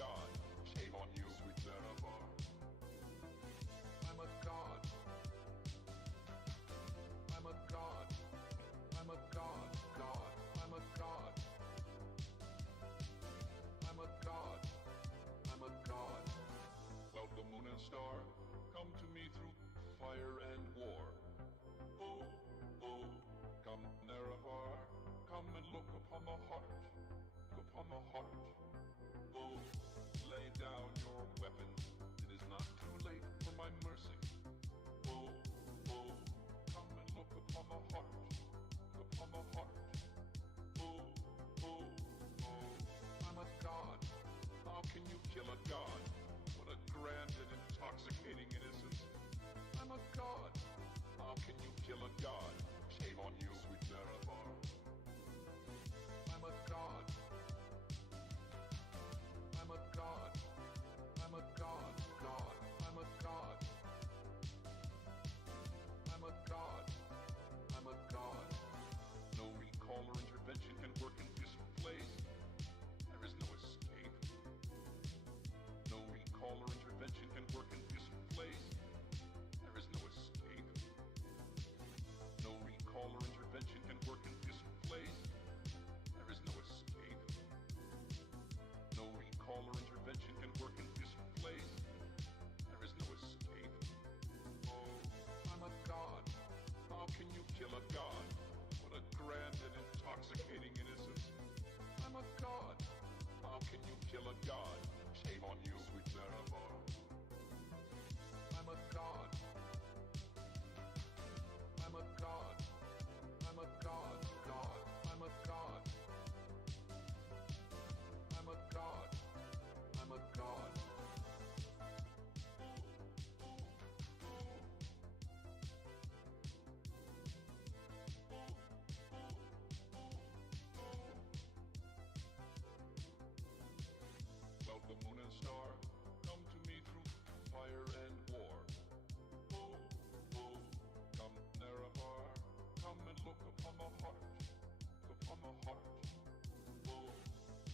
god. Shame on you, sweet Nerevar. I'm a god. I'm a god. I'm a god. God. I'm a god. I'm a god. I'm a god. Cloud, the moon and star, come to me through fire and war. Oh, oh, come Nerevar, come and look upon the heart, upon the heart. Oh, lay down your weapons, it is not too late for my mercy. Oh, oh, come and look upon the heart, upon the heart. Oh, oh, oh, I'm a god. How can you kill a god? What a grand and intoxicating innocence. I'm a god. How can you kill a god? Shame on you, sweet Nerevar. I'm a god. I'm a god. I'm a god. God. I'm a god. I'm a god. I'm a god. No recall or intervention can work in this place. There is no escape. No recall or intervention can work in this place. There is no escape. No recall or intervention can work in this place. There is no escape. No recall or intervention can work in this place. There is no escape. Oh, I'm a god. How can you kill a god? What a grand and intoxicating innocence. I'm a god. How can you kill a god? Shame on you, sweet Nerevar. I'm a god. I'm a god. I'm a god. God. I'm a god. I'm a god. I'm a god. Cloud, the moon and star, come to me through fire and war. Oh, oh, come Nerevar, come and look upon the heart, upon the heart. Oh,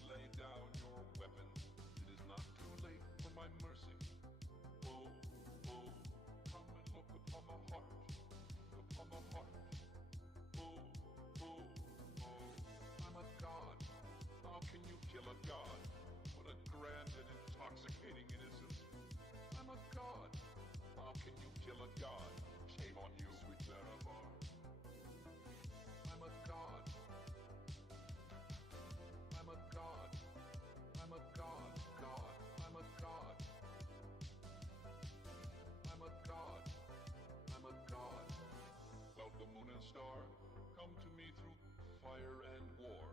lay down your weapons, it is not too late for my mercy. Oh, oh, come and look upon the heart, upon the heart. Oh, oh, oh, I'm a god. How can you kill a god? What a grand and intoxicating innocence. I'm a god. How can you kill a god? Shame on you, sweet Nerevar. I'm a god. I'm a god. I'm a god. God. I'm a god. I'm a god. I'm a god. Cloud, the moon and star, come to me through fire and war.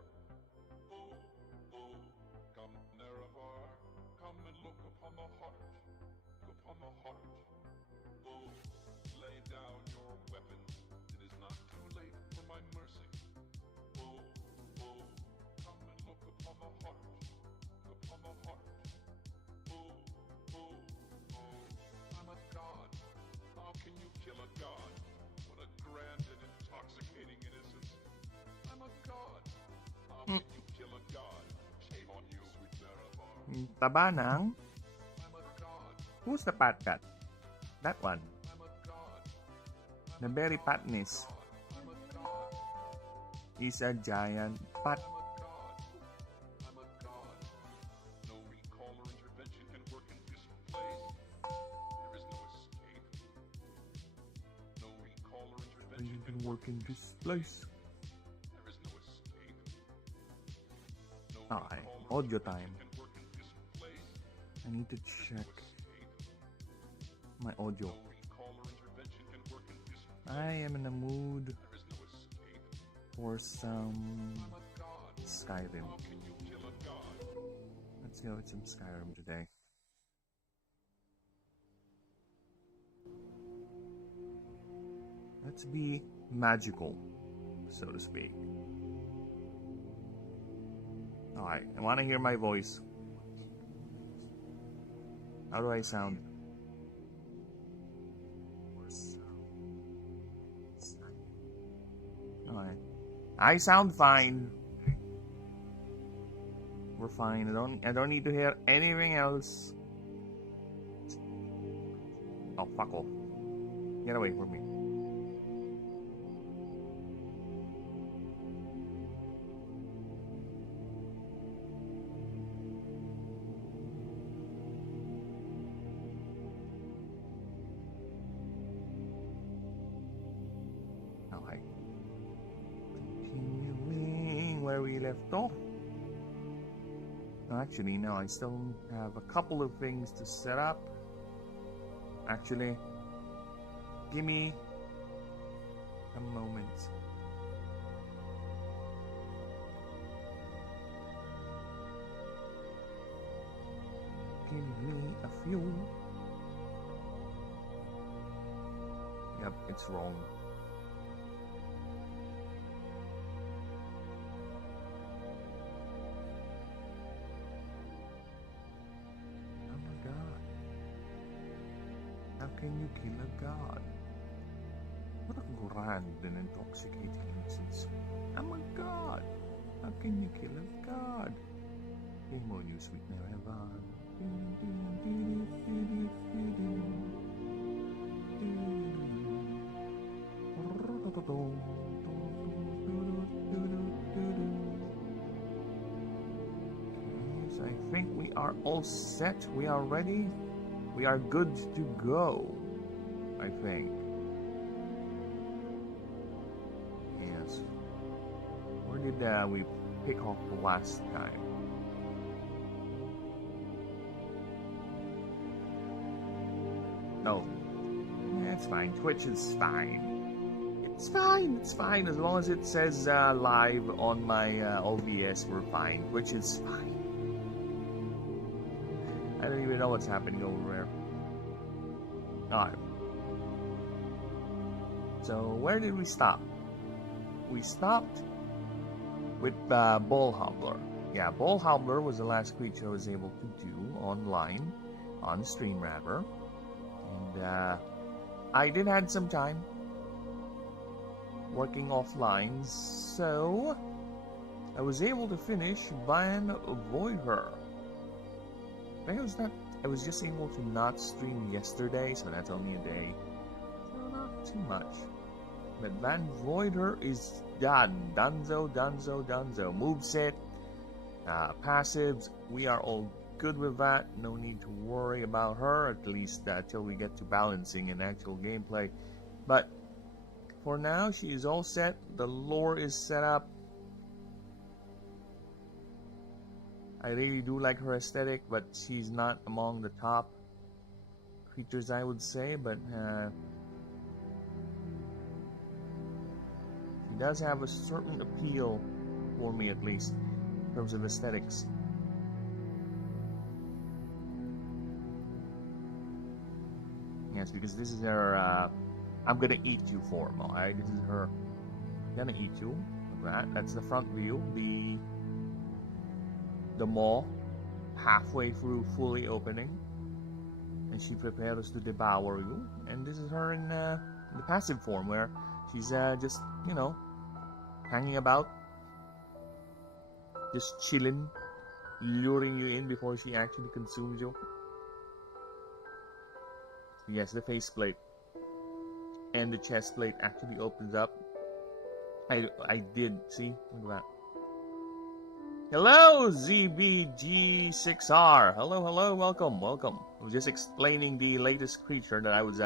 Oh, oh, come Nerevar, come and look upon the heart, upon the heart. Oh, lay down your weapons, it is not too late for my mercy. Oh, oh, come and look upon the heart, upon the heart. Oh, oh, oh, I'm a god. How can you kill a god? What a grand and intoxicating innocence. I'm a god. How can you kill a god? Shame on you, sweet Nerevar. Taba ng... I'm a god. Who's the fat cat? That one. I'm a god. The very fatness I'm a god. is a giant fat. I'm a god. I'm a god. No recall or intervention can work in this place. There is no escape. No recall or intervention You can work in this place. There is no escape. No Okay, recall or audio intervention time. can work in this place. I need to check my audio. No recall or intervention can work in this I am in the mood There is no escape. for some I'm a god. Skyrim. How can you kill a god? Let's go with some Skyrim today. Let's be magical, so to speak. Alright, I want to hear my voice. How do I sound? Alright. I sound fine. We're fine. I don't need to hear anything else. Oh, fuck off. Get away from me. Okay. Continuing where we left off. Actually, no, I still have a couple of things to set up. Actually, give me a moment. Give me a few. Yep, it's wrong. How can you kill a god? What a grand and intoxicating instance. I'm a god. How can you kill a god? Game on you, sweet Nerevan. Yes, I think we are all set. We are ready. We are good to go, I think. Yes. Where did we pick off the last time? No. It's fine. Twitch is fine. It's fine. It's fine. As long as it says live on my OBS, we're fine. Twitch is fine. I don't even know what's happening over there. Alright. So, where did we stop? We stopped with Ball Hobbler. Yeah, Ball Hobbler was the last creature I was able to do online on StreamRabber. And I did had some time working offline, so I was able to finish Van Voidher. I was just able to not stream yesterday, so that's only a day. So not too much. But Van Voidher is done. Dunzo. Moveset, passives, we are all good with that. No need to worry about her, at least till we get to balancing and actual gameplay. But for now, she is all set. The lore is set up. I really do like her aesthetic, but she's not among the top creatures, I would say. But she does have a certain appeal for me, at least, in terms of aesthetics. Yes, because this is her I'm gonna eat you form, alright? This is her gonna eat you. Look at that. That's the front view. The maw halfway through fully opening, and she prepares to devour you. And this is her in the passive form, where she's just, you know, hanging about, just chilling, luring you in before she actually consumes you. Yes, the faceplate and the chest plate actually opens up. I did see. Look at that. Hello, ZBG6R. Hello, welcome. I was just explaining the latest creature that I was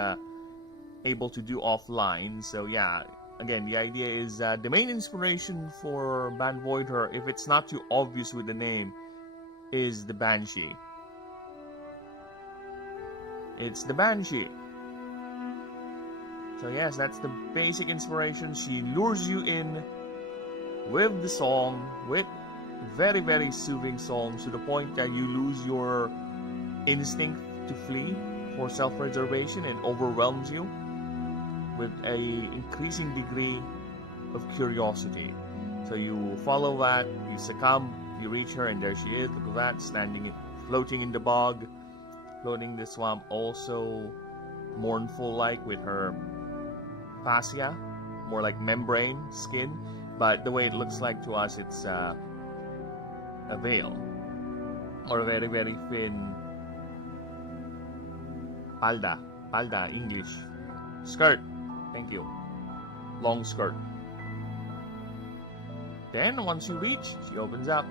able to do offline. So yeah, again, the idea is the main inspiration for Van Voidher, if it's not too obvious with the name, is the Banshee. It's the Banshee. So yes, that's the basic inspiration. She lures you in with the song, with very, very soothing songs, to the point that you lose your instinct to flee for self-preservation, and overwhelms you with a increasing degree of curiosity. So you follow that, you succumb, you reach her, and there she is. Look at that, floating in the bog, floating the swamp, also mournful like, with her fascia, more like membrane skin, but the way it looks like to us, it's a veil. or very very thin palda English skirt. Thank you. Long skirt. Then once you reach, she opens up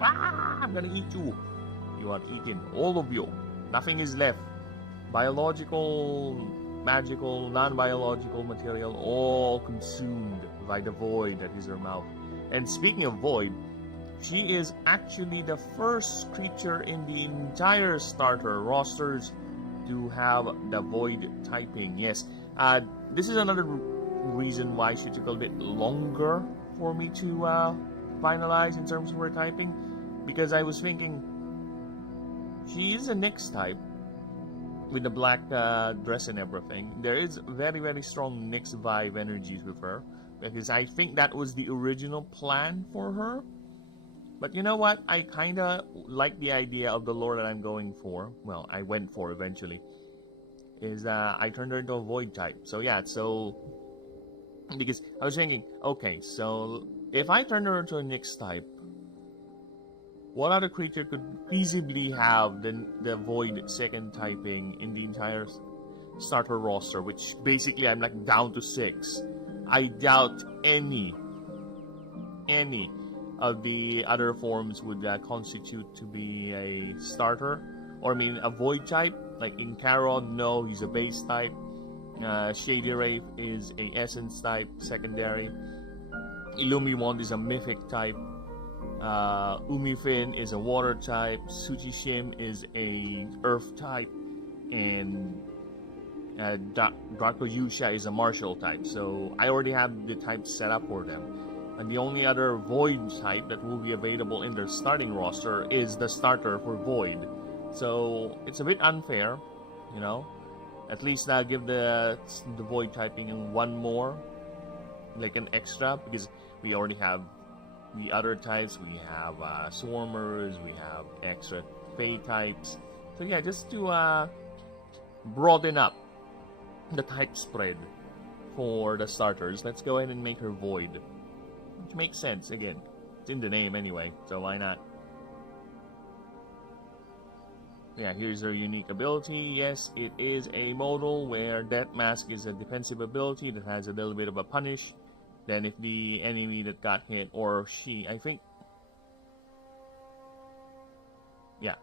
like, I'm gonna eat you. You are eaten, all of you. Nothing is left. Biological, magical, non-biological material, all consumed by the void that is her mouth. And speaking of void, she is actually the first creature in the entire starter rosters to have the void typing. Yes, this is another reason why she took a bit longer for me to finalize in terms of her typing, because I was thinking she is a Nyx type with the black dress and everything. There is very very strong Nyx vibe energies with her, because I think that was the original plan for her. But you know what? I kind of like the idea of the lore that I'm going for. Well, I went for eventually. Is I turned her into a void type. So yeah, because I was thinking, okay, so if I turn her into a Nyx type, what other creature could feasibly have the void second typing in the entire starter roster? Which basically I'm like down to 6. I doubt any of the other forms would constitute to be a starter, or I mean a void type. Like in Charon, no, he's a base type. Shady Wraith is a essence type, secondary. Illumimond is a mythic type. Umifin is a water type. Tsuchishim is a earth type, and Dracoyusha is a martial type. So I already have the types set up for them. And the only other void type that will be available in their starting roster is the starter for void. So it's a bit unfair, you know. At least give the void typing one more, like an extra, because we already have the other types. We have swarmers, we have extra fey types. So yeah, just to broaden up the type spread for the starters, let's go ahead and make her void. Which makes sense, again. It's in the name anyway, so why not? Yeah, here's her unique ability. Yes, it is a modal where Death Mask is a defensive ability that has a little bit of a punish. Then if the enemy that got hit, or she, I think... Yeah.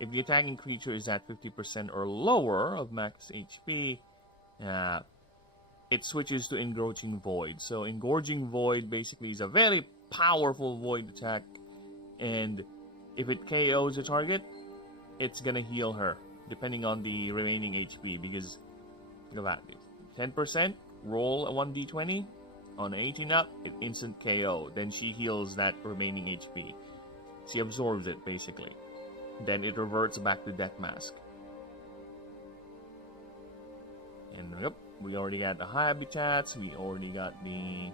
If the attacking creature is at 50% or lower of max HP, it switches to Engorging Void. So Engorging Void basically is a very powerful void attack, and if it KOs a target, it's gonna heal her, depending on the remaining HP, because look at that, 10%, roll a 1d20, on 18 up, it instant KO, then she heals that remaining HP. She absorbs it, basically. Then it reverts back to Death Mask. And yep, we already got the habitats, we already got the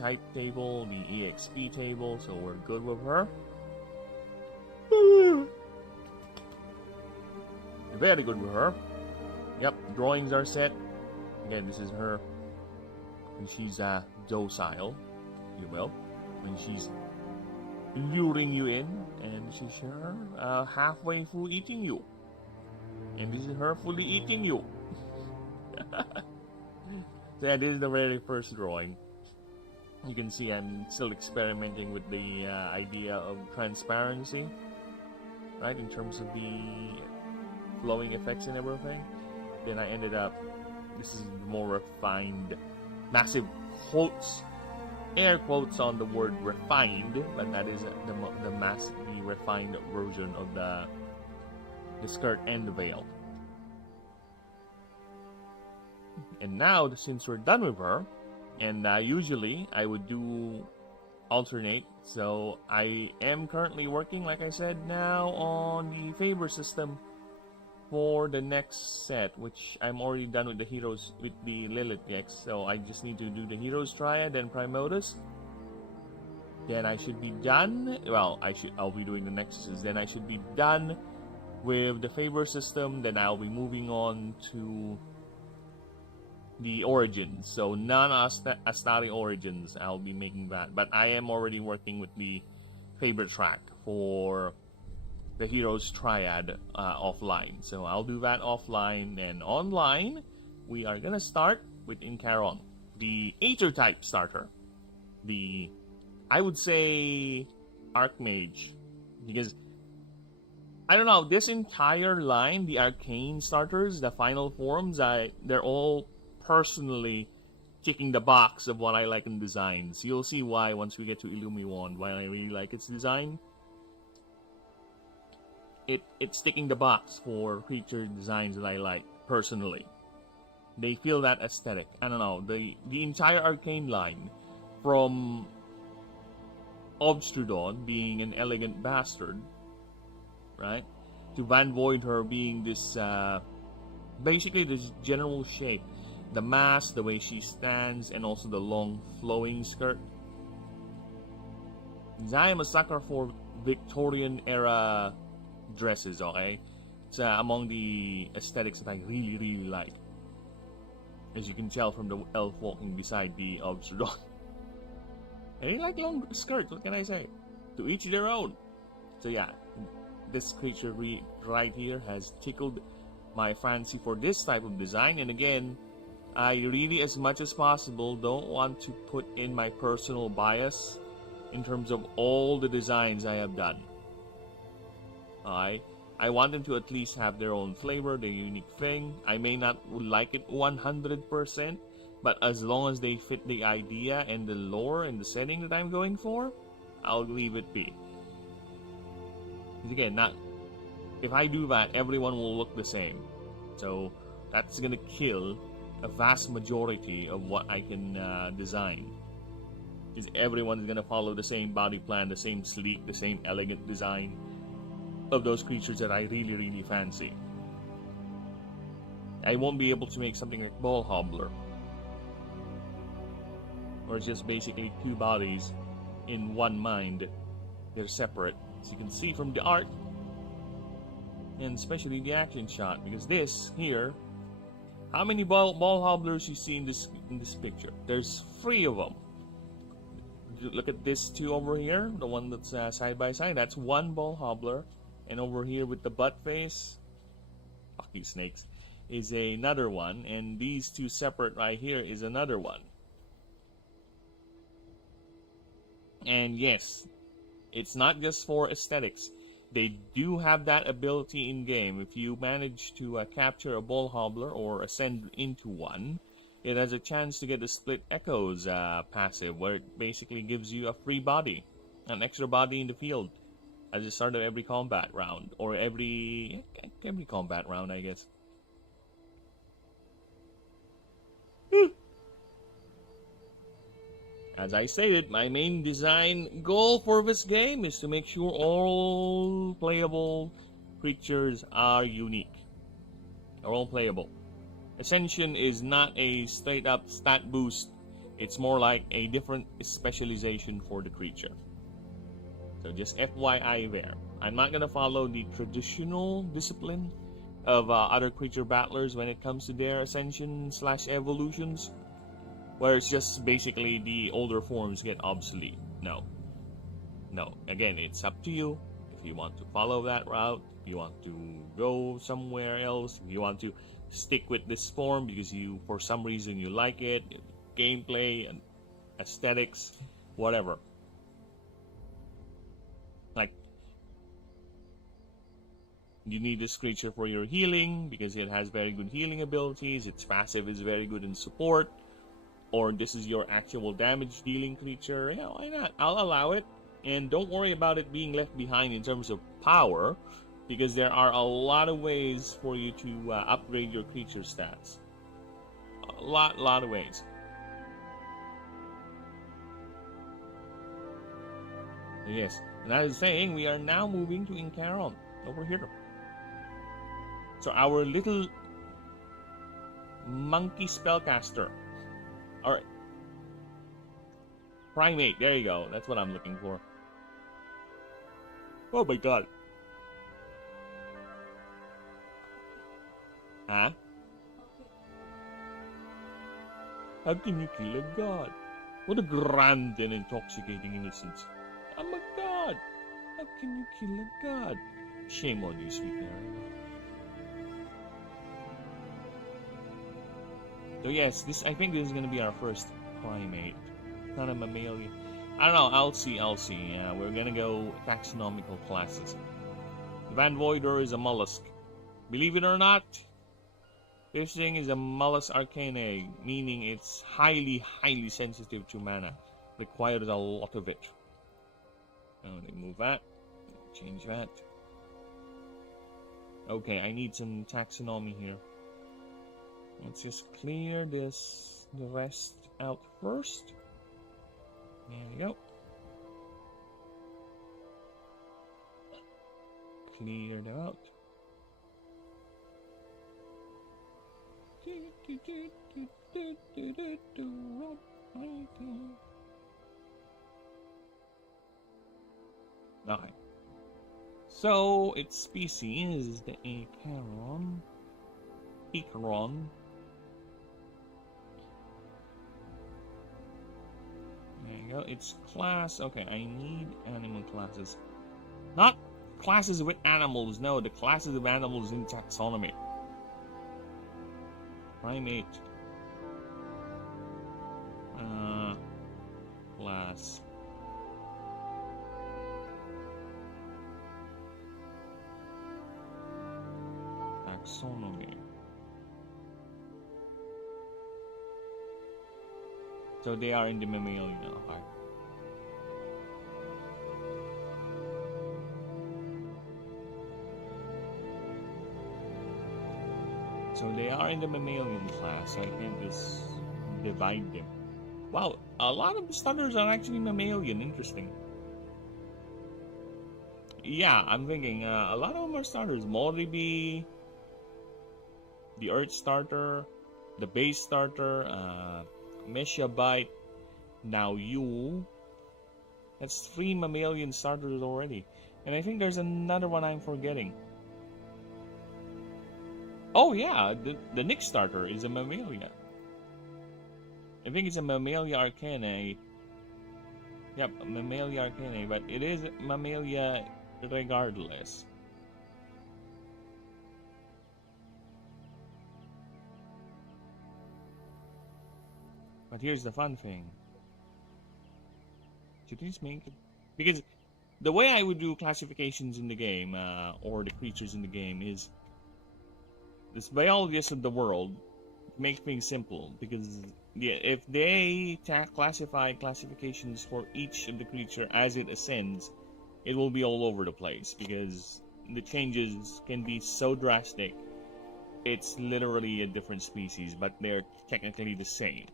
type table, the EXP table, so we're good with her. Very good with her. Yep, drawings are set. Again, this is her when she's docile, you will. When she's luring you in, and she's her halfway through eating you. And this is her fully eating you. So yeah, this is the very first drawing. You can see I'm still experimenting with the idea of transparency, right, in terms of the flowing effects and everything. Then I ended up, this is more refined, massive quotes, air quotes on the word refined, but that is the massively refined version of the skirt and the veil. And now, since we're done with her, and usually I would do alternate, so I am currently working, like I said, now on the favor system for the next set, which I'm already done with the heroes, with the Lilith decks, so I just need to do the heroes triad, then Primotus. Then I should be done. Well, I'll be doing the nexuses. Then I should be done with the favor system. Then I'll be moving on to the origins. So non-Astari origins, I'll be making that. But I am already working with the favor track for the hero's triad offline. So I'll do that offline, and online we are gonna start with Incaron, the Aether type starter. I would say Archmage, because I don't know, this entire line, the arcane starters, the final forms, they're all personally ticking the box of what I like in designs. You'll see why once we get to Illumiwand, why I really like its design. It's ticking the box for creature designs that I like personally. They feel that aesthetic. I don't know, the entire arcane line, from Obstrudon being an elegant bastard, right, to Van Voidher being this basically this general shape, the mask, the way she stands, and also the long flowing skirt. I am a sucker for Victorian era dresses, okay? It's among the aesthetics that I really like, as you can tell from the elf walking beside the Obstrudon. I like long skirts, what can I say? To each their own. So yeah, this creature right here has tickled my fancy for this type of design. And again, I really, as much as possible, don't want to put in my personal bias in terms of all the designs I have done. I want them to at least have their own flavor, their unique thing. I may not like it 100%, but as long as they fit the idea and the lore and the setting that I'm going for, I'll leave it be. Again, if I do that, everyone will look the same. So that's gonna kill a vast majority of what I can design. Because everyone's gonna follow the same body plan, the same sleek, the same elegant design of those creatures that I really fancy. I won't be able to make something like Ball Hobbler, or it's just basically two bodies in one mind. They're separate, as you can see from the art, and especially the action shot. Because this here, how many ball hobblers you see in this picture? There's 3 of them. Look at this 2 over here, the one that's side by side. That's one ball hobbler, and over here with the butt face, fucking snakes, is another one, and these 2 separate right here is another one. And yes, it's not just for aesthetics. They do have that ability in game. If you manage to capture a ball hobbler or ascend into one, it has a chance to get the split echoes passive, where it basically gives you a free body, an extra body in the field at the start of every combat round, or every combat round, I guess. As I stated, my main design goal for this game is to make sure all playable creatures are unique. Are all playable. Ascension is not a straight up stat boost. It's more like a different specialization for the creature. So just FYI there. I'm not going to follow the traditional discipline of other creature battlers when it comes to their ascension/evolutions, where it's just basically the older forms get obsolete. No. Again, it's up to you. If you want to follow that route, if you want to go somewhere else, if you want to stick with this form because for some reason you like it, gameplay and aesthetics, whatever. Like, you need this creature for your healing because it has very good healing abilities. Its passive is very good in support. Or this is your actual damage dealing creature. Yeah, why not? I'll allow it. And don't worry about it being left behind in terms of power, because there are a lot of ways for you to upgrade your creature stats. A lot of ways. Yes, and as I was saying, we are now moving to Incaron, over here. So our little monkey spellcaster, or primate, there you go, that's what I'm looking for. Oh my god. Huh? How can you kill a god? What a grand and intoxicating innocence. Oh my god! How can you kill a god? Shame on you, sweet Mary. So yes, I think this is gonna be our first primate. Not a mammalian. I don't know, I'll see. We're gonna go taxonomical classes. The Van Voider is a mollusk. Believe it or not, this thing is a mollusk arcane, meaning it's highly sensitive to mana. Requires a lot of it. Now let me move that. Change that. Okay, I need some taxonomy here. Let's just clear the rest out first. There we go. Clear it out. Okay. So its species is the Acheron. There you go. Its class. Okay, I need animal classes. Not classes with animals. No, the classes of animals in taxonomy. Primate. Class. Taxonomy. So they are in the mammalian. Okay. So they are in the mammalian class. So I can just divide them. Wow, a lot of the starters are actually mammalian. Interesting. Yeah, I'm thinking a lot of them are starters. Moribi, the Earth starter, the base starter, Meshabite, now you. That's 3 mammalian starters already. And I think there's another one I'm forgetting. Oh yeah, the Nyx starter is a mammalia. I think it's a Mammalia Arcana. Yep, Mammalia Arcana, but it is Mammalia regardless. But here's the fun thing. Should we just make it? Because the way I would do classifications in the game, or the creatures in the game, is this biologists of the world make things simple. Because yeah, if they classify classifications for each of the creature as it ascends, it will be all over the place. Because the changes can be so drastic, it's literally a different species, but they're technically the same.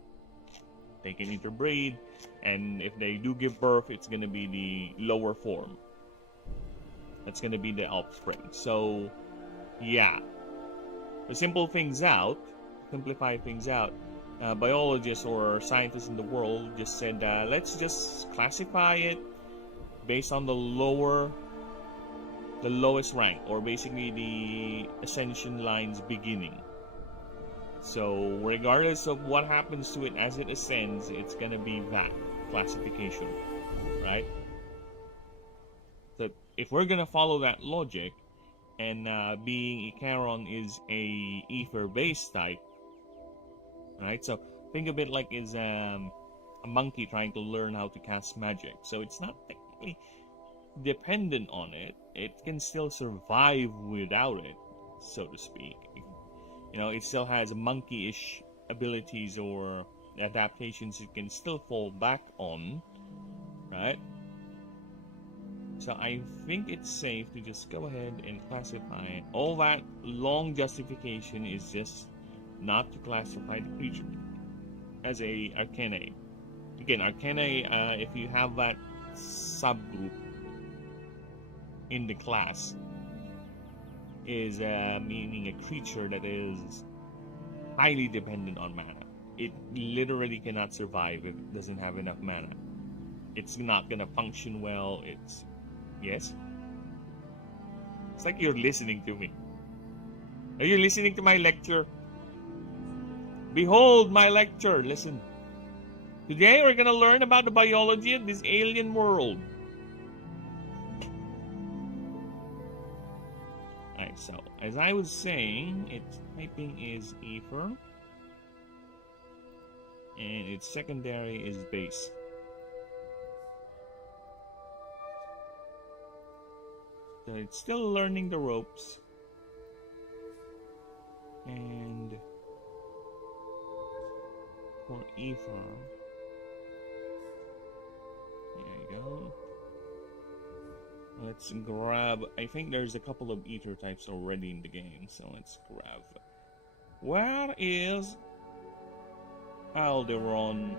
They can interbreed, and if they do give birth, it's going to be the lower form. That's going to be the offspring. So, yeah. To simplify things out, biologists or scientists in the world just said, let's just classify it based on the lowest rank, or basically the ascension line's beginning. So regardless of what happens to it as it ascends, it's gonna be that classification, right? So if we're gonna follow that logic, and being Acheron is a ether-based type, right? So think of it like is a monkey trying to learn how to cast magic. So it's not technically dependent on it. It can still survive without it, so to speak. You know, it still has monkey-ish abilities or adaptations it can still fall back on, right? So I think it's safe to just go ahead and classify it. All that long justification is just not to classify the creature as a Arcana. Again, Arcana, if you have that subgroup in the class, is meaning a creature that is highly dependent on mana. It literally cannot survive if it doesn't have enough mana. It's not gonna function well. It's... Yes? It's like you're listening to me. Are you listening to my lecture? Behold my lecture. Listen. Today we're gonna learn about the biology of this alien world. Alright, so as I was saying, its typing is ether, and its secondary is base. So it's still learning the ropes. And for ether, there you go. Let's grab, I think there's a couple of ether types already in the game, so let's grab. Where is Alderon?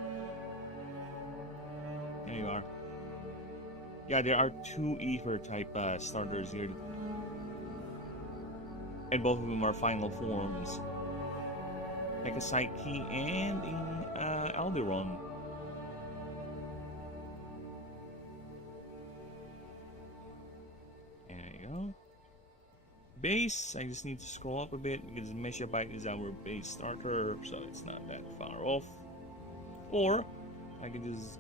There you are. Yeah, there are 2 ether type starters here. And both of them are final forms. Like a Psyche and in Alderon. There you go. Base, I just need to scroll up a bit because Meshabite is our base starter, so it's not that far off. Or I can just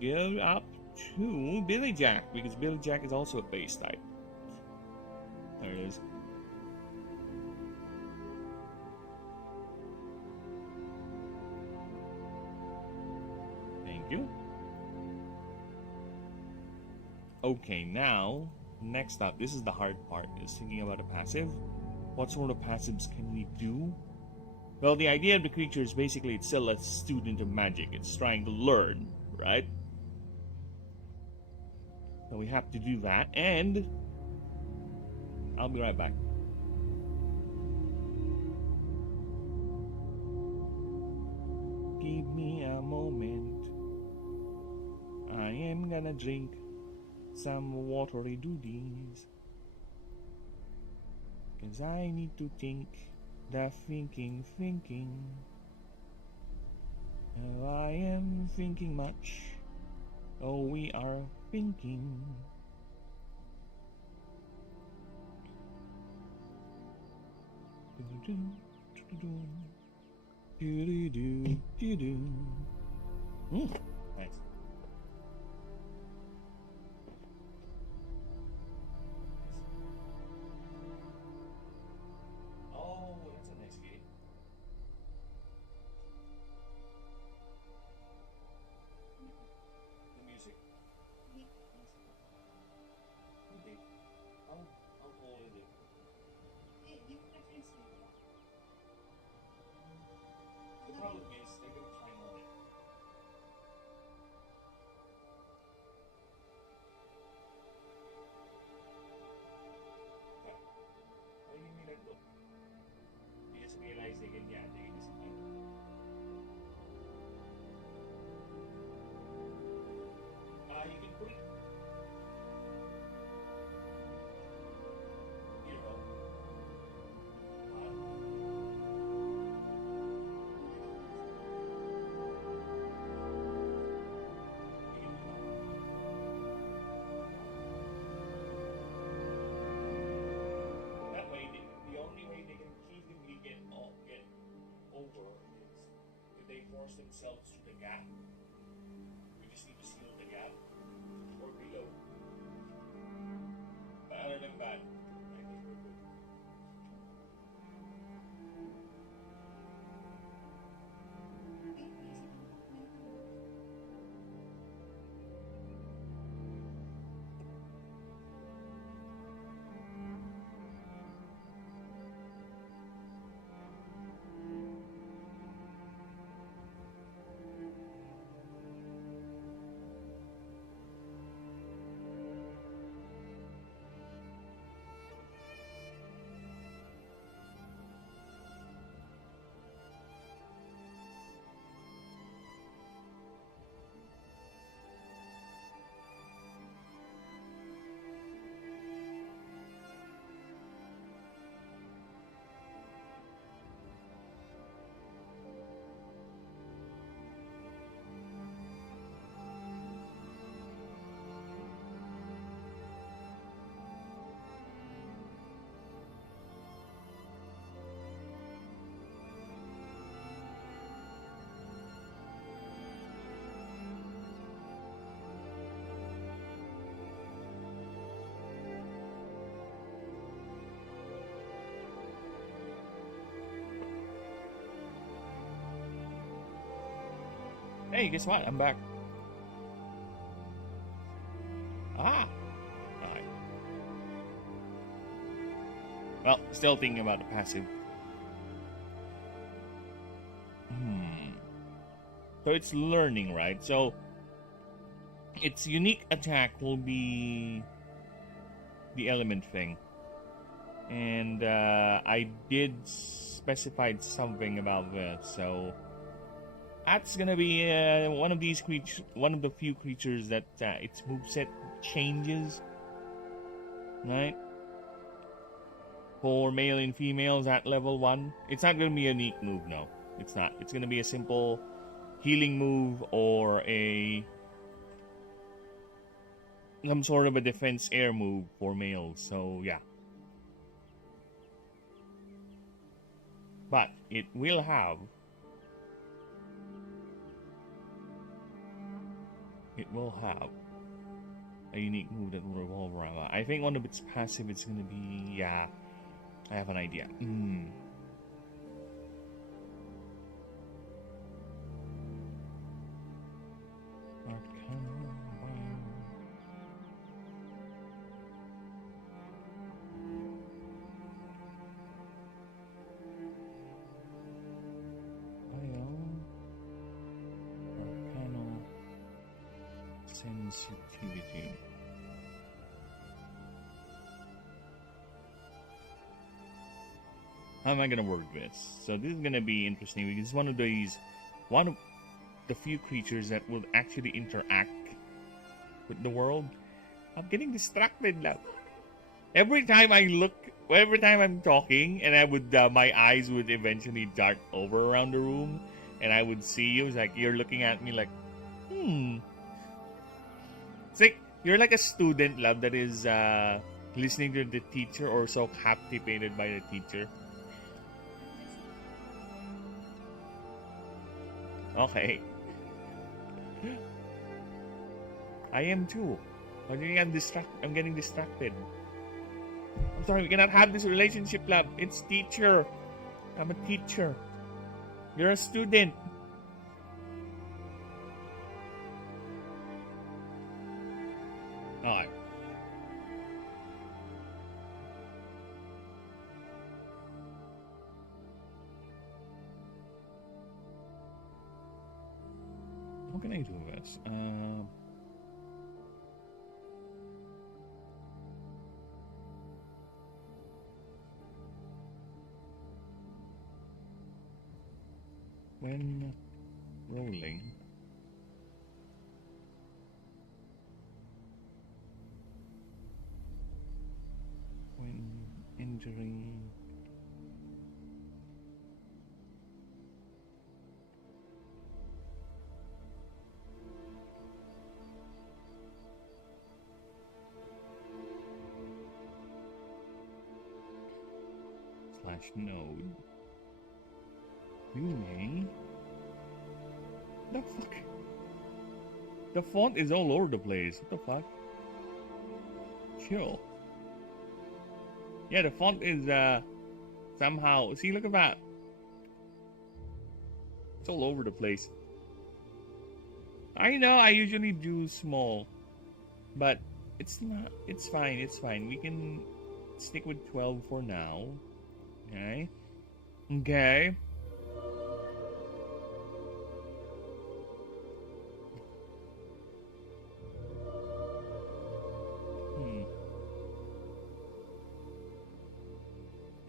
go up to Billy Jack, because Billy Jack is also a base type. There it is. Thank you. Okay, now, next up, this is the hard part, is thinking about a passive. What sort of passives can we do? Well, the idea of the creature is basically it's still a student of magic. It's trying to learn, right? So we have to do that, and I'll be right back. Give me a moment. I am gonna drink some watery doodies. 'Cause I need to think the thinking. Oh, I am thinking much. Oh, we are thinking. Nice. Oh, that's a nice game. The music. Okay. How old is it? The problem is they're going to time on it. Okay. Why do you mean that look? You just realize they can just time. You can put it. Here you go. That way, the only way they can feasibly get over is if they force themselves through the gap. We just need to seal the gap or reload. But other than that, I think we're good. Hey, guess what? I'm back. Ah! Alright. Well, still thinking about the passive. So it's learning, right? So its unique attack will be the element thing. And I did specify something about that, so that's gonna be one of these creatures, one of the few creatures that its moveset changes, right? For male and females at level 1. It's not gonna be a unique move, no. It's not. It's gonna be a simple healing move or some sort of a defense air move for males, so yeah. But it will have a unique move that will revolve around that. I think one of its passive is gonna be, yeah, I have an idea. Sensitivity. How am I gonna word this? So this is gonna be interesting because it's one of the few creatures that will actually interact with the world. I'm getting distracted now. Every time I'm talking, and my eyes would eventually dart over around the room, and I would see you. It's like you're looking at me like, It's like you're like a student, love, that is listening to the teacher or so captivated by the teacher. Okay. I am too. I'm getting distracted. I'm sorry, we cannot have this relationship, love. It's teacher. I'm a teacher. You're a student. Alright. How can I do this? When rolling, when entering /node, you may. The fuck? The font is all over the place. What the fuck? Chill. Yeah, the font is somehow. See, look at that. It's all over the place. I know I usually do small, but it's not. It's fine. It's fine. We can stick with 12 for now. Okay. Okay.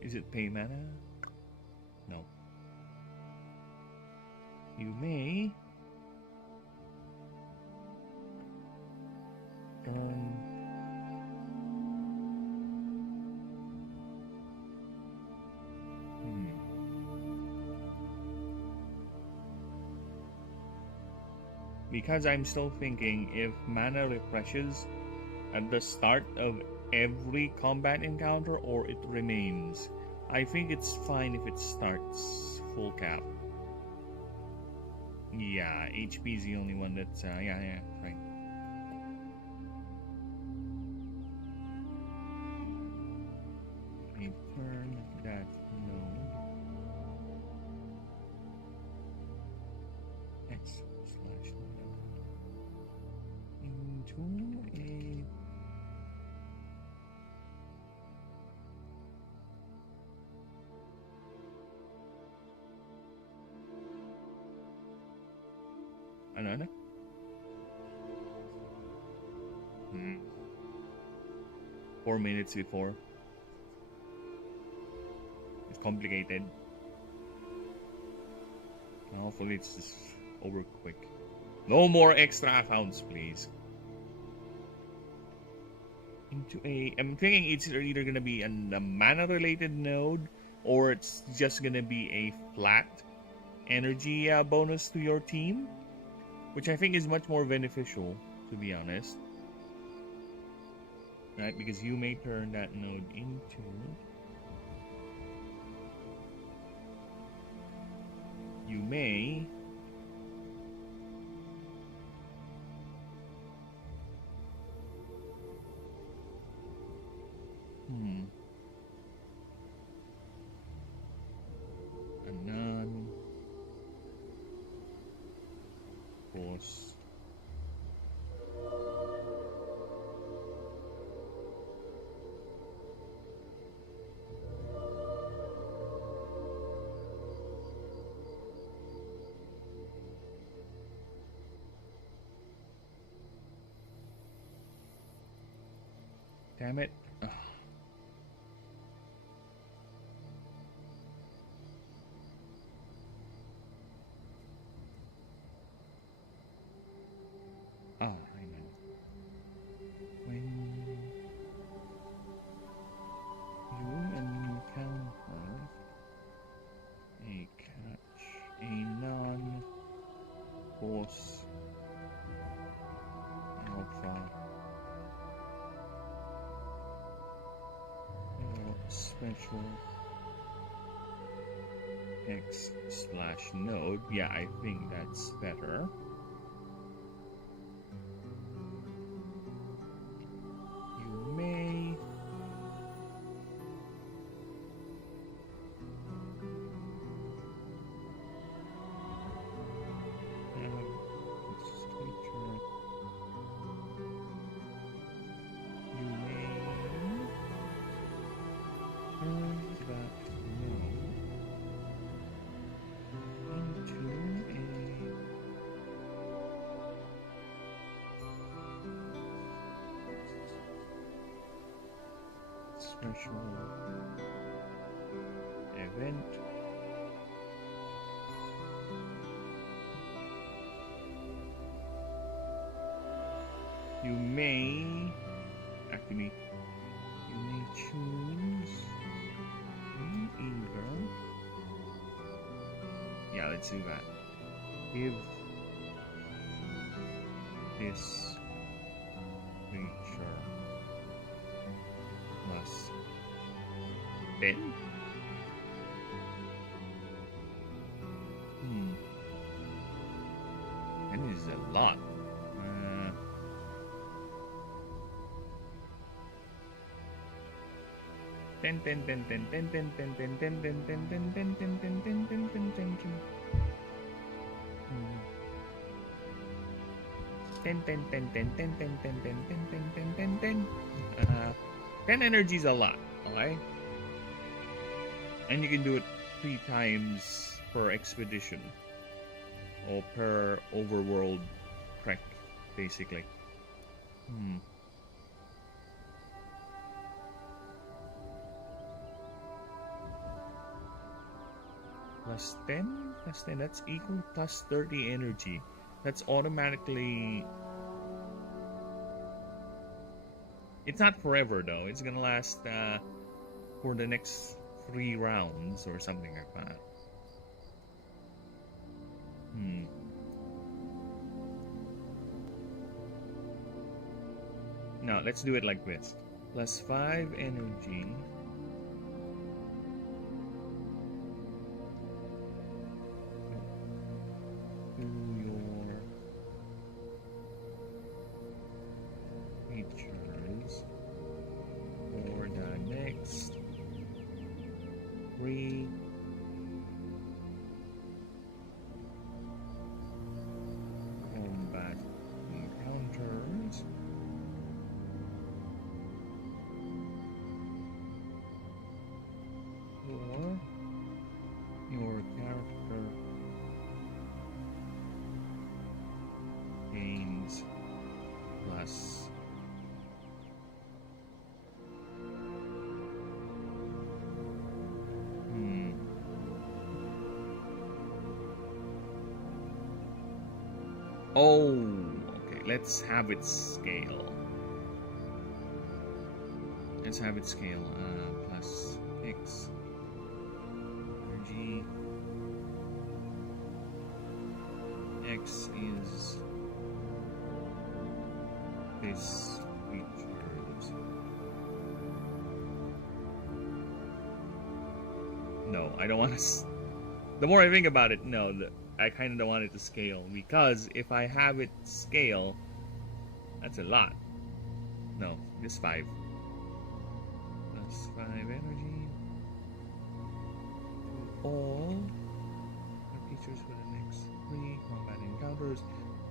Is it pay mana? No. You may earn because I'm still thinking if mana refreshes at the start of every combat encounter or it remains. I think it's fine if it starts full cap. Yeah, HP is the only one that's yeah, fine. Return that node. X/node. 4 minutes before. It's complicated. Hopefully it's just over quick. No more extra accounts, please. I'm thinking it's either gonna be a mana related node, or it's just gonna be a flat energy bonus to your team, which I think is much more beneficial, to be honest. Right, because you may turn that node into... You may... A non-force. Damn it. Ugh. I know. When you encounter a catch, a non-force alpha special X/node. Yeah, I think that's better. You may have this feature. You may turn that node into a special event. You may actually choose either. Yeah, let's do that. Give this creature plus 10. That is a lot. 10. Ten energy is a lot, okay? And you can do it 3 times per expedition, or per overworld trek, basically. Plus 10, that's equal plus 30 energy. That's automatically... It's not forever though, it's gonna last for the next 3 rounds or something like that. No, let's do it like this. Plus 5 energy. To your features for the next 3 combat encounters. Oh, okay. Let's have it scale. Let's have it scale. Plus X energy. X is this features. No, I don't want to. The more I think about it, no, I kind of don't want it to scale, because if I have it scale, that's a lot. No, just 5. Plus 5 energy. All features for the next 3 combat encounters,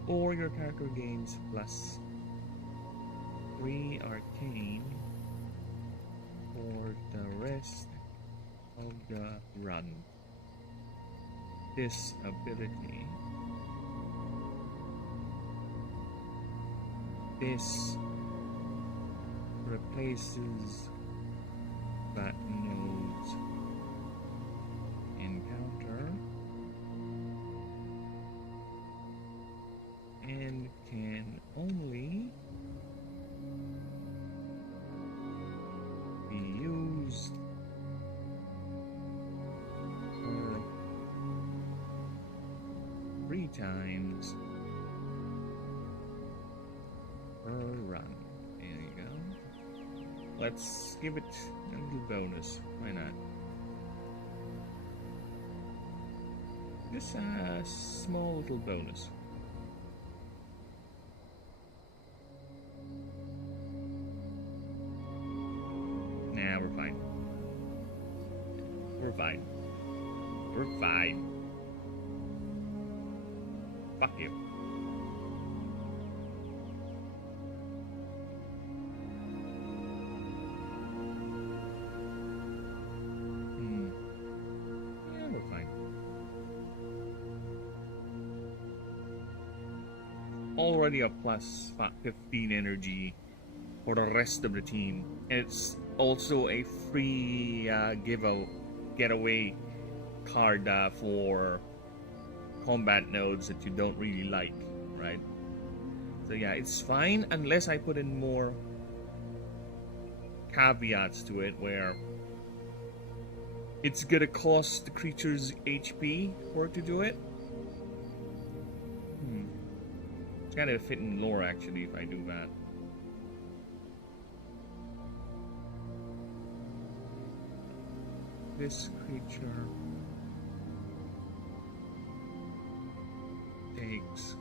or your character gains plus 3 arcane for the rest of the run. This ability, this replaces that node's encounter and can only be used for 3 times per run. There you go. Let's give it a little bonus. Why not? Just a small little bonus. Nah, we're fine. We're fine. We're fine. Fuck you. Yeah, we're fine. Already a plus 15 energy for the rest of the team. And it's also a free getaway card for combat nodes that you don't really like, right? So yeah, it's fine unless I put in more caveats to it where it's gonna cost the creature's HP for it to do it. It's kind of fit in lore actually if I do that. This creature takes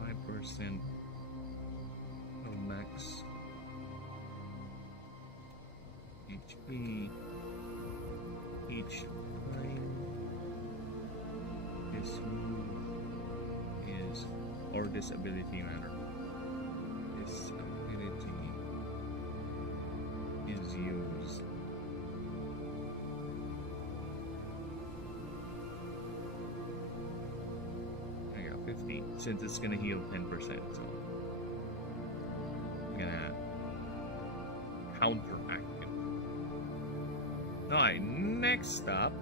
5% of max HP each time this move is, or this ability rather, this ability is used. I got 15 since it's gonna heal 10%, so I'm gonna counteract it. Alright, next up.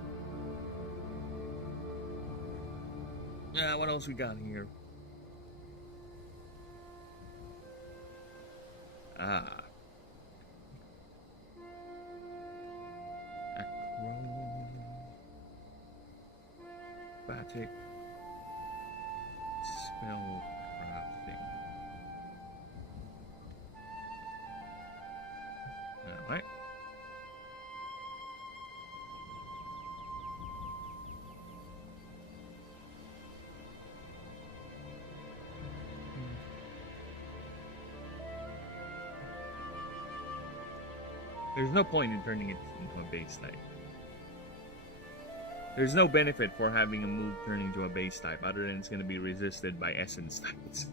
What else we got here? Acrobatic spell crafting. Alright. There's no point in turning it into a base type. There's no benefit for having a move turn into a base type other than it's going to be resisted by essence types.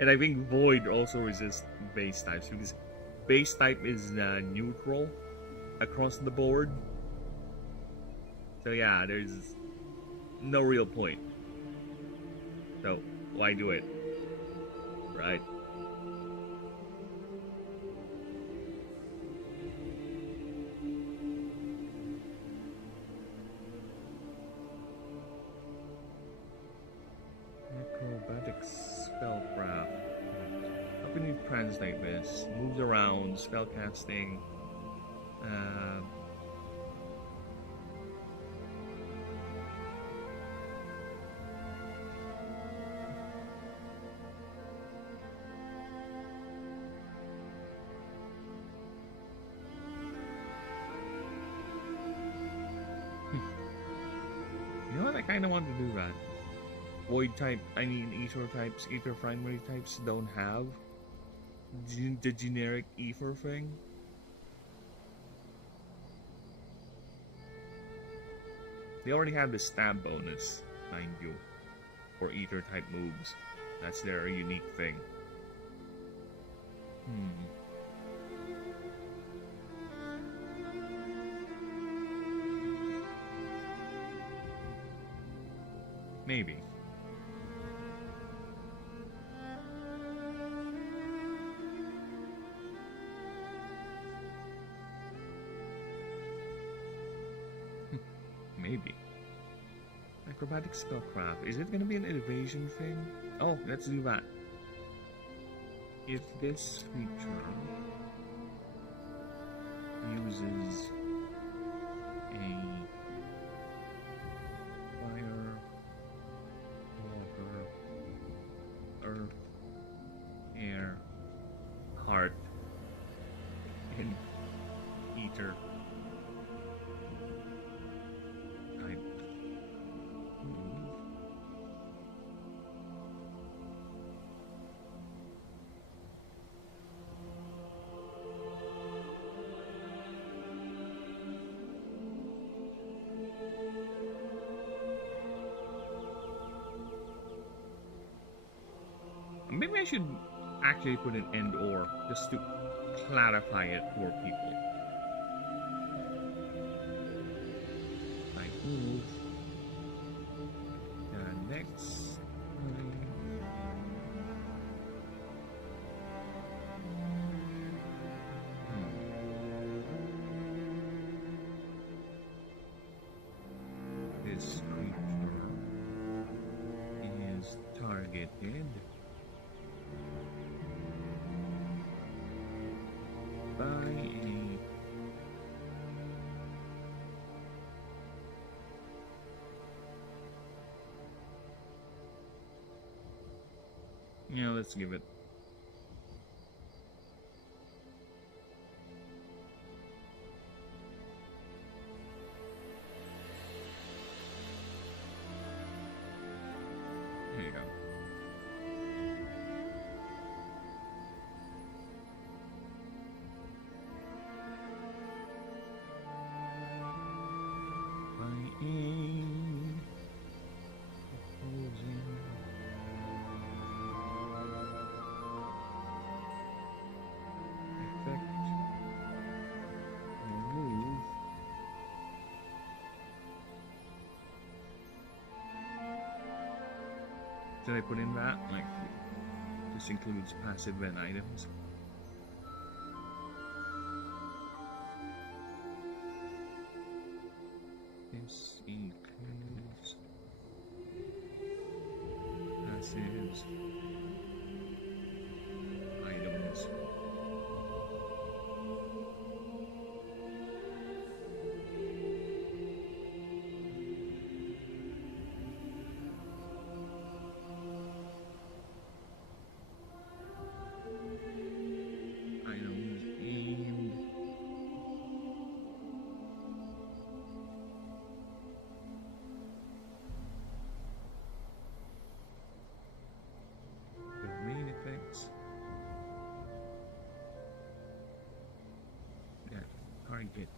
And I think Void also resists base types because base type is neutral across the board. So yeah, there's no real point. So why do it? Right? translate this? Moves around, spellcasting. You know what? I kind of want to do that. Void type, ether types, ether primary types don't have the generic ether thing. They already have the stab bonus, mind you, for ether type moves. That's their unique thing. Maybe. Maybe. Acrobatic spellcraft. Is it gonna be an evasion thing? Oh, let's do that. If this creature uses a fire, water, earth, air, heart, and ether type move, maybe I should actually put an and or just to clarify it for people. Like move. Next time. This creature is targeted by a let's give it there you go. Did I put in that? Like, this includes passive event items. This includes passives, items. Target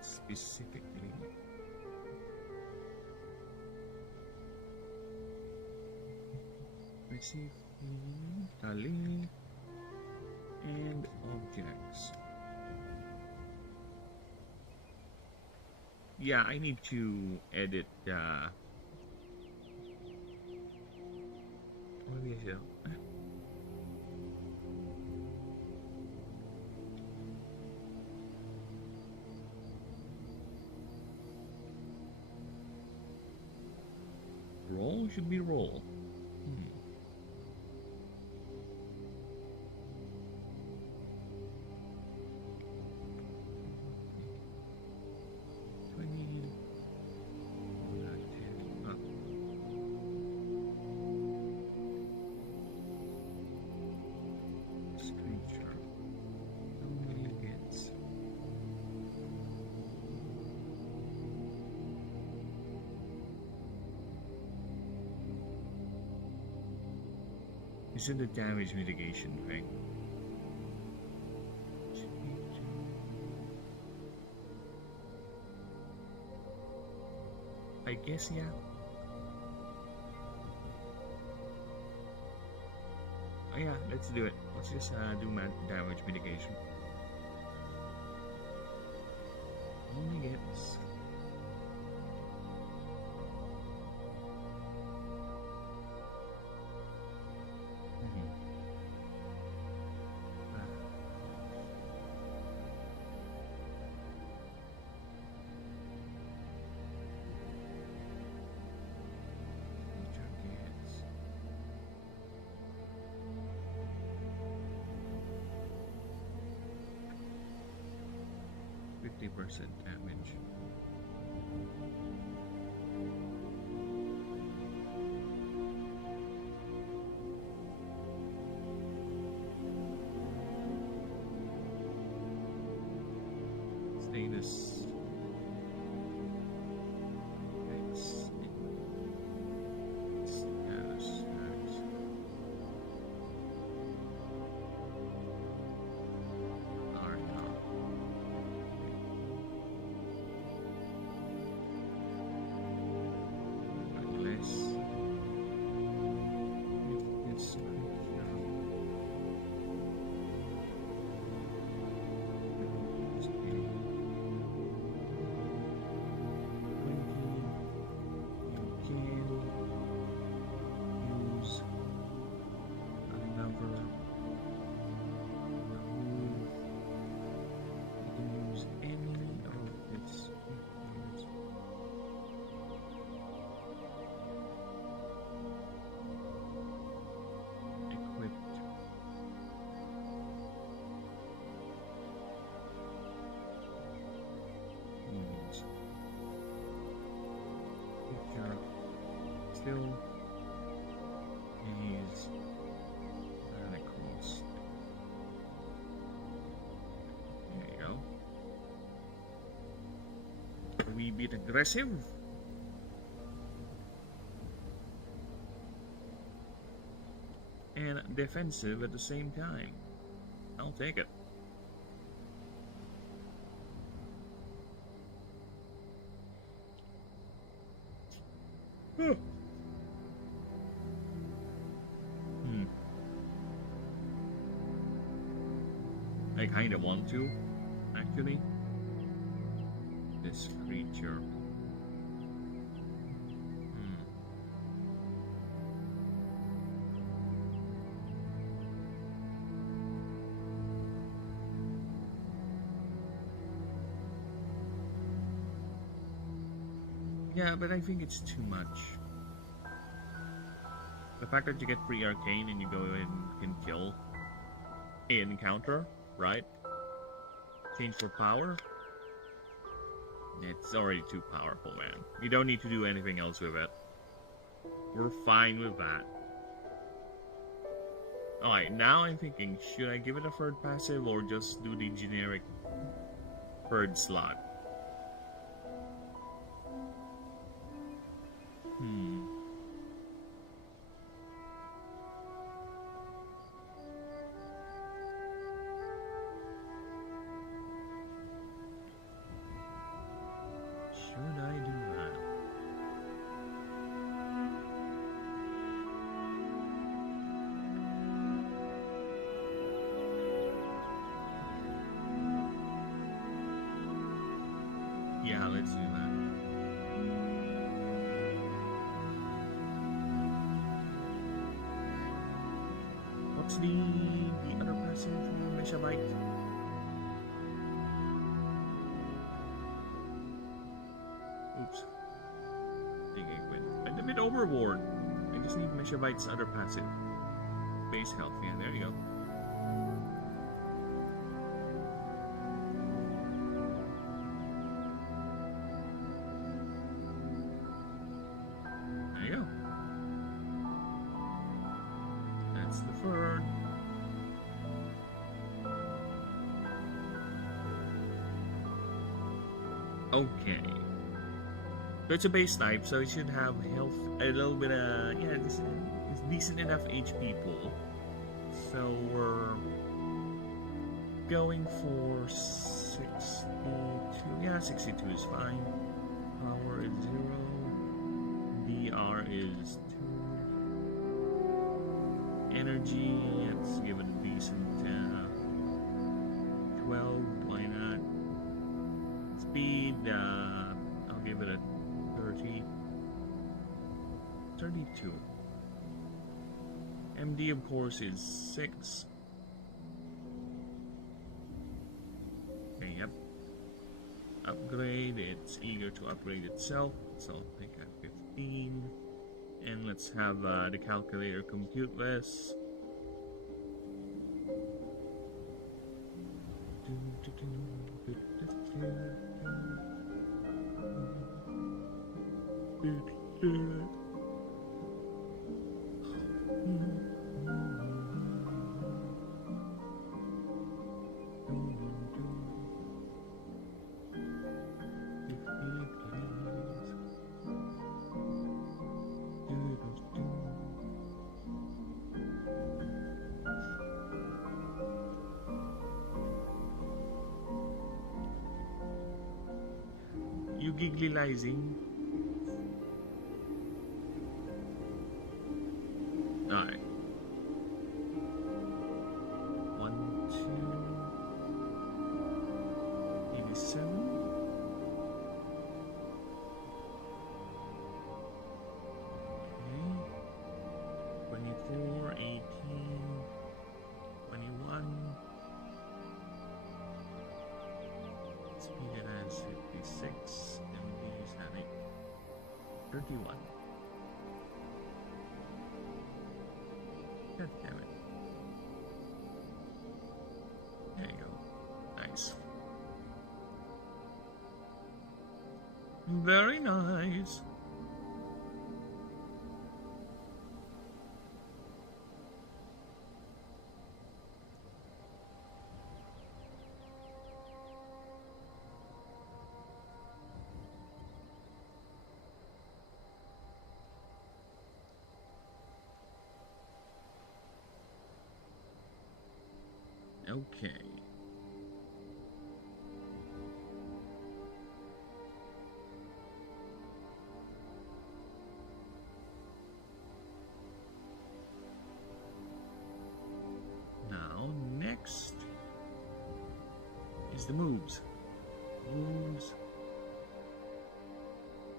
specifically receive tally and objects. Yeah, I need to edit what do you say? Roll should be roll. Is it the damage mitigation thing? I guess, yeah. Oh yeah, let's do it. Let's just do damage mitigation. Only gets... %50 damage. Status X. Status X. Still is radicals. There you go. A wee bit aggressive. And defensive at the same time. I'll take it. I kind of want to, actually. This creature. Yeah, but I think it's too much. The fact that you get free arcane and you go and can kill in counter, right? Change for power. It's already too powerful, man. You don't need to do anything else with it. We're fine with that. Alright, now I'm thinking, should I give it a third passive or just do the generic third slot? Should I do that? Yeah, let's do that. What's the other passive for Meshabite? Oops. I think I went a bit overboard. I just need Meshabite's other passive. Base health, yeah, there you go. There you go. That's the third. Okay. So it's a base type, so it should have health, a little bit of, yeah, this It's decent enough HP pool. So we're going for 62. Yeah, 62 is fine. Power is 0. DR is 2. Energy, let's give it a decent 12. Why not? Speed, I'll give it a 30. 32. MD, of course, is 6. Okay, yep. Upgrade, it's eager to upgrade itself, so I'll pick at 15. And let's have the calculator compute this. You giggly-lizing. Alright. 1, 2, 87. Okay. 24, 18, 21. Speed has 56. MD's having 31. God damn it. There you go. Nice. Very nice. Okay. Now, next is the moves. Moves.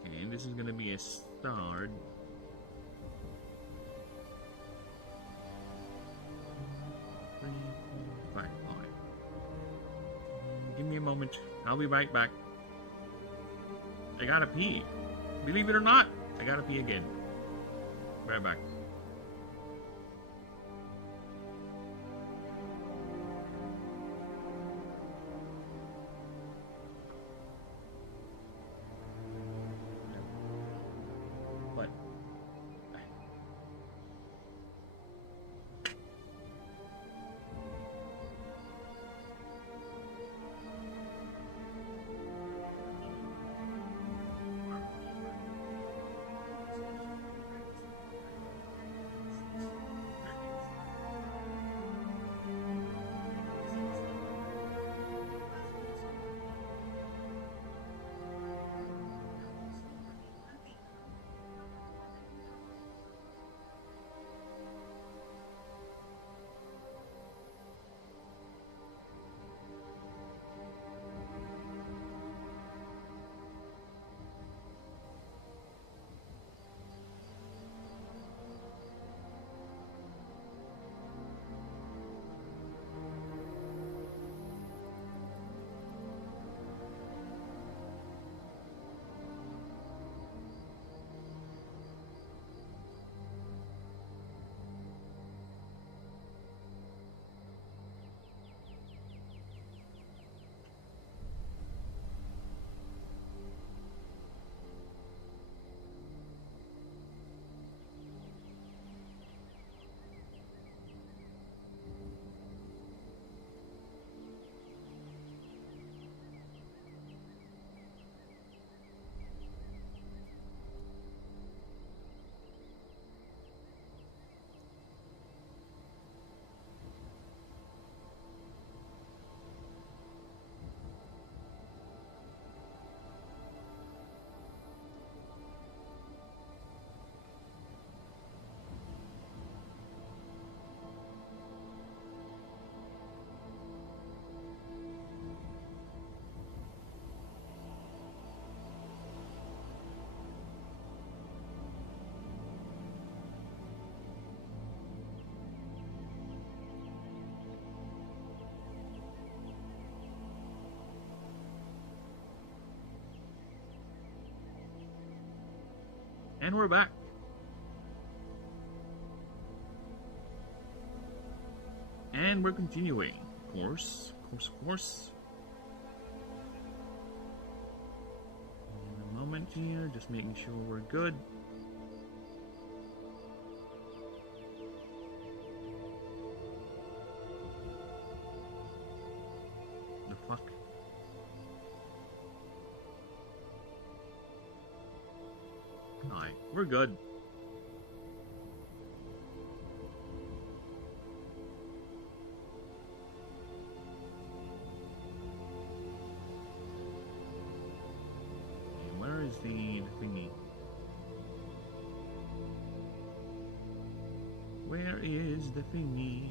Okay, and this is going to be a start. Give me a moment. I'll be right back. I gotta pee. Believe it or not, I gotta pee again. Right back. What? And we're back. And we're continuing. Of course. In a moment here, just making sure we're good. The fuck? Alright, we're good. Where is the thingy? Where is the thingy?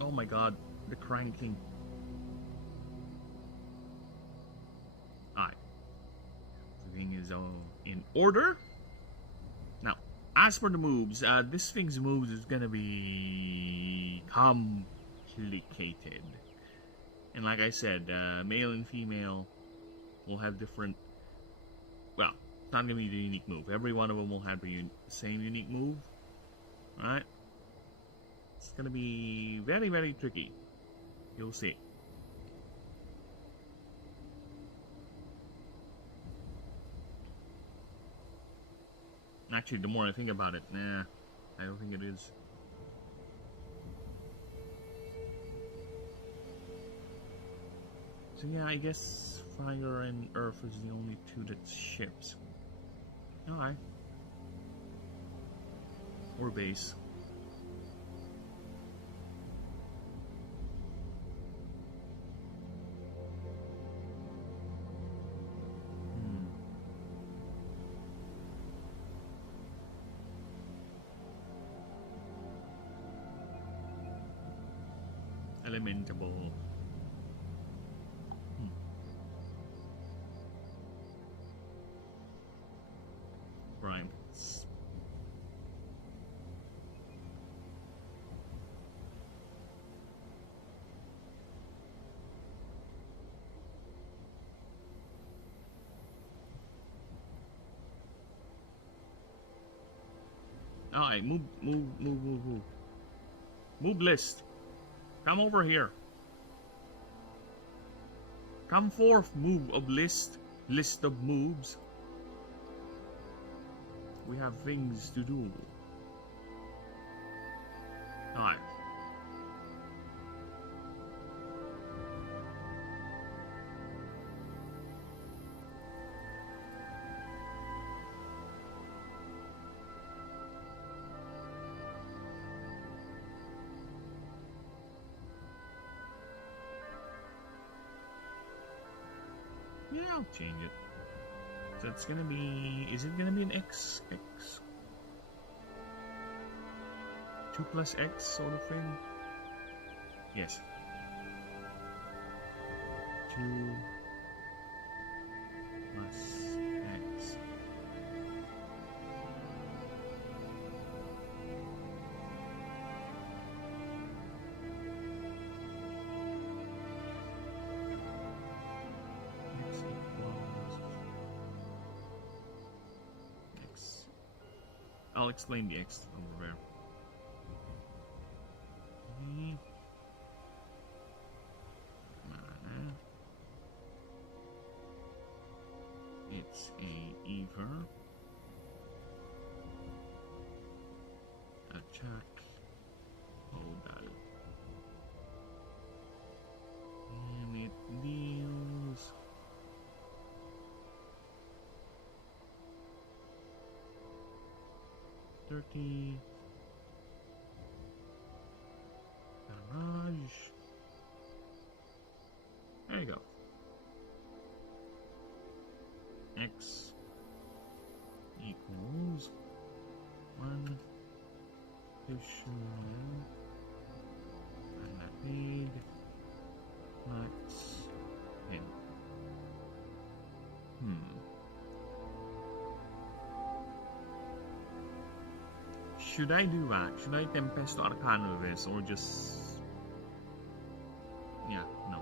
Oh my god, the cranking. Alright. Everything is in order. Now, as for the moves, this thing's moves is gonna be complicated. And like I said, male and female will have different... Well, it's not gonna be the unique move. Every one of them will have the same unique move. Alright? It's gonna be very, very tricky. You'll see. Actually, the more I think about it, nah, I don't think it is. So yeah, I guess fire and earth is the only two that ships. Alright. Or base. Elementable. Primes. Alright, move. Move list. Come over here. Come forth, move of list. List of moves. We have things to do. Alright. Yeah, I'll change it. So it's gonna be... Is it gonna be an X? 2 plus X sort of thing? Yes. 2 plus X. X equals X. I'll explain the X over there. It's a either attack modal, and it deals 30 damage. There you go. X equals 1 Addition. Need max 10. Should I do that? Should I Tempesto Arcano this or just... Yeah, no.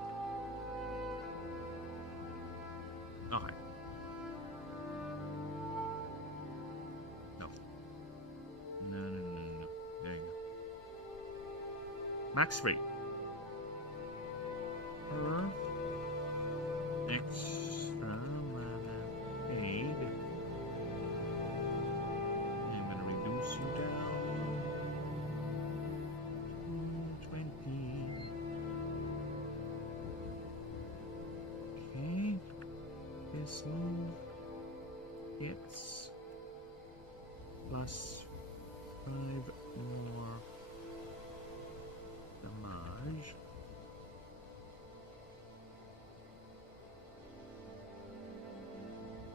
Okay. No. No. There you go. Max rate. Extra mana paid. I'm gonna reduce you down to 20. Okay. This move gets plus 5 more damage.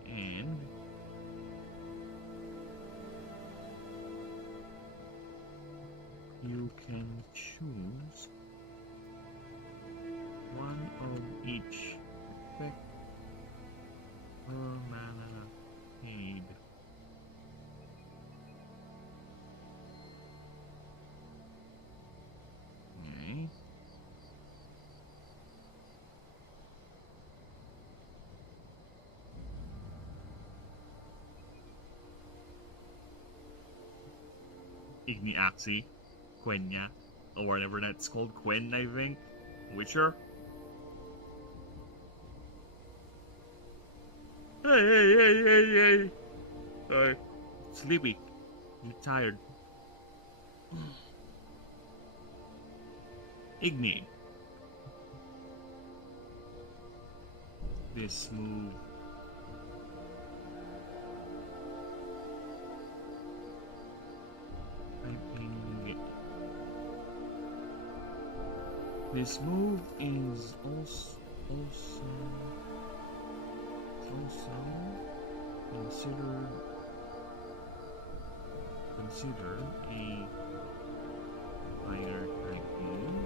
And you can choose one of each effect per mana paid. Okay. Igniaxi, Quenya, or whatever that's called, Quen, I think. Witcher. Hey. Sorry. Sleepy. You tired. Igni. This move. This move is also considered a fire type move.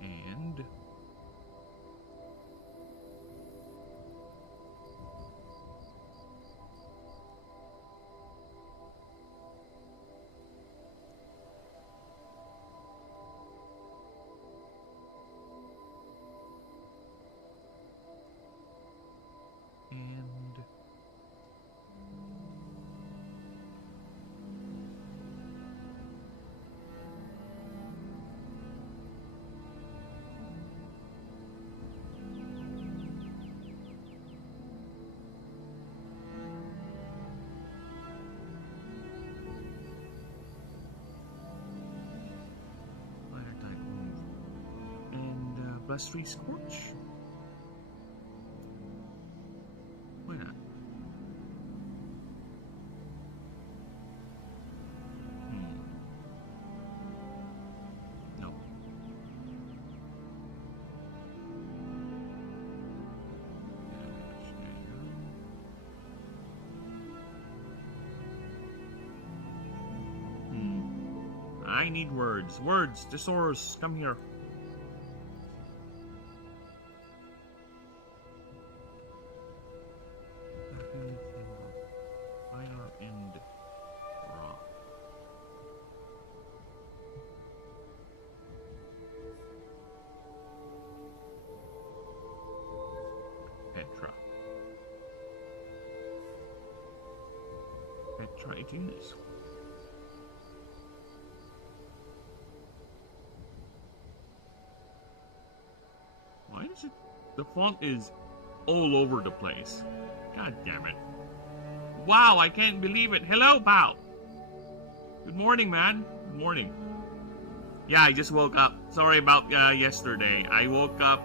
And plus 3 Scorch? Why not? No. I need words. Words! Thesaurus, come here. Petra it is. Why is it? The font is all over the place. God damn it. Wow, I can't believe it. Hello, pal. Good morning, man. Good morning. Yeah, I just woke up. Sorry about yesterday. I woke up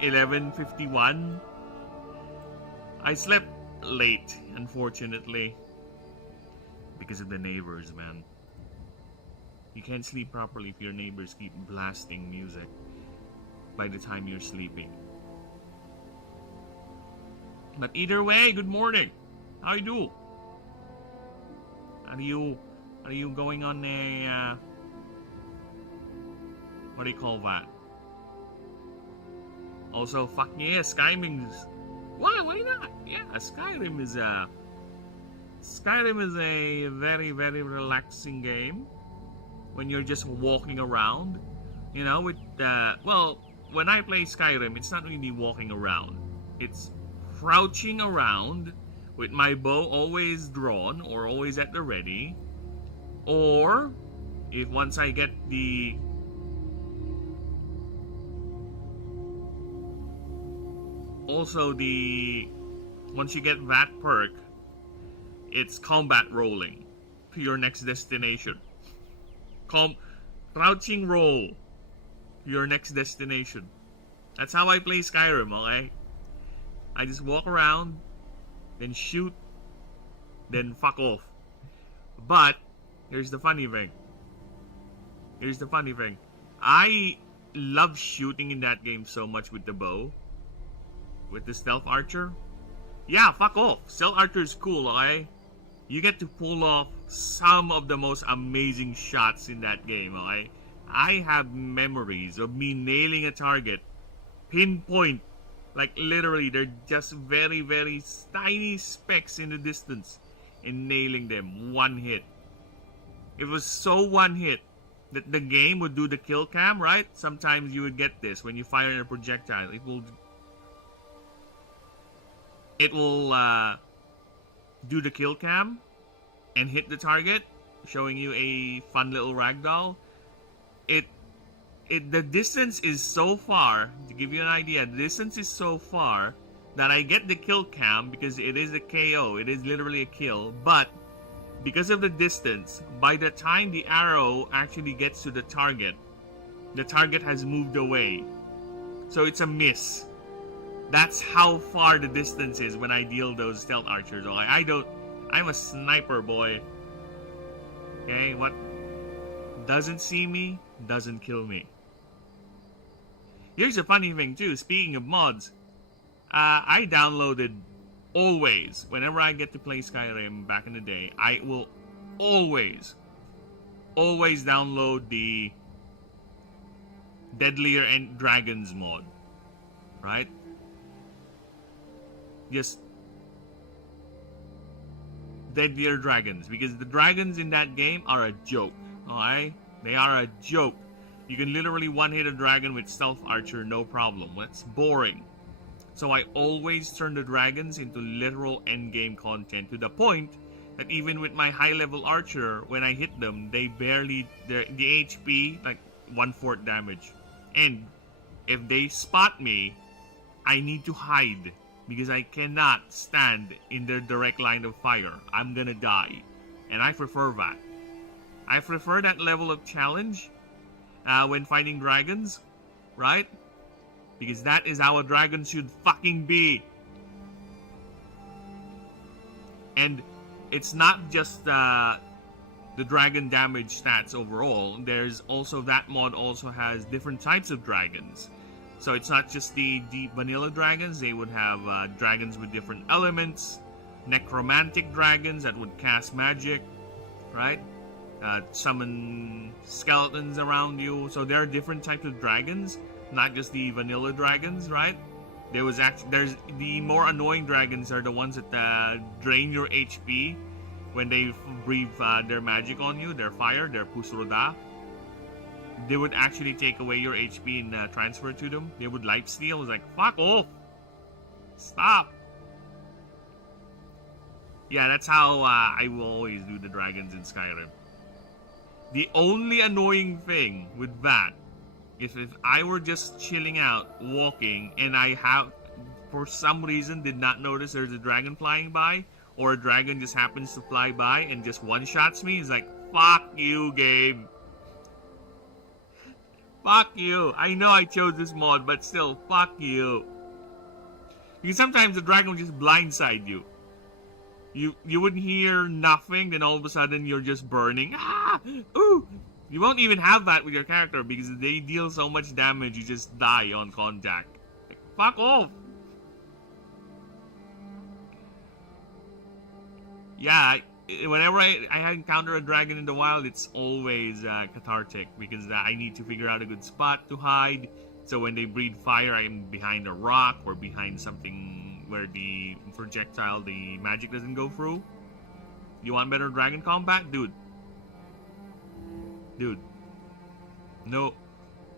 11:51. I slept late, unfortunately, because of the neighbors, man. You can't sleep properly if your neighbors keep blasting music by the time you're sleeping. But either way, good morning. How you do? Are you going on a what do you call that? Also, fuck yeah, Skyrim is why not? Yeah, Skyrim is a very, very relaxing game when you're just walking around. You know, with well, when I play Skyrim, it's not really walking around. It's crouching around with my bow always drawn or always at the ready. Or if once I get the once you get that perk, it's combat rolling to your next destination. Crouching roll to your next destination. That's how I play Skyrim, okay? I just walk around, then shoot, then fuck off. But here's the funny thing. I love shooting in that game so much with the bow. With the stealth archer. Yeah, fuck off. Stealth archer is cool, okay? You get to pull off some of the most amazing shots in that game, okay? I have memories of me nailing a target. Pinpoint. Like literally, they're just very, very tiny specks in the distance. And nailing them. One hit. It was so one hit that the game would do the kill cam, right? Sometimes you would get this. When you fire a projectile, it will do the kill cam and hit the target, showing you a fun little ragdoll. The distance is so far, to give you an idea, the distance is so far that I get the kill cam because it is a KO. It is literally a kill, but because of the distance, by the time the arrow actually gets to the target has moved away. So it's a miss. That's how far the distance is when I deal those stealth archers. I'm a sniper, boy. Okay, what doesn't see me, doesn't kill me. Here's a funny thing too, speaking of mods. I downloaded always, whenever I get to play Skyrim back in the day, I will always download the Deadlier and Dragons mod. Right? Just Deadlier Dragons, because the dragons in that game are a joke. Alright? They are a joke. You can literally one-hit a dragon with Stealth Archer, no problem. That's boring. So I always turn the dragons into literal endgame content, to the point that even with my high-level archer, when I hit them, they barely, the HP, like 1/4 damage. And if they spot me, I need to hide, because I cannot stand in their direct line of fire. I'm gonna die. And I prefer that. I prefer that level of challenge when fighting dragons, right? Because that is how a dragon should fucking be. And it's not just the dragon damage stats overall. There's also, that mod also has different types of dragons. So it's not just the vanilla dragons. They would have dragons with different elements, necromantic dragons that would cast magic, right? Summon skeletons around you. So there are different types of dragons, not just the vanilla dragons, right? There's the more annoying dragons are the ones that drain your HP when they breathe their magic on you, their fire, their pusroda. They would actually take away your HP and transfer to them. They would lifesteal. It's like, fuck off! Stop! Yeah, that's how I will always do the dragons in Skyrim. The only annoying thing with that is if I were just chilling out, walking, and I for some reason did not notice there's a dragon flying by, or a dragon just happens to fly by and just one-shots me, it's like, fuck you, game. Fuck you. I know I chose this mod, but still, fuck you. Because sometimes the dragon will just blindside you. You wouldn't hear nothing, then all of a sudden you're just burning. Ah! Ooh! You won't even have that with your character because they deal so much damage, you just die on contact. Like, fuck off! yeah, whenever I encounter a dragon in the wild, it's always cathartic because I need to figure out a good spot to hide. So when they breathe fire, I'm behind a rock or behind something where the projectile, the magic doesn't go through. You want better dragon combat? Dude. No.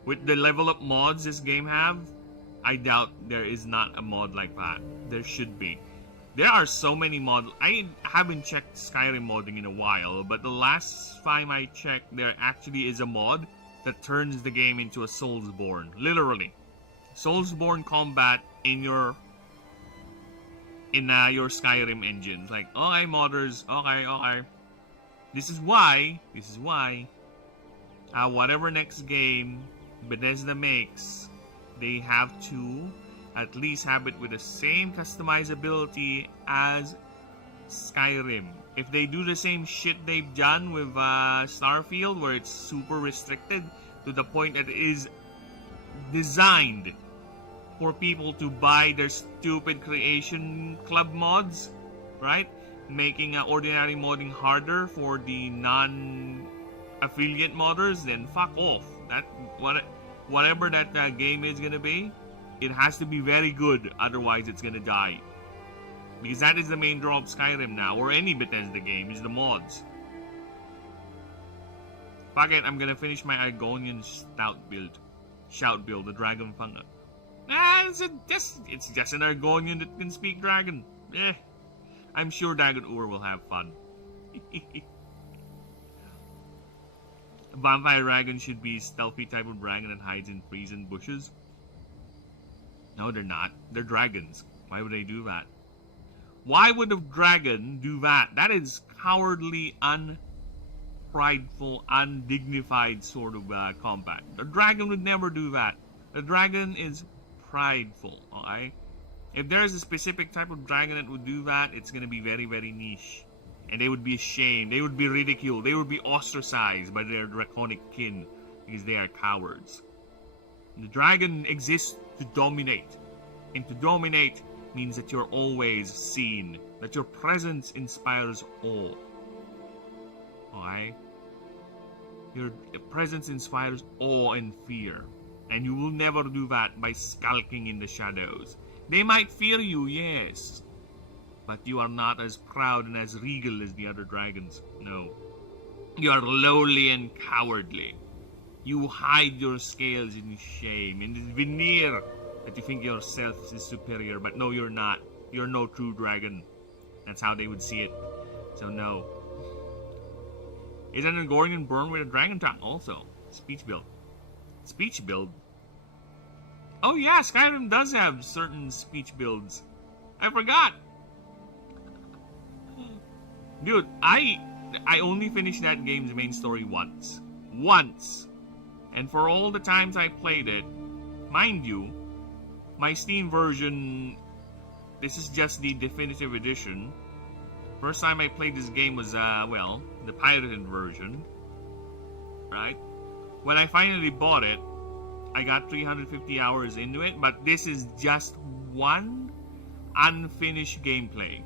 With the level up mods this game have, I doubt there is not a mod like that. There should be. There are so many mods. I haven't checked Skyrim modding in a while, but the last time I checked, there actually is a mod that turns the game into a Soulsborne. Literally. Soulsborne combat in your Skyrim engines. Like, okay, modders, okay. This is why, whatever next game Bethesda makes, they have to at least have it with the same customizability as Skyrim. If they do the same shit they've done with Starfield, where it's super restricted to the point that it is designed for people to buy their stupid Creation Club mods, right? Making ordinary modding harder for the non-affiliate modders, then fuck off. Whatever that game is gonna be, it has to be very good, otherwise it's gonna die. Because that is the main draw of Skyrim now, or any Bethesda game, is the mods. Fuck it, I'm gonna finish my Argonian Shout build, the Dragon Funga. It's just an Argonian that can speak Dragon. I'm sure Dagon Ur will have fun. Vampire dragon should be stealthy type of dragon that hides in trees and bushes. No, they're not. They're dragons. Why would they do that? Why would a dragon do that? That is cowardly, unprideful, undignified sort of combat. A dragon would never do that. A dragon is prideful, okay? If there's a specific type of dragon that would do that, it's gonna be very, very niche. And they would be ashamed, they would be ridiculed, they would be ostracized by their draconic kin because they are cowards. The dragon exists to dominate. And to dominate means that you're always seen, that your presence inspires awe. Okay? Your presence inspires awe and fear. And you will never do that by skulking in the shadows. They might fear you, yes. But you are not as proud and as regal as the other dragons. No. You are lowly and cowardly. You hide your scales in shame and this veneer that you think yourself is superior. But no, you're not. You're no true dragon. That's how they would see it. So no. Is an Angorian born with a dragon tongue also? Speech build. Speech build? Oh yeah, Skyrim does have certain speech builds. I forgot. Dude, I only finished that game's main story once. And for all the times I played it, mind you, my Steam version, this is just the definitive edition. First time I played this game was, the pirated version. Right? When I finally bought it, I got 350 hours into it, but this is just one unfinished gameplay.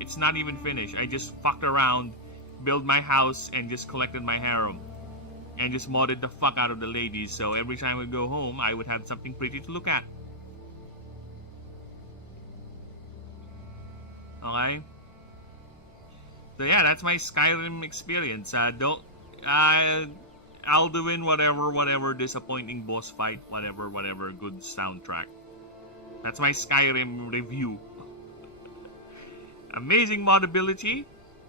It's not even finished. I just fucked around, built my house, and just collected my harem. And just modded the fuck out of the ladies, so every time I would go home, I would have something pretty to look at. Okay? So yeah, that's my Skyrim experience. Alduin, whatever, disappointing boss fight, whatever, good soundtrack. That's my Skyrim review. Amazing modability,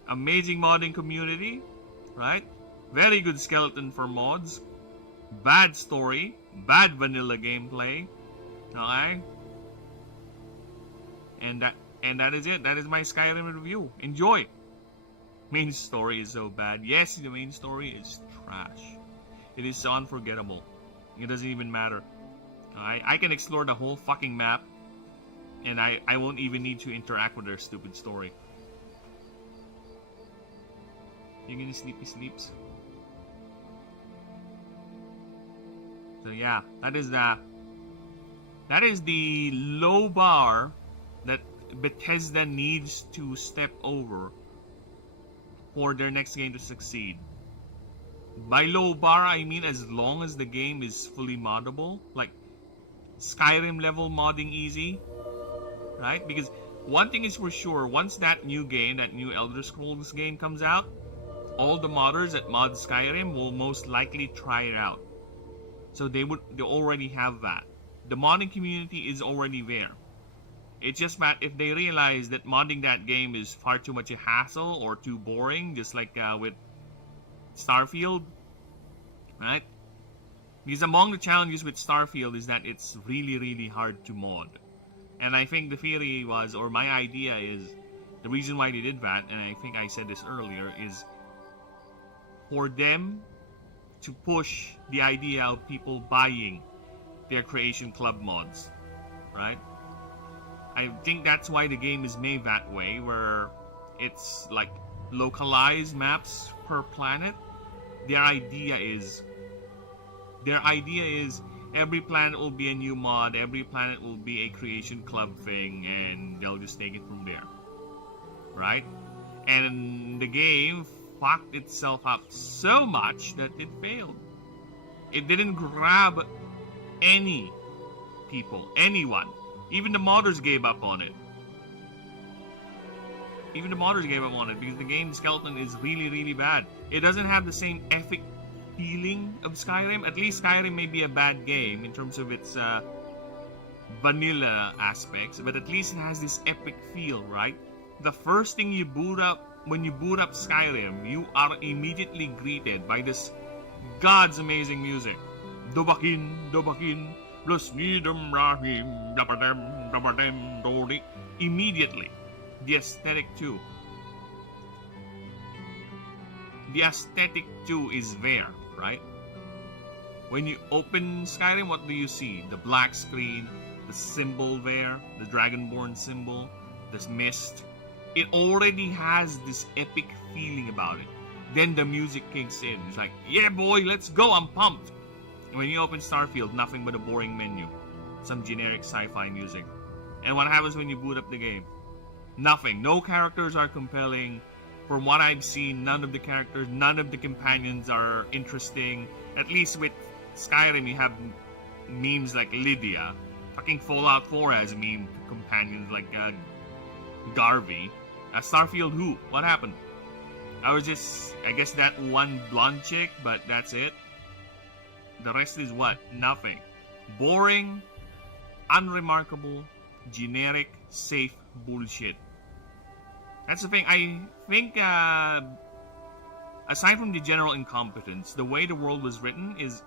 amazing modding community, right? Very good skeleton for mods. Bad story, bad vanilla gameplay. Okay? And that is it. That is my Skyrim review. Enjoy. Main story is so bad. Yes, the main story is trash. It is so unforgettable. It doesn't even matter. I can explore the whole fucking map, and I won't even need to interact with their stupid story. You gonna sleepy sleeps? So yeah, that is the low bar that Bethesda needs to step over for their next game to succeed. By low bar, I mean as long as the game is fully moddable, like Skyrim level modding easy, right? Because one thing is for sure, once that new game, that new Elder Scrolls game comes out, all the modders that mod Skyrim will most likely try it out. So they already have that. The modding community is already there. It's just that if they realize that modding that game is far too much a hassle or too boring, just like with Starfield, right? Because among the challenges with Starfield is that it's really, really hard to mod. And I think the theory was, or my idea is, the reason why they did that, and I think I said this earlier, is for them to push the idea of people buying their Creation Club mods, right? I think that's why the game is made that way, where it's like localized maps per planet. Their idea is every planet will be a new mod, every planet will be a Creation Club thing, and they'll just take it from there, right? And the game fucked itself up so much that it failed. It didn't grab any people, anyone. Even the modders gave up on it. Because the game skeleton is really, really bad. It doesn't have the same epic feeling of Skyrim. At least Skyrim may be a bad game in terms of its vanilla aspects, but at least it has this epic feel, right? The first thing you boot up, when you boot up Skyrim, you are immediately greeted by this God's amazing music. Dobakin, Dobakin, Blasmidum Rahim, Dabadem, Dabadem, Dodi. Immediately. The aesthetic too. The aesthetic too is there, right? When you open Skyrim, what do you see? The black screen, the symbol there, the Dragonborn symbol, this mist. It already has this epic feeling about it. Then the music kicks in. It's like, yeah boy, let's go, I'm pumped. When you open Starfield, nothing but a boring menu. Some generic sci-fi music. And what happens when you boot up the game? Nothing. No characters are compelling. From what I've seen, none of the characters, none of the companions are interesting. At least with Skyrim, you have memes like Lydia. Fucking Fallout 4 has meme companions like Garvey. Starfield, who? What happened? I guess that one blonde chick, but that's it. The rest is what? Nothing. Boring, unremarkable, generic, safe bullshit. That's the thing. I think, aside from the general incompetence, the way the world was written is...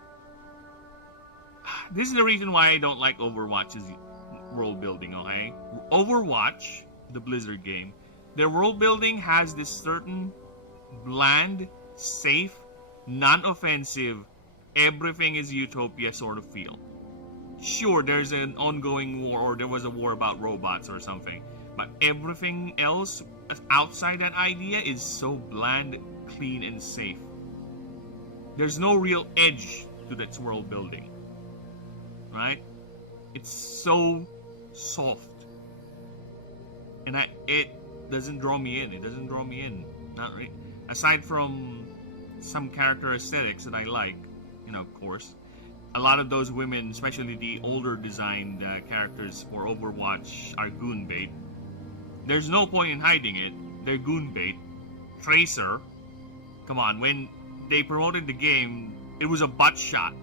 This is the reason why I don't like Overwatch's world building, okay? Overwatch, the Blizzard game, their world building has this certain bland, safe, non-offensive, everything is utopia sort of feel. Sure, there's an ongoing war, or there was a war about robots or something, but everything else outside that idea is so bland, clean, and safe. There's no real edge to that world building, right? It's so soft, and it doesn't draw me in. Not really. Aside from some character aesthetics that I like, of course. A lot of those women, especially the older designed characters for Overwatch, are goon bait. There's no point in hiding it. They're goon bait. Tracer, come on, when they promoted the game, it was a butt shot.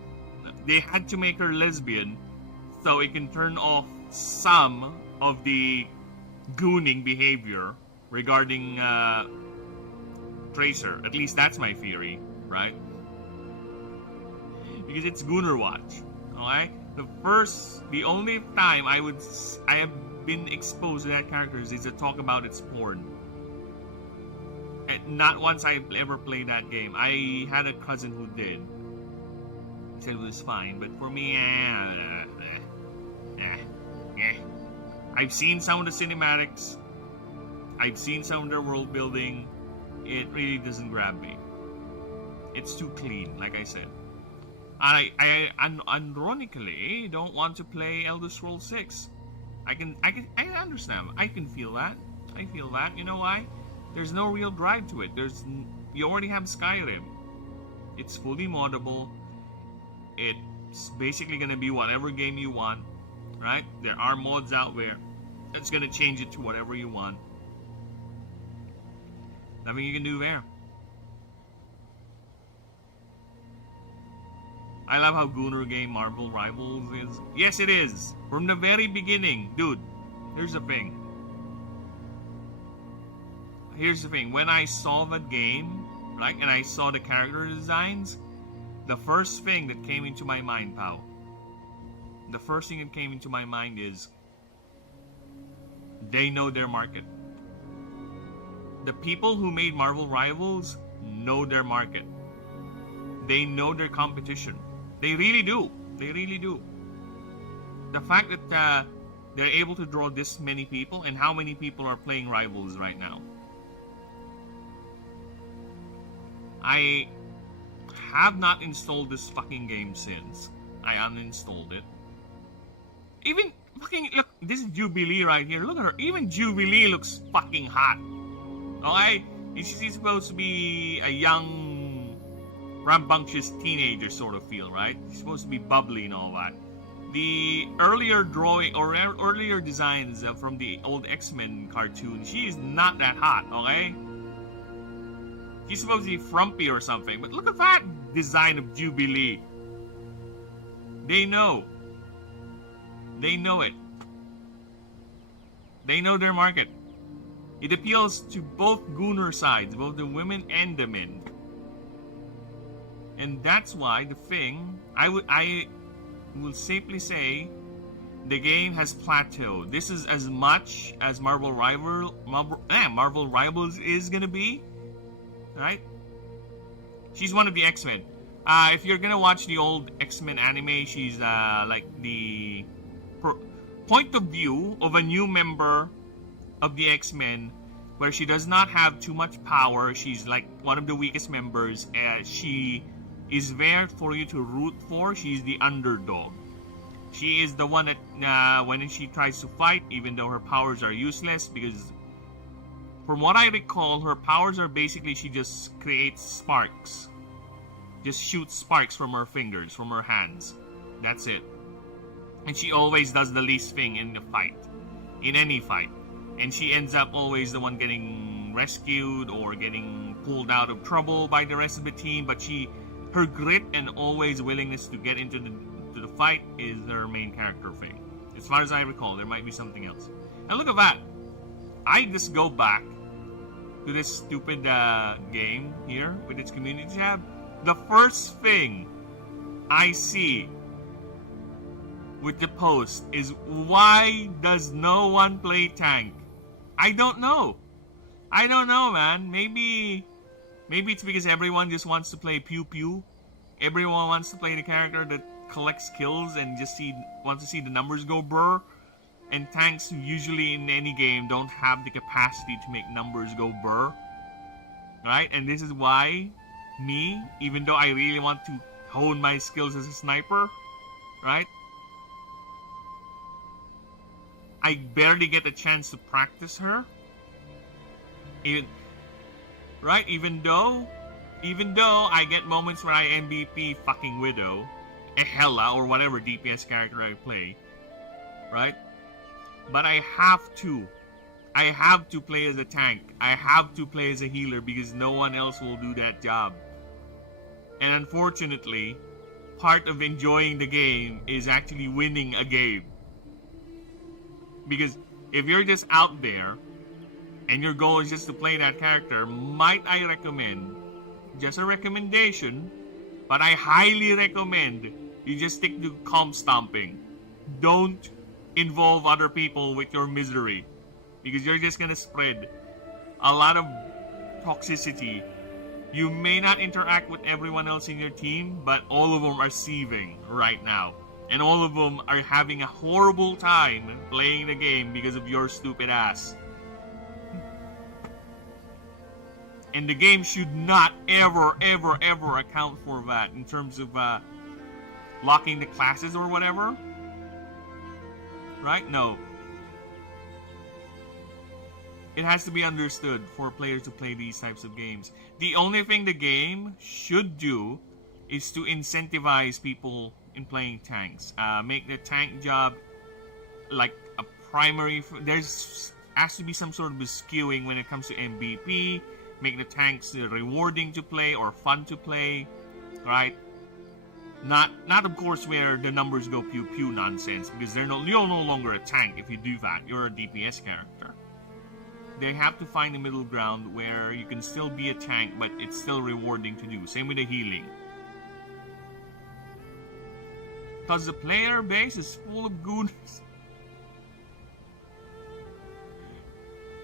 They had to make her lesbian so it can turn off some of the gooning behavior regarding Tracer. At least that's my theory, right? Because it's Gooner Watch, okay? The only time I have been exposed to that character is to talk about its porn. And not once I ever played that game. I had a cousin who did. He said it was fine, but for me, I've seen some of the cinematics. I've seen some of their world building. It really doesn't grab me. It's too clean, like I said. I ironically don't want to play Elder Scrolls 6. I understand. I can feel that. I feel that. You know why? There's no real drive to it. You already have Skyrim. It's fully moddable. It's basically gonna be whatever game you want, right? There are mods out there that's gonna change it to whatever you want. Nothing you can do there. I love how Gunnar game Marvel Rivals is. Yes, it is. From the very beginning. Dude, here's the thing. When I saw that game, right, and I saw the character designs, the first thing that came into my mind, pal, the first thing that came into my mind is they know their market. The people who made Marvel Rivals know their market. They know their competition. They really do. They really do. The fact that they're able to draw this many people, and how many people are playing Rivals right now. I have not installed this fucking game since I uninstalled it. Even fucking look, this is Jubilee right here. Look at her. Even Jubilee looks fucking hot. Okay, she's supposed to be a young, rambunctious teenager sort of feel, right? She's supposed to be bubbly and all that. The earlier drawing or earlier designs from the old X-Men cartoon, she is not that hot. Okay. She's supposed to be frumpy or something, but look at that design of Jubilee. They know. They know it. They know their market. It appeals to both Gunnar sides, both the women and the men. And that's why the thing, I will simply say, the game has plateaued. This is as much as Marvel Rivals is gonna be. Right? She's one of the X-Men. If you're gonna watch the old X-Men anime, she's like the point of view of a new member of the X-Men, where she does not have too much power. She's like one of the weakest members. She is there for you to root for. She's the underdog. She is the one that when she tries to fight, even though her powers are useless, because from what I recall, her powers are basically she just creates sparks. Just shoots sparks from her fingers, from her hands. That's it. And she always does the least thing in the fight. In any fight. And she ends up always the one getting rescued or getting pulled out of trouble by the rest of the team. But her grit and always willingness to get into the fight is her main character thing. As far as I recall, there might be something else. And look at that. I just go back to this stupid game here with its community tab. The first thing I see with the post is, why does no one play tank? I don't know. I don't know, man. Maybe it's because everyone just wants to play pew pew. Everyone wants to play the character that collects kills and just wants to see the numbers go brr. And tanks usually in any game don't have the capacity to make numbers go burr. Right? And this is why me, even though I really want to hone my skills as a sniper, right? I barely get a chance to practice her. Even though I get moments where I MVP fucking Widow, Hela, or whatever DPS character I play, right? But I have to play as a tank. I have to play as a healer because no one else will do that job. And unfortunately, part of enjoying the game is actually winning a game. Because if you're just out there and your goal is just to play that character, might I recommend, just a recommendation, but I highly recommend you just stick to comp stomping. Don't involve other people with your misery, because you're just gonna spread a lot of toxicity. You may not interact with everyone else in your team, but all of them are seething right now, and all of them are having a horrible time playing the game because of your stupid ass. And the game should not ever account for that in terms of locking the classes or whatever. Right? No. It has to be understood for players to play these types of games. The only thing the game should do is to incentivize people in playing tanks. Make the tank job like a primary. There's has to be some sort of skewing when it comes to MVP. Make the tanks rewarding to play or fun to play, right? Not of course where the numbers go pew pew nonsense, because you're no longer a tank if you do that. You're a DPS character. They have to find a middle ground where you can still be a tank, but it's still rewarding to do. Same with the healing. Because the player base is full of goons.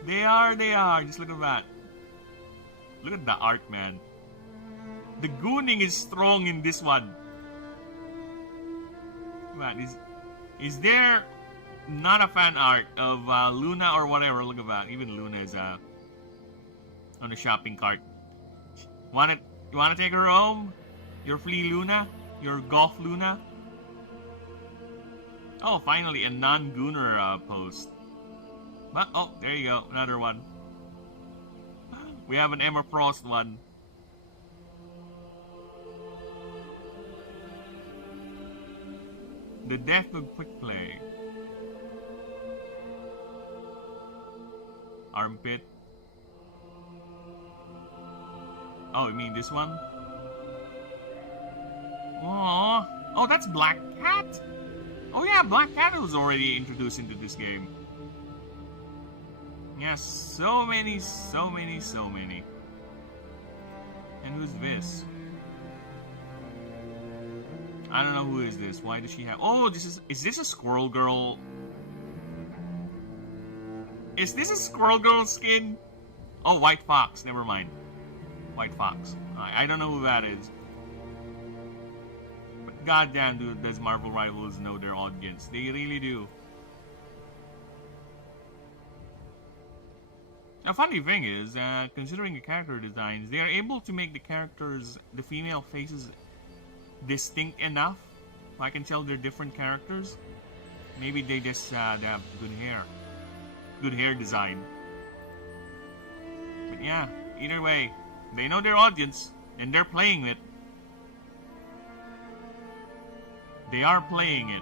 They are. Just look at that. Look at the art, man. The gooning is strong in this one. Man, is there not a fan art of Luna or whatever? Look at that. Even Luna is on a shopping cart. You wanna take her home? Your flea Luna? Your golf Luna? Oh, finally a non-gooner post. But, oh, there you go. Another one. We have an Emma Frost one. The Death of Quick Play. Armpit. Oh, you mean this one? Aww. Oh, that's Black Cat? Oh yeah, Black Cat was already introduced into this game. Yeah, so many. And who's this? I don't know who is this. Why does she have... Oh, is this a Squirrel Girl? Is this a Squirrel Girl skin? Oh, White Fox. Never mind. White Fox. I don't know who that is. But goddamn, dude, does Marvel Rivals know their audience? They really do. A funny thing is, considering the character designs, they are able to make the characters, the female faces, distinct enough. I can tell they're different characters. Maybe they just they have good hair design. But yeah, either way, they know their audience and they're playing it. They are playing it.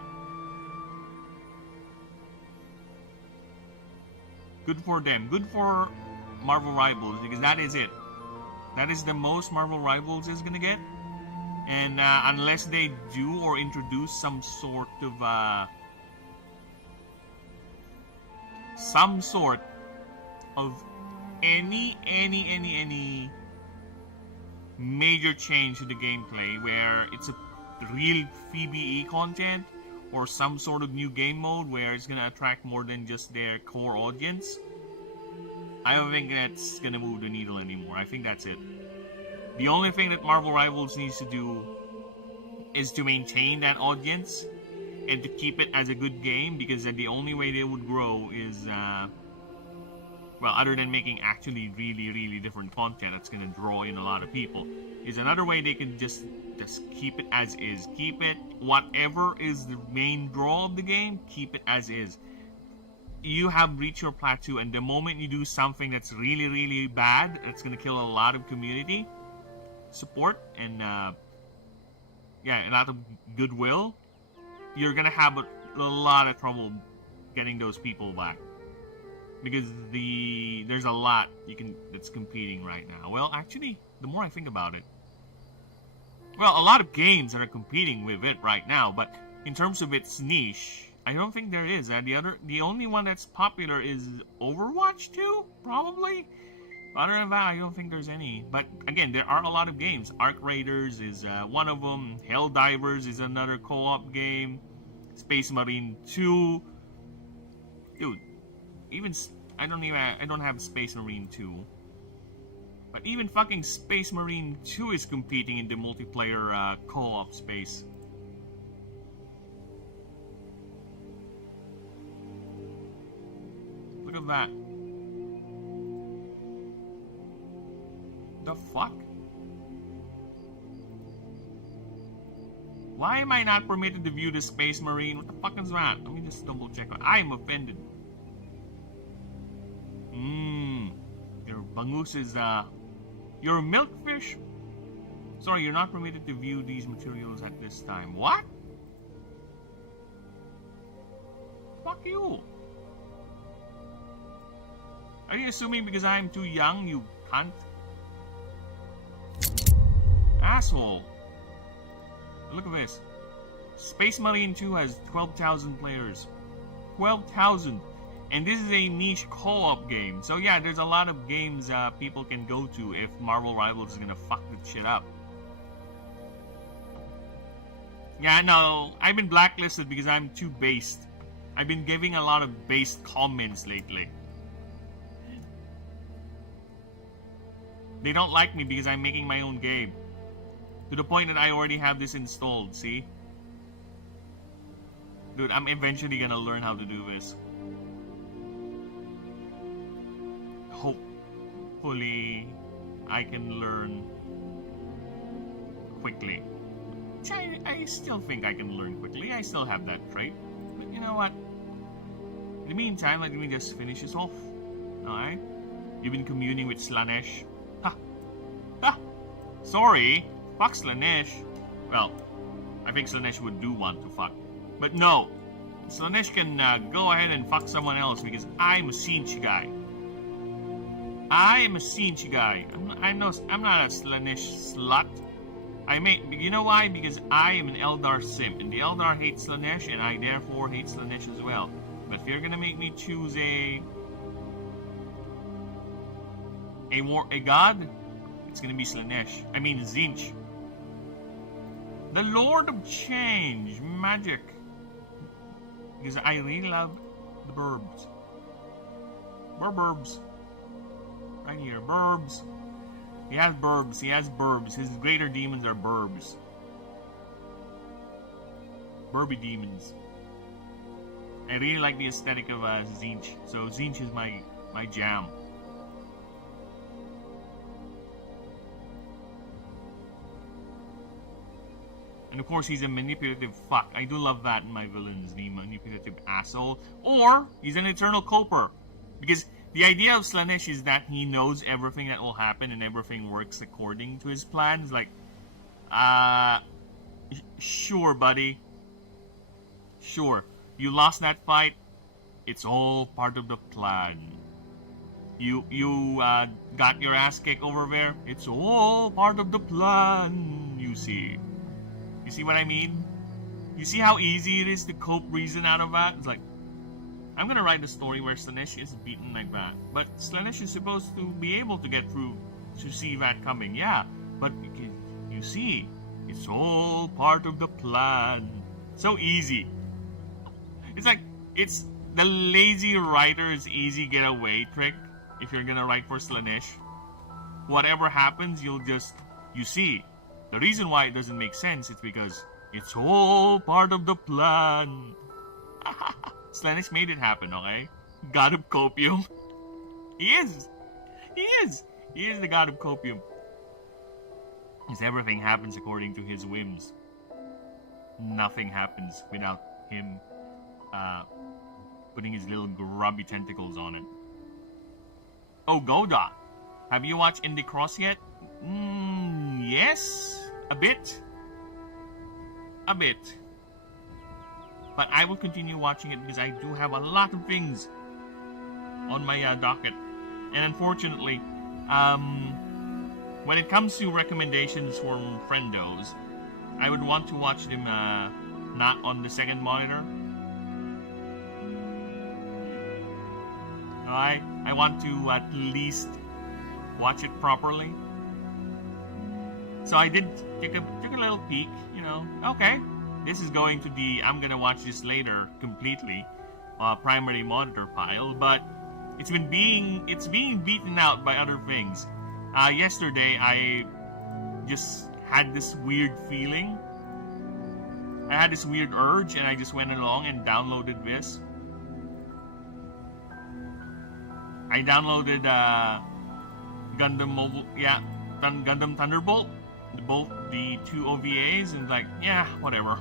Good for them. Good for Marvel Rivals, because that is it. That is the most Marvel Rivals is gonna get. And unless they do or introduce some sort of any major change to the gameplay where it's a real PvE content, or some sort of new game mode where it's gonna attract more than just their core audience, I don't think that's gonna move the needle anymore. I think that's it. The only thing that Marvel Rivals needs to do is to maintain that audience and to keep it as a good game, because the only way they would grow is, well, other than making actually really different content that's gonna draw in a lot of people, is another way they can just keep it as is. Keep it, whatever is the main draw of the game, keep it as is. You have reached your plateau, and the moment you do something that's really bad, that's gonna kill a lot of community support and a lot of goodwill, you're gonna have a lot of trouble getting those people back, because there's a lot that's competing right now. Well, actually, the more I think about it, well, a lot of games are competing with it right now, but in terms of its niche, I don't think there is. The only one that's popular is Overwatch 2, probably. Other than that, I don't think there's any. But again, there are a lot of games. Arc Raiders is one of them. Helldivers is another co-op game. Space Marine 2. Dude, I don't have Space Marine 2. But even fucking Space Marine 2 is competing in the multiplayer co-op space. Look at that. The fuck? Why am I not permitted to view the Space Marine? What the fuck is that? Let me just double check. I am offended. Your bangus is, your milkfish? Sorry, you're not permitted to view these materials at this time. What? Fuck you. Are you assuming because I'm too young, you cunt? Asshole. Look at this. Space Marine 2 has 12,000 players. 12,000. And this is a niche co-op game. So yeah, there's a lot of games people can go to if Marvel Rivals is gonna fuck this shit up. Yeah, no, I've been blacklisted because I'm too based. I've been giving a lot of based comments lately. They don't like me because I'm making my own game. To the point that I already have this installed, see? Dude, I'm eventually gonna learn how to do this. Hopefully, I can learn quickly. Which I still think I can learn quickly. I still have that trait. But you know what? In the meantime, let me just finish this off. Alright? You've been communing with Slanesh. Ha! Ha! Sorry! Fuck Slanesh. Well, I think Slanesh would do want to fuck. But no! Slanesh can go ahead and fuck someone else because I'm a Sinch guy. I am a Sinch guy. I'm not a Slanesh slut. You know why? Because I am an Eldar simp, and the Eldar hate Slanesh, and I therefore hate Slanesh as well. But if you're gonna make me choose a god, it's gonna be Slanesh. I mean Zinch. The Lord of Change, magic. Because I really love the burbs. Burbs. Right here, burbs. He has burbs. He has burbs. His greater demons are burbs. Burby demons. I really like the aesthetic of Zinch. So Zinch is my jam. And of course, he's a manipulative fuck. I do love that in my villains, the manipulative asshole. Or, he's an eternal coper. Because the idea of Slanesh is that he knows everything that will happen and everything works according to his plans. Like, sure, buddy. Sure. You lost that fight. It's all part of the plan. You got your ass kicked over there. It's all part of the plan, you see. You see what I mean? You see how easy it is to cope reason out of that? It's like, I'm gonna write a story where Slanesh is beaten like that. But Slanesh is supposed to be able to get through to see that coming. Yeah, but you see, it's all part of the plan. So easy. It's like, it's the lazy writer's easy getaway trick if you're gonna write for Slanesh. Whatever happens, you see. The reason why it doesn't make sense is because it's all part of the plan. Slanesh made it happen, okay? God of Copium. He is. He is. He is the God of Copium. Because everything happens according to his whims. Nothing happens without him putting his little grubby tentacles on it. Oh, Goda. Have you watched Indie Cross yet? Yes. A bit. A bit. But I will continue watching it because I do have a lot of things on my docket. And unfortunately, when it comes to recommendations from friendos, I would want to watch them not on the second monitor. I want to at least watch it properly. So I did take a little peek, you know. Okay, this is going to the I'm gonna watch this later completely primary monitor pile, but it's being beaten out by other things. Yesterday I just had this weird feeling. I had this weird urge, and I just went along and downloaded this. I downloaded Gundam Mobile, yeah, Gundam Thunderbolt, both the two OVAs, and like, yeah, whatever.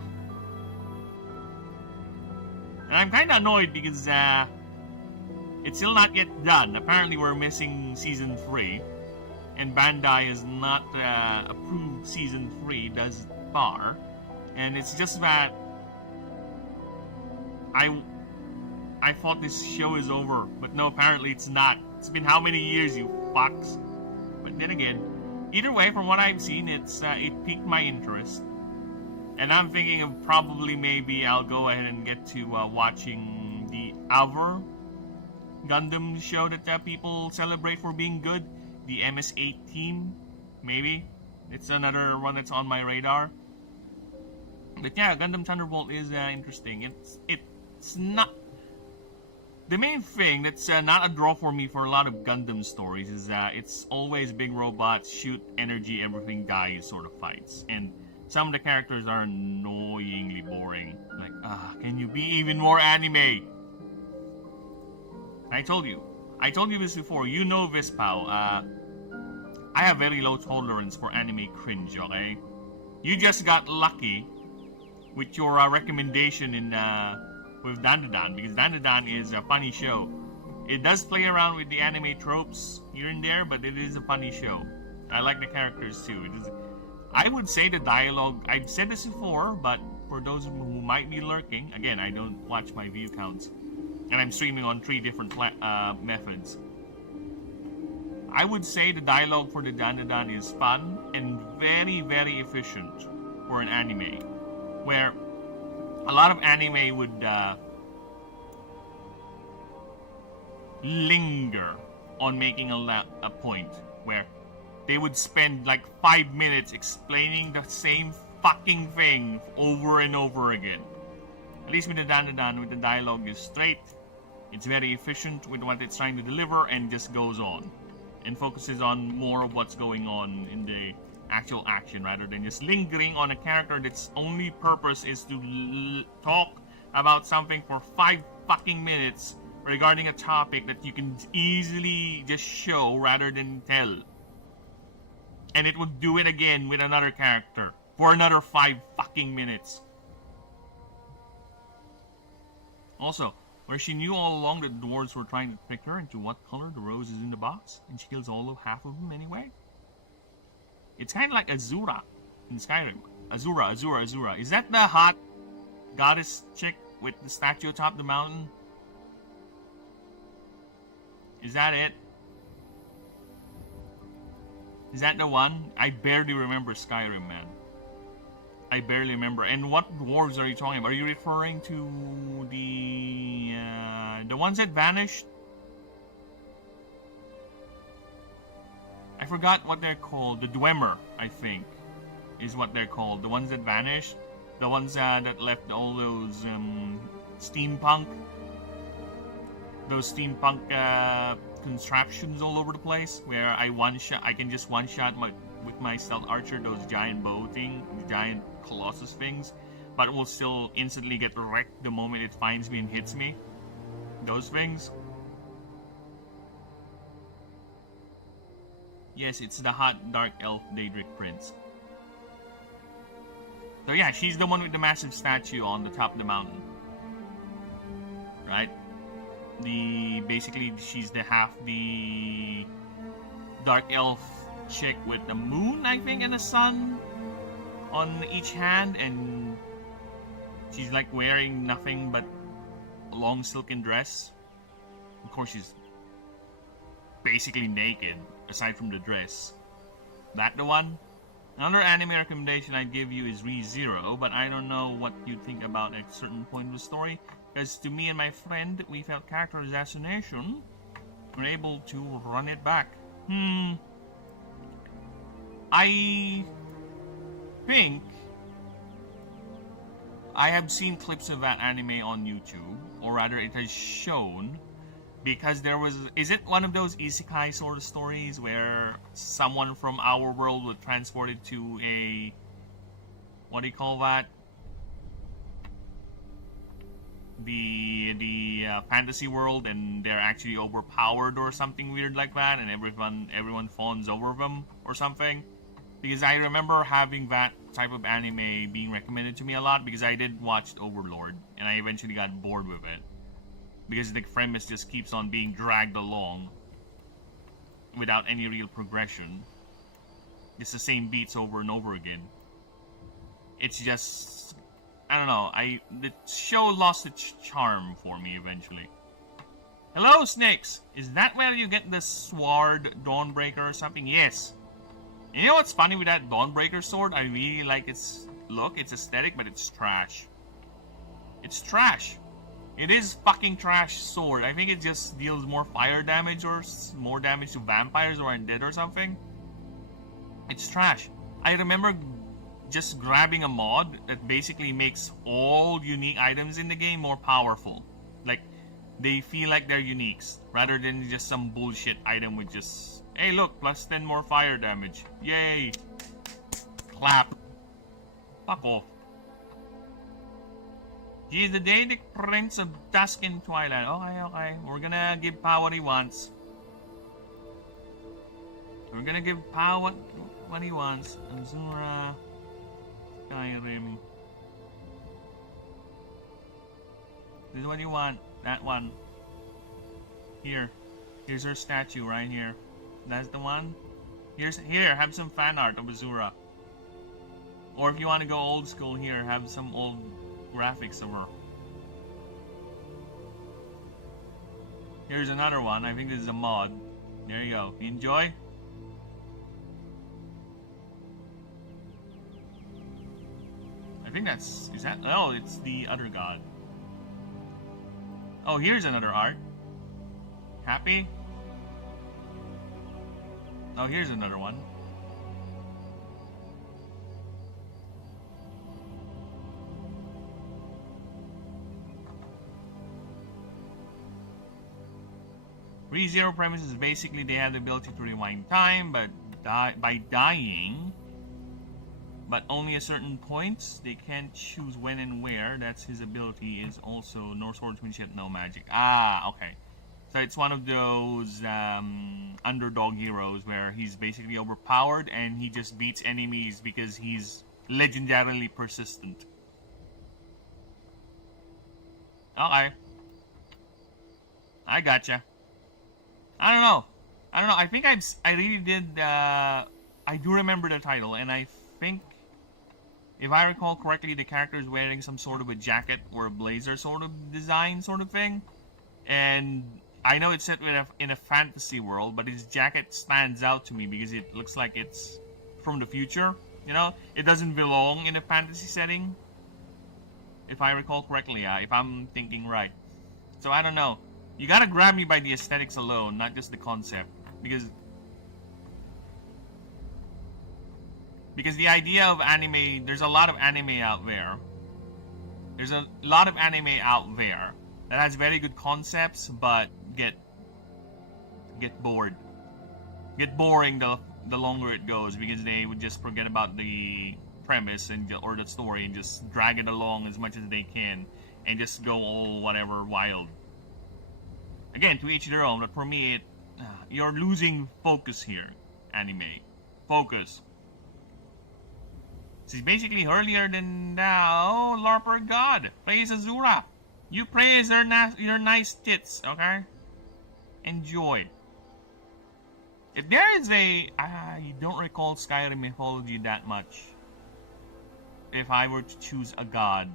And I'm kind of annoyed because It's still not yet done. Apparently, we're missing Season 3. And Bandai has not approved Season 3 thus far. And it's just that I thought this show is over, but no, apparently it's not. It's been how many years, you fucks? But then again, either way, from what I've seen, it piqued my interest. And I'm thinking of probably maybe I'll go ahead and get to watching the other Gundam show that people celebrate for being good. The MS-8 team, maybe. It's another one that's on my radar. But yeah, Gundam Thunderbolt is interesting. It's not... The main thing that's not a draw for me for a lot of Gundam stories is that it's always big robots, shoot, energy, everything dies sort of fights. And some of the characters are annoyingly boring. Like, can you be even more anime? I told you this before. You know this, pal. I have very low tolerance for anime cringe, okay? You just got lucky with your recommendation in with Dandadan, because Dandadan is a funny show. It does play around with the anime tropes here and there, but it is a funny show. I like the characters too. I would say the dialogue, I've said this before, but for those who might be lurking, again, I don't watch my view counts, and I'm streaming on 3 different methods. I would say the dialogue for the Dandadan is fun and very, very efficient for an anime, where a lot of anime would linger on making a point, where they would spend like 5 minutes explaining the same fucking thing over and over again. At least with the Dandadan, with the dialogue is straight, it's very efficient with what it's trying to deliver, and just goes on and focuses on more of what's going on in the actual action, rather than just lingering on a character that's only purpose is to talk about something for 5 fucking minutes regarding a topic that you can easily just show rather than tell. And it would do it again with another character for another 5 fucking minutes. Also, where she knew all along that the dwarves were trying to trick her into what color the rose is in the box, and she kills all of half of them anyway. It's kind of like Azura in Skyrim. Azura. Is that the hot goddess chick with the statue atop the mountain? Is that it? Is that the one? I barely remember Skyrim, man. I barely remember. And what dwarves are you talking about? Are you referring to the ones that vanished? I forgot what they're called. The Dwemer, I think, is what they're called. The ones that vanished. The ones that left all those steampunk contraptions all over the place, where I can just one shot with my stealth archer those giant giant colossus things, but it will still instantly get wrecked the moment it finds me and hits me. Those things. Yes, it's the hot dark elf Daedric prince. So yeah, she's the one with the massive statue on the top of the mountain, right? Basically she's the dark elf chick with the moon, I think, and the sun on each hand, and she's like wearing nothing but a long silken dress. Of course, she's basically naked aside from the dress. That the one? Another anime recommendation I'd give you is ReZero, but I don't know what you think about a certain point of the story, because to me and my friend, we felt character assassination. We're able to run it back. I think I have seen clips of that anime on YouTube, or rather it has shown, because there was... Is it one of those isekai sort of stories where someone from our world was transported to a... What do you call that? The fantasy world, and they're actually overpowered or something weird like that, and everyone fawns over them or something? Because I remember having that type of anime being recommended to me a lot, because I did watch Overlord, and I eventually got bored with it. because the premise just keeps on being dragged along without any real progression. It's the same beats over and over again. It's just, I don't know, the show lost its charm for me eventually. Hello, snakes! Is that where you get the sword Dawnbreaker or something? Yes. And you know what's funny with that Dawnbreaker sword? I really like its look, its aesthetic, but it's trash. It's trash. It is fucking trash sword. I think it just deals more fire damage or more damage to vampires or undead or something. It's trash. I remember just grabbing a mod that basically makes all unique items in the game more powerful. Like, they feel like they're uniques, rather than just some bullshit item with just, hey look, plus 10 more fire damage. Yay! Clap. Fuck off. He is the Daedic Prince of Dusk and Twilight. Okay. We're gonna give Pow what he wants. We're gonna give Pow what he wants. Azura. Skyrim. This is what you want. That one. Here's her statue right here. That's the one. Here, have some fan art of Azura. Or if you want to go old school, here, have some old graphics of her. Here's another one. I think this is a mod. There you go. You enjoy? I think that's... Is that... Oh, it's the other god. Oh, here's another art. Happy? Oh, here's another one. ReZero premise is basically they have the ability to rewind time, but by dying, but only at certain points. They can't choose when and where. That's his ability. Is also no swordsmanship, no magic. Ah, okay. So it's one of those underdog heroes where he's basically overpowered and he just beats enemies because he's legendarily persistent. Okay. I gotcha. I don't know. I think I really did. I do remember the title, and I think, if I recall correctly, the character is wearing some sort of a jacket or a blazer sort of design sort of thing. And I know it's set in a fantasy world, but his jacket stands out to me because it looks like it's from the future. You know, it doesn't belong in a fantasy setting. If I recall correctly, if I'm thinking right. So I don't know. You gotta grab me by the aesthetics alone, not just the concept. Because the idea of anime, there's a lot of anime out there. There's a lot of anime out there that has very good concepts, but get bored. Get boring the longer it goes, because they would just forget about the premise or the story and just drag it along as much as they can and just go all whatever wild. Again, to each their own, but for me, you're losing focus here, anime. Focus. This is basically earlier than now. Oh, LARPer God, praise Azura. You praise your nice tits, okay? Enjoy. If there is I don't recall Skyrim mythology that much. If I were to choose a god,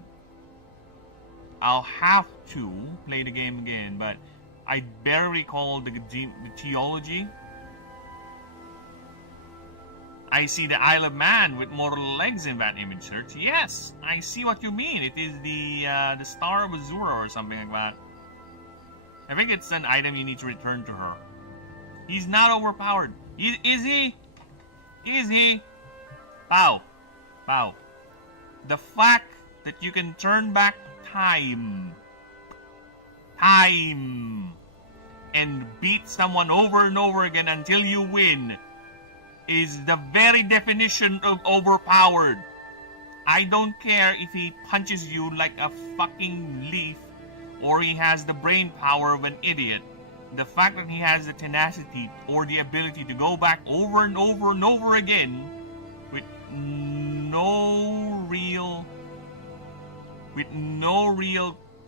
I'll have to play the game again, but I barely recall the theology. I see the Isle of Man with more legs in that image search. Yes, I see what you mean. It is the Star of Azura or something like that. I think it's an item you need to return to her. He's not overpowered. Is he? Is he? Pow. Pow. The fact that you can turn back time and beat someone over and over again until you win is the very definition of overpowered. I don't care if he punches you like a fucking leaf or he has the brain power of an idiot. The fact that he has the tenacity or the ability to go back over and over and over again with no real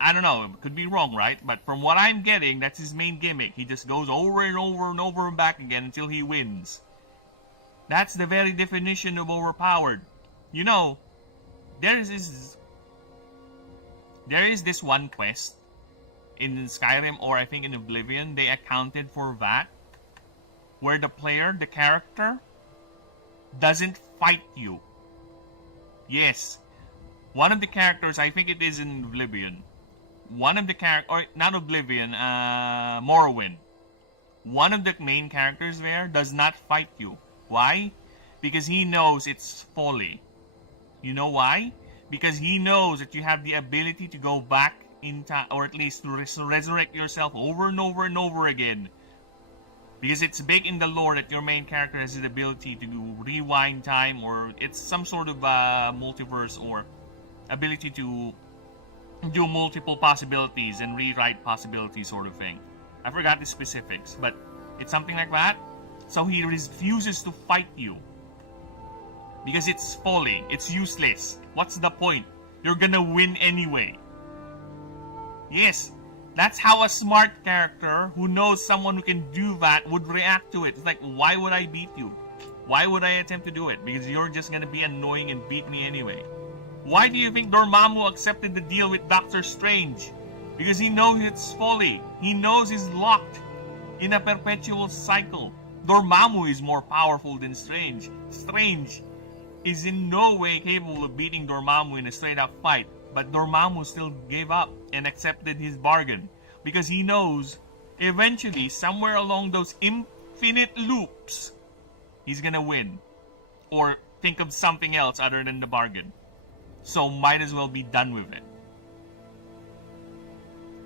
I don't know, could be wrong, right? But from what I'm getting, that's his main gimmick. He just goes over and over and over and back again until he wins. That's the very definition of overpowered. You know, there is this one quest in Skyrim, or I think in Oblivion, they accounted for that, where the player, the character, doesn't fight you. Yes, one of the characters, I think it is in Oblivion, one of the or not Oblivion, Morrowind, one of the main characters there does not fight you. Why? Because he knows it's folly. You know why? Because he knows that you have the ability to go back in time, or at least to resurrect yourself over and over and over again. Because it's big in the lore that your main character has the ability to rewind time, or it's some sort of multiverse, or ability to do multiple possibilities and rewrite possibilities sort of thing. I forgot the specifics, but it's something like that. So he refuses to fight you. Because it's folly. It's useless. What's the point? You're gonna win anyway. Yes, that's how a smart character who knows someone who can do that would react to it. It's like, why would I beat you? Why would I attempt to do it? Because you're just gonna be annoying and beat me anyway. Why do you think Dormammu accepted the deal with Doctor Strange? Because he knows it's folly. He knows he's locked in a perpetual cycle. Dormammu is more powerful than Strange. Strange is in no way capable of beating Dormammu in a straight-up fight, but Dormammu still gave up and accepted his bargain because he knows eventually, somewhere along those infinite loops, he's gonna win or think of something else other than the bargain. So might as well be done with it.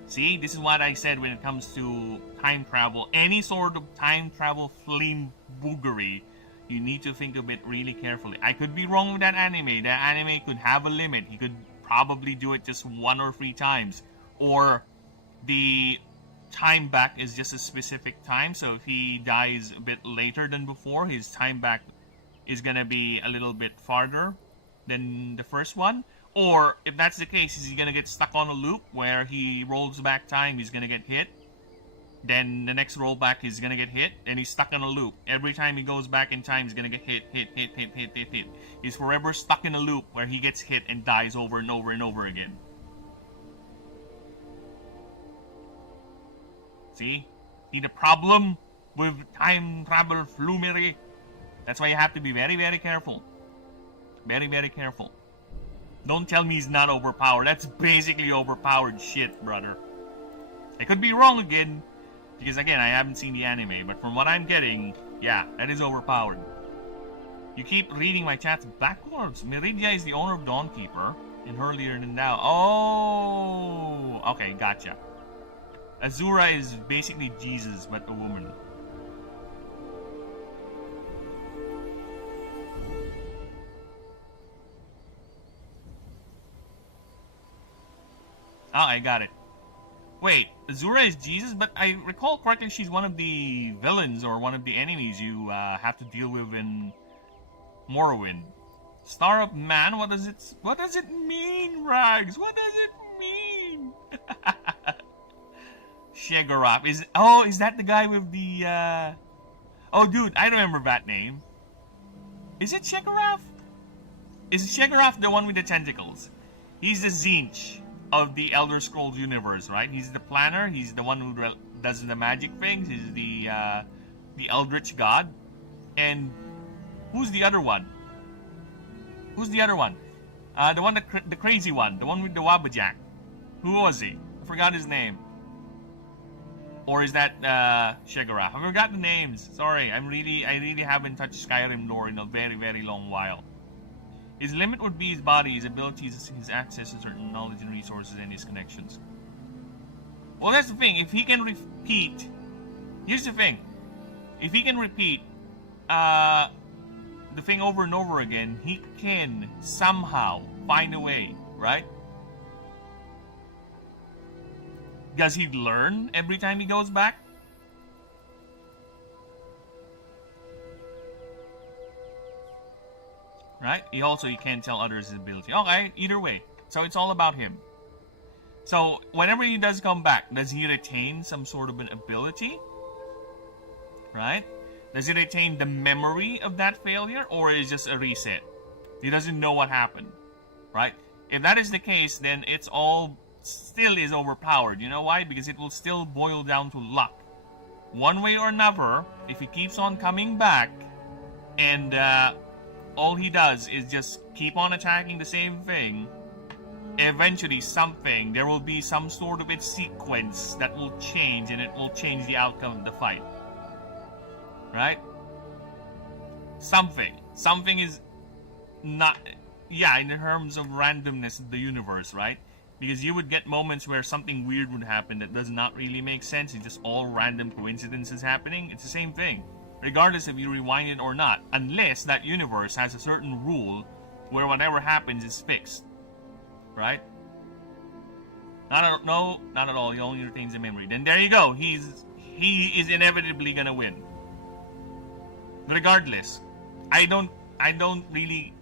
See, this is what I said when it comes to time travel. Any sort of time travel flame boogery, you need to think of it really carefully. I could be wrong with that anime. That anime could have a limit. He could probably do it just 1 or 3 times. Or the time back is just a specific time. So if he dies a bit later than before, his time back is going to be a little bit farther than the first one. Or if that's the case, is he going to get stuck on a loop where he rolls back time, he's going to get hit. Then the next rollback he's gonna get hit, and he's stuck on a loop. Every time he goes back in time, he's gonna get hit. He's forever stuck in a loop where he gets hit and dies over and over and over again. See the problem with time travel flumery? That's why you have to be very, very careful. Very, very careful. Don't tell me he's not overpowered. That's basically overpowered shit, brother. I could be wrong again. Because again, I haven't seen the anime, but from what I'm getting, yeah, that is overpowered. You keep reading my chats backwards. Meridia is the owner of Dawnkeeper, and earlier than now. Oh, okay, gotcha. Azura is basically Jesus, but a woman. Oh, I got it. Wait, Azura is Jesus, but I recall correctly she's one of the villains or one of the enemies you have to deal with in Morrowind. Star of Man, what does it mean, Rags? What does it mean? Shegaraf is that the guy with the oh dude, I remember that name. Is it Shegaraf? Is Shegaraf the one with the tentacles? He's the Zinch of the Elder Scrolls universe, right? He's the planner. He's the one who does the magic things. He's the Eldritch God. And who's the other one? Who's the other one? The one, the crazy one, the one with the Wabbajack. Who was he? I forgot his name. Or is that Shegaraf? I forgot the names. Sorry, I really haven't touched Skyrim lore in a very, very long while. His limit would be his body, his abilities, his access to certain knowledge and resources, and his connections. Well, that's the thing. If he can repeat... Here's the thing. If he can repeat the thing over and over again, he can somehow find a way, right? Does he learn every time he goes back? Right? He can't tell others his ability. Okay, either way. So it's all about him. So, whenever he does come back, does he retain some sort of an ability? Right? Does he retain the memory of that failure, or is it just a reset? He doesn't know what happened, right? If that is the case, then it's all still is overpowered. You know why? Because it will still boil down to luck. One way or another, if he keeps on coming back, and all he does is just keep on attacking the same thing, eventually there will be some sort of a sequence that will change, and it will change the outcome of the fight. Right? Something is not, yeah, in terms of randomness of the universe, right? Because you would get moments where something weird would happen that does not really make sense. It's just all random coincidences happening. It's the same thing, regardless if you rewind it or not, unless that universe has a certain rule where whatever happens is fixed. Right? Not at all. He only retains the memory. Then there you go. He is inevitably gonna win. Regardless, I don't really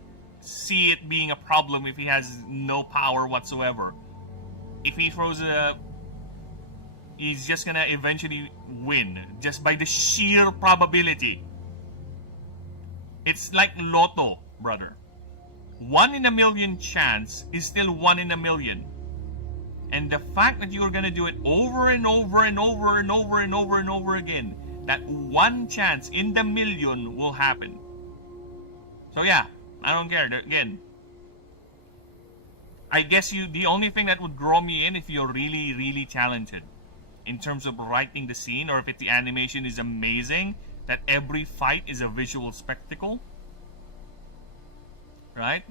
see it being a problem if he has no power whatsoever. If he throws he's just gonna eventually win just by the sheer probability. It's like Lotto, brother. 1 in a million chance is still 1 in a million. And the fact that you're gonna do it over and over and over and over and over and over again, that one chance in the million will happen. So yeah, I don't care. Again, I guess the only thing that would draw me in if you're really, really talented in terms of writing the scene, or if the animation is amazing, that every fight is a visual spectacle. Right?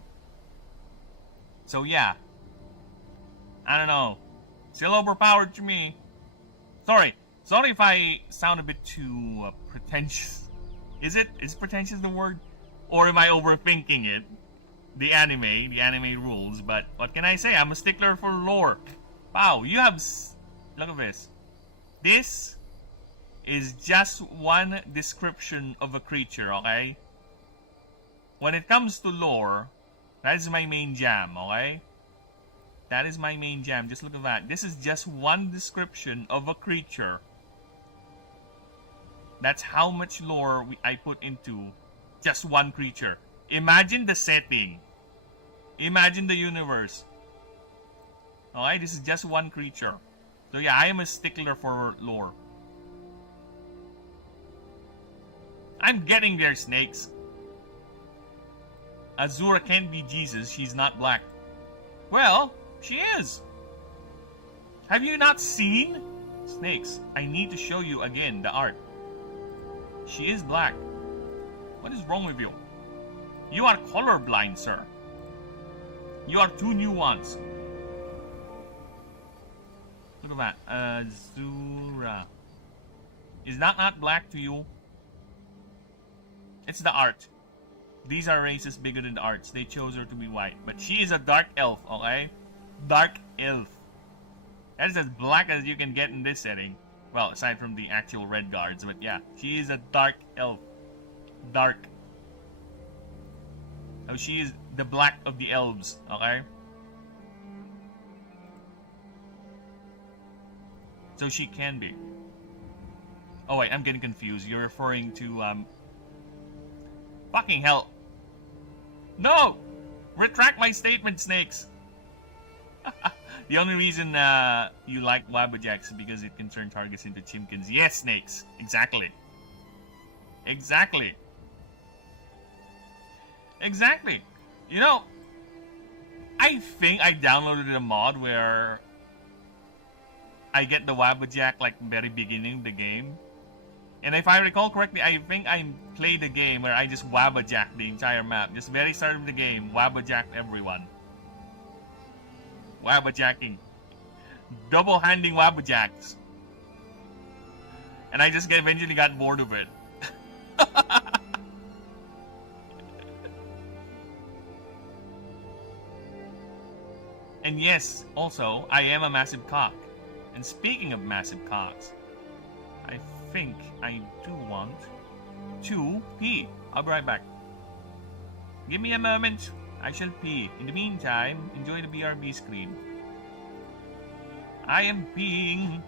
So yeah, I don't know. Still overpowered to me. Sorry if I sound a bit too pretentious. Is pretentious the word? Or am I overthinking it? The anime rules, but what can I say? I'm a stickler for lore. Wow, you have... Look at this. This is just one description of a creature, okay? When it comes to lore, that is my main jam, okay? That is my main jam. Just look at that. This is just one description of a creature. That's how much lore I put into just one creature. Imagine the setting. Imagine the universe. Alright, this is just one creature. So yeah, I am a stickler for lore. I'm getting there, snakes. Azura can't be Jesus. She's not black. Well, she is. Have you not seen? Snakes, I need to show you again the art. She is black. What is wrong with you? You are colorblind, sir. You are too nuanced. Look at that. Azura. Is that not black to you? It's the art. These are races bigger than the arts. They chose her to be white. But she is a dark elf, okay? Dark elf. That is as black as you can get in this setting. Well, aside from the actual red guards. But yeah, she is a dark elf. Dark. So she is the black of the elves, okay? So she can be. Oh wait, I'm getting confused. You're referring to, fucking hell. No! Retract my statement, snakes! The only reason you like Wabajaks is because it can turn targets into chimkins. Yes, snakes! Exactly. Exactly. Exactly. You know, I think I downloaded a mod where I get the Wabajak like very beginning of the game. And if I recall correctly, I think I played a game where I just Wabajak the entire map. Just very start of the game, Wabajak everyone. Wabajacking. Double-handing Wabajaks. And I just eventually got bored of it. And yes, also, I am a massive cock. And speaking of massive cocks, I think I do want to pee. I'll be right back. Give me a moment. I shall pee. In the meantime, enjoy the BRB screen. I am being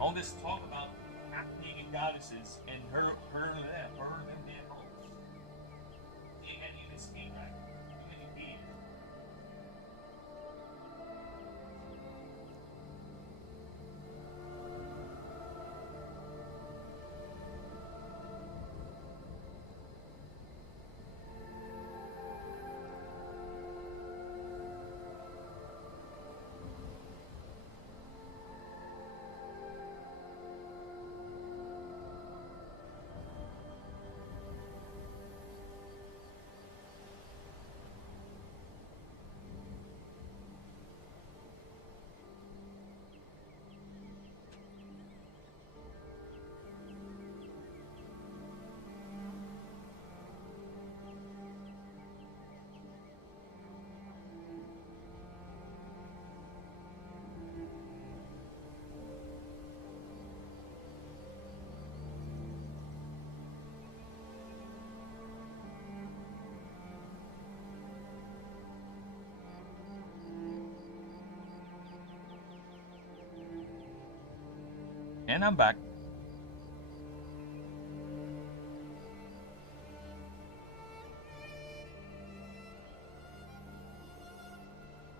all this talk about acting goddesses and her and in this game, right? Indeed. And I'm back.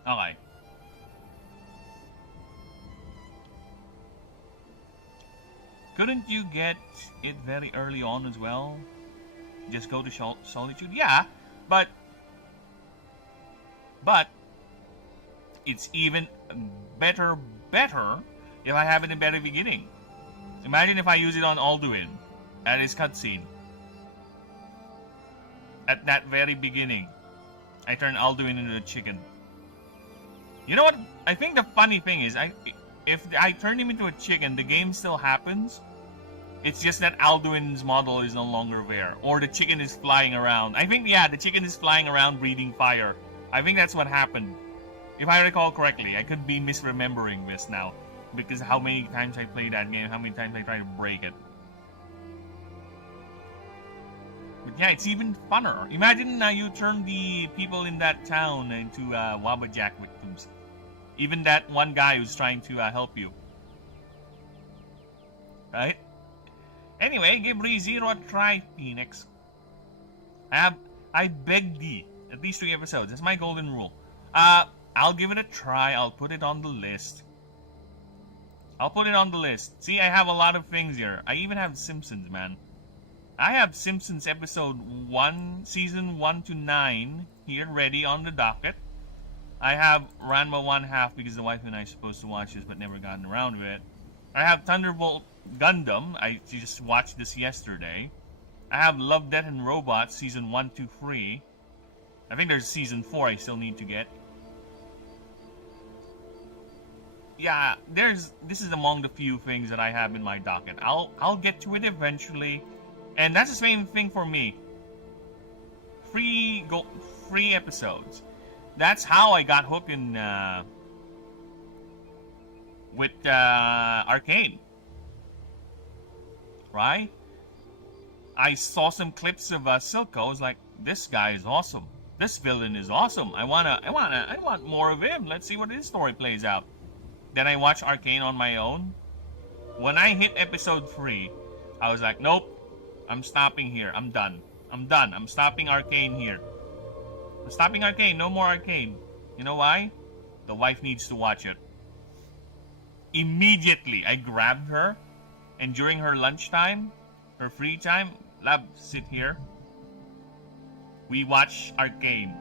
Okay. Couldn't you get it very early on as well? Just go to Solitude? Yeah, but it's even better if I have it in very beginning. Imagine if I use it on Alduin at his cutscene. At that very beginning, I turn Alduin into a chicken. You know what? I think the funny thing is, if I turn him into a chicken, the game still happens. It's just that Alduin's model is no longer there, or the chicken is flying around. I think, yeah, the chicken is flying around breathing fire. I think that's what happened. If I recall correctly, I could be misremembering this now, because how many times I played that game, how many times I tried to break it. But yeah, it's even funner. Imagine you turn the people in that town into Wabajack victims. Even that one guy who's trying to help you. Right? Anyway, give ReZero a try, Phoenix. I beg thee, at least 3 episodes. That's my golden rule. I'll give it a try. I'll put it on the list. See, I have a lot of things here. I even have Simpsons, man. I have Simpsons episode 1, season 1 to 9 here ready on the docket. I have Ranma 1/2 because the wife and I are supposed to watch this but never gotten around to it. I have Thunderbolt Gundam. I just watched this yesterday. I have Love, Death, and Robots season 1 to 3. I think there's season 4 I still need to get. Yeah, this is among the few things that I have in my docket. I'll get to it eventually. And that's the same thing for me. Free episodes. That's how I got hooked in with Arcane. Right? I saw some clips of Silco. I was like, this guy is awesome. This villain is awesome. I want more of him. Let's see what his story plays out. Then I watched Arcane on my own. When I hit episode 3, I was like, nope. I'm stopping here. I'm done. I'm stopping Arcane here. I'm stopping Arcane. No more Arcane. You know why? The wife needs to watch it. Immediately, I grabbed her. And during her lunchtime, her free time, love, sit here. We watch Arcane.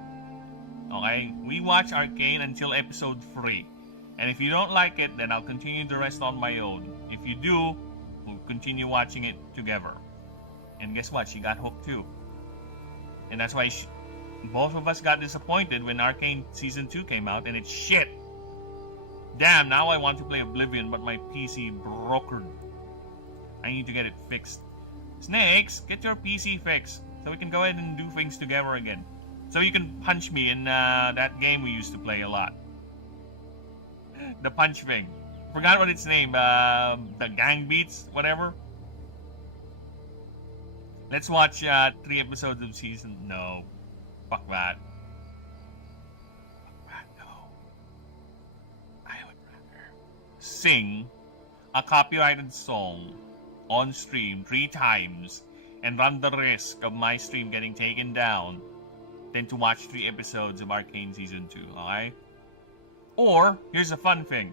Okay? We watch Arcane until episode 3. And if you don't like it, then I'll continue the rest on my own. If you do, we'll continue watching it together. And guess what? She got hooked too. And that's why both of us got disappointed when Arcane Season 2 came out, and it's shit. Damn, now I want to play Oblivion, but my PC brokered. I need to get it fixed. Snakes, get your PC fixed, so we can go ahead and do things together again. So you can punch me in that game we used to play a lot. The punch thing. Forgot what its name. The Gang Beats, whatever. Let's watch 3 episodes of season. No. Fuck that. Fuck that, no. I would rather sing a copyrighted song on stream 3 times and run the risk of my stream getting taken down than to watch 3 episodes of Arcane Season 2, okay? Or, here's a fun thing.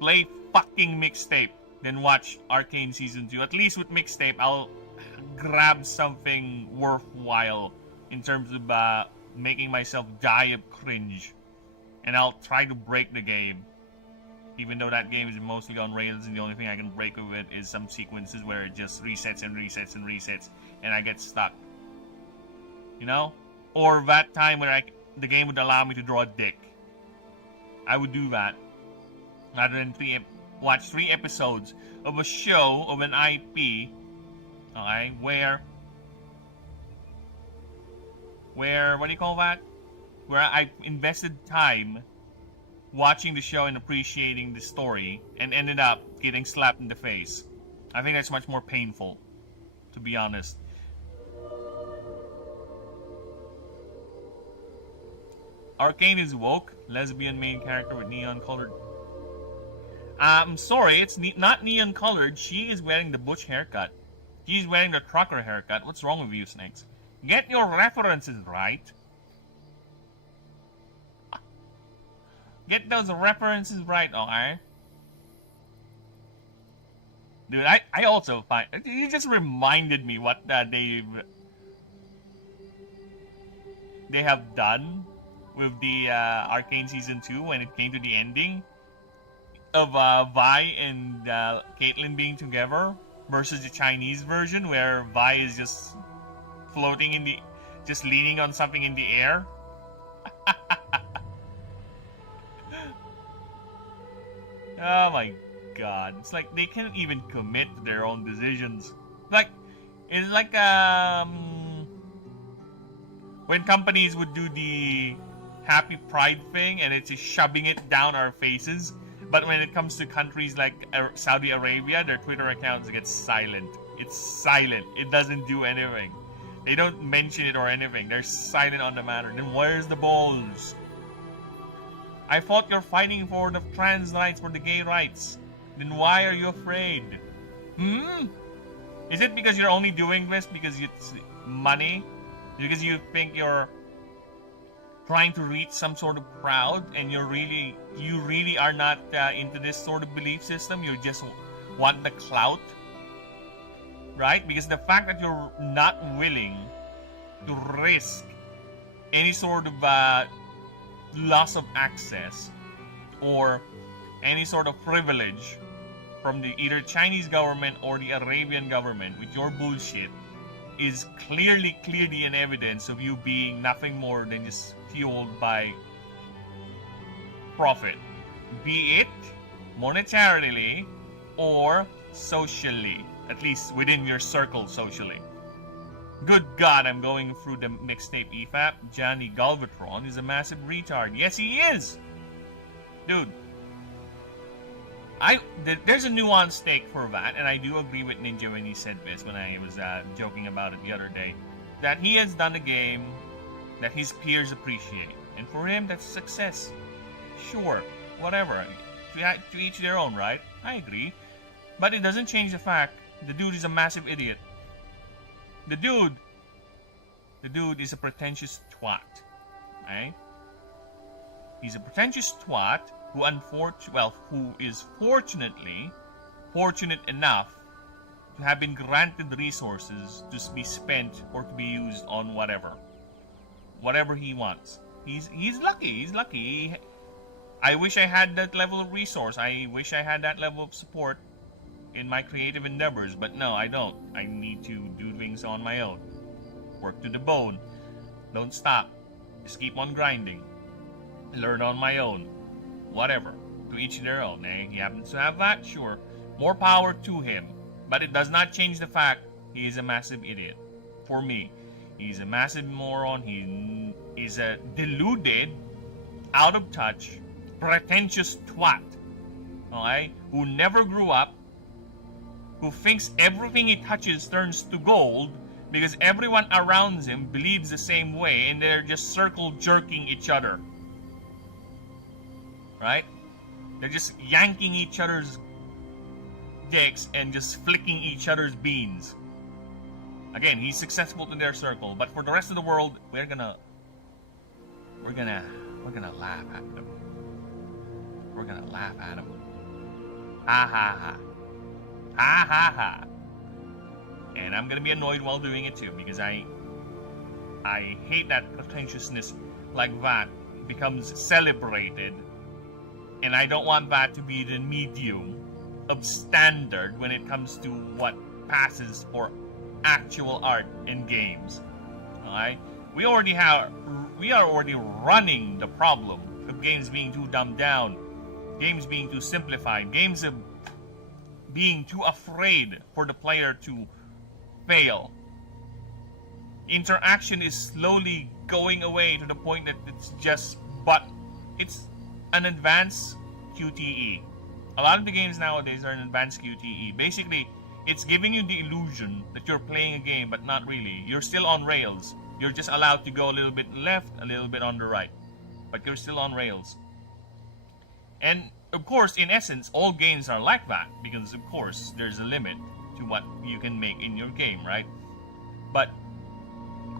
Play fucking mixtape, then watch Arcane Season 2. At least with mixtape, I'll grab something worthwhile in terms of making myself die of cringe. And I'll try to break the game. Even though that game is mostly on rails and the only thing I can break with it is some sequences where it just resets and resets and resets and I get stuck. You know? Or that time where the game would allow me to draw a dick. I would do that. Rather than watch 3 episodes of a show, of an IP, okay, where, what do you call that? Where I invested time watching the show and appreciating the story and ended up getting slapped in the face. I think that's much more painful, to be honest. Arcane is woke, lesbian main character with neon colored. I'm sorry, it's not neon colored. She is wearing the butch haircut. She's wearing the trucker haircut. What's wrong with you, Snakes? Get your references right. Get those references right, okay? Dude, I also find... You just reminded me what they have done with the Arcane Season 2 when it came to the ending of Vi and Caitlyn being together versus the Chinese version where Vi is just floating in the... just leaning on something in the air. Oh my god. It's like they can't even commit to their own decisions. Like, it's like, when companies would do the happy pride thing and it's just shoving it down our faces. But when it comes to countries like Saudi Arabia, their Twitter accounts get silent. It's silent. It doesn't do anything. They don't mention it or anything. They're silent on the matter. Then where's the balls? I thought you're fighting for the trans rights, for the gay rights. Then why are you afraid? Is it because you're only doing this because it's money? Because you think you're trying to reach some sort of crowd and you really are not into this sort of belief system? You just want the clout? Right? Because the fact that you're not willing to risk any sort of loss of access or any sort of privilege from the either Chinese government or the Arabian government with your bullshit is clearly an evidence of you being nothing more than just fueled by profit, be it monetarily or socially, at least within your circle socially. Good God, I'm going through the mixtape EFAP. Johnny Galvatron is a massive retard. Yes, he is! Dude. There's a nuanced take for that, and I do agree with Ninja when he said this when I was joking about it the other day. That he has done a game that his peers appreciate. And for him, that's success. Sure, whatever. To each their own, right? I agree. But it doesn't change the fact the dude is a massive idiot. The dude is a pretentious twat, right? He's a pretentious twat who who is fortunate enough to have been granted resources to be spent or to be used on whatever he wants. He's lucky. I wish I had that level of resource. I wish I had that level of support in my creative endeavors, but no, I don't. I need to do things on my own. Work to the bone. Don't stop. Just keep on grinding. Learn on my own. Whatever. To each their own, eh? He happens to have that? Sure. More power to him. But it does not change the fact he is a massive idiot. For me. He's a massive moron. He is a deluded, out of touch, pretentious twat. Okay? Who never grew up, who thinks everything he touches turns to gold because everyone around him believes the same way and they're just circle jerking each other. Right? They're just yanking each other's dicks and just flicking each other's beans. Again, he's successful to their circle, but for the rest of the world, we're gonna laugh at them. We're gonna laugh at them. Ha ha ha. Ha ha ha. And I'm gonna be annoyed while doing it too, because I hate that pretentiousness like that becomes celebrated, and I don't want that to be the medium of standard when it comes to what passes for actual art in games. Alright? We are already running the problem of games being too dumbed down, games being too simplified, games of being too afraid for the player to fail. Interaction is slowly going away to the point that it's an advanced QTE. A lot of the games nowadays are an advanced QTE. Basically, it's giving you the illusion that you're playing a game, but not really. You're still on rails. You're just allowed to go a little bit left, a little bit on the right, but you're still on rails. And of course, in essence, all games are like that, because of course, there's a limit to what you can make in your game, right? But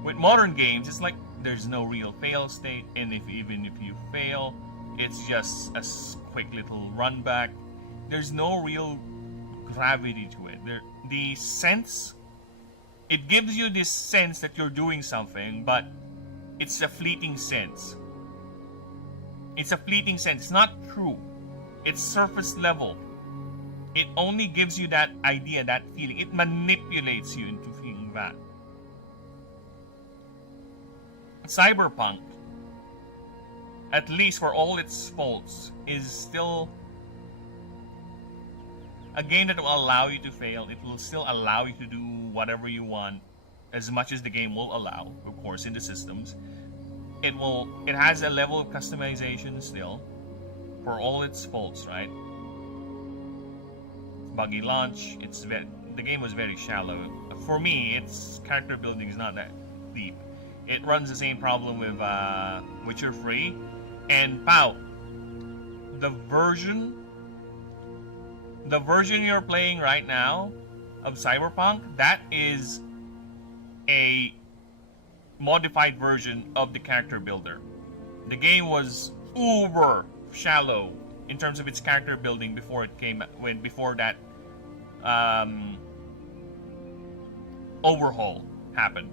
with modern games, it's like there's no real fail state, and even if you fail, it's just a quick little run back. There's no real gravity to it. The sense, it gives you this sense that you're doing something, but it's a fleeting sense. It's a fleeting sense. It's not true. It's surface level. It only gives you that idea, that feeling. It manipulates you into feeling that. Cyberpunk, at least for all its faults, is still a game that will allow you to fail. It will still allow you to do whatever you want, as much as the game will allow, of course, in the systems. It has a level of customization still, for all its faults, right? Buggy launch, the game was very shallow. For me, its character building is not that deep. It runs the same problem with Witcher 3, and pow! The version you're playing right now of Cyberpunk, that is a modified version of the character builder. The game was uber shallow in terms of its character building before that overhaul happened.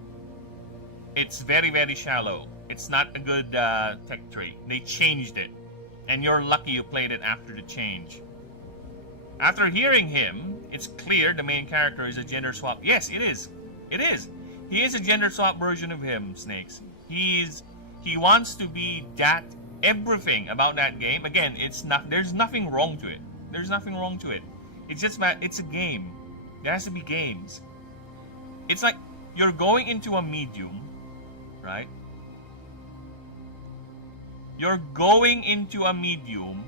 It's very, very shallow. It's not a good tech tree. They changed it, and you're lucky you played it after the change. After hearing him, it's clear the main character is a gender swap. Yes, it is. It is. He is a gender swap version of him, Snakes. He wants to be that everything about that game. Again, there's nothing wrong to it. There's nothing wrong to it. It's just that it's a game. There has to be games. It's like you're going into a medium, right? You're going into a medium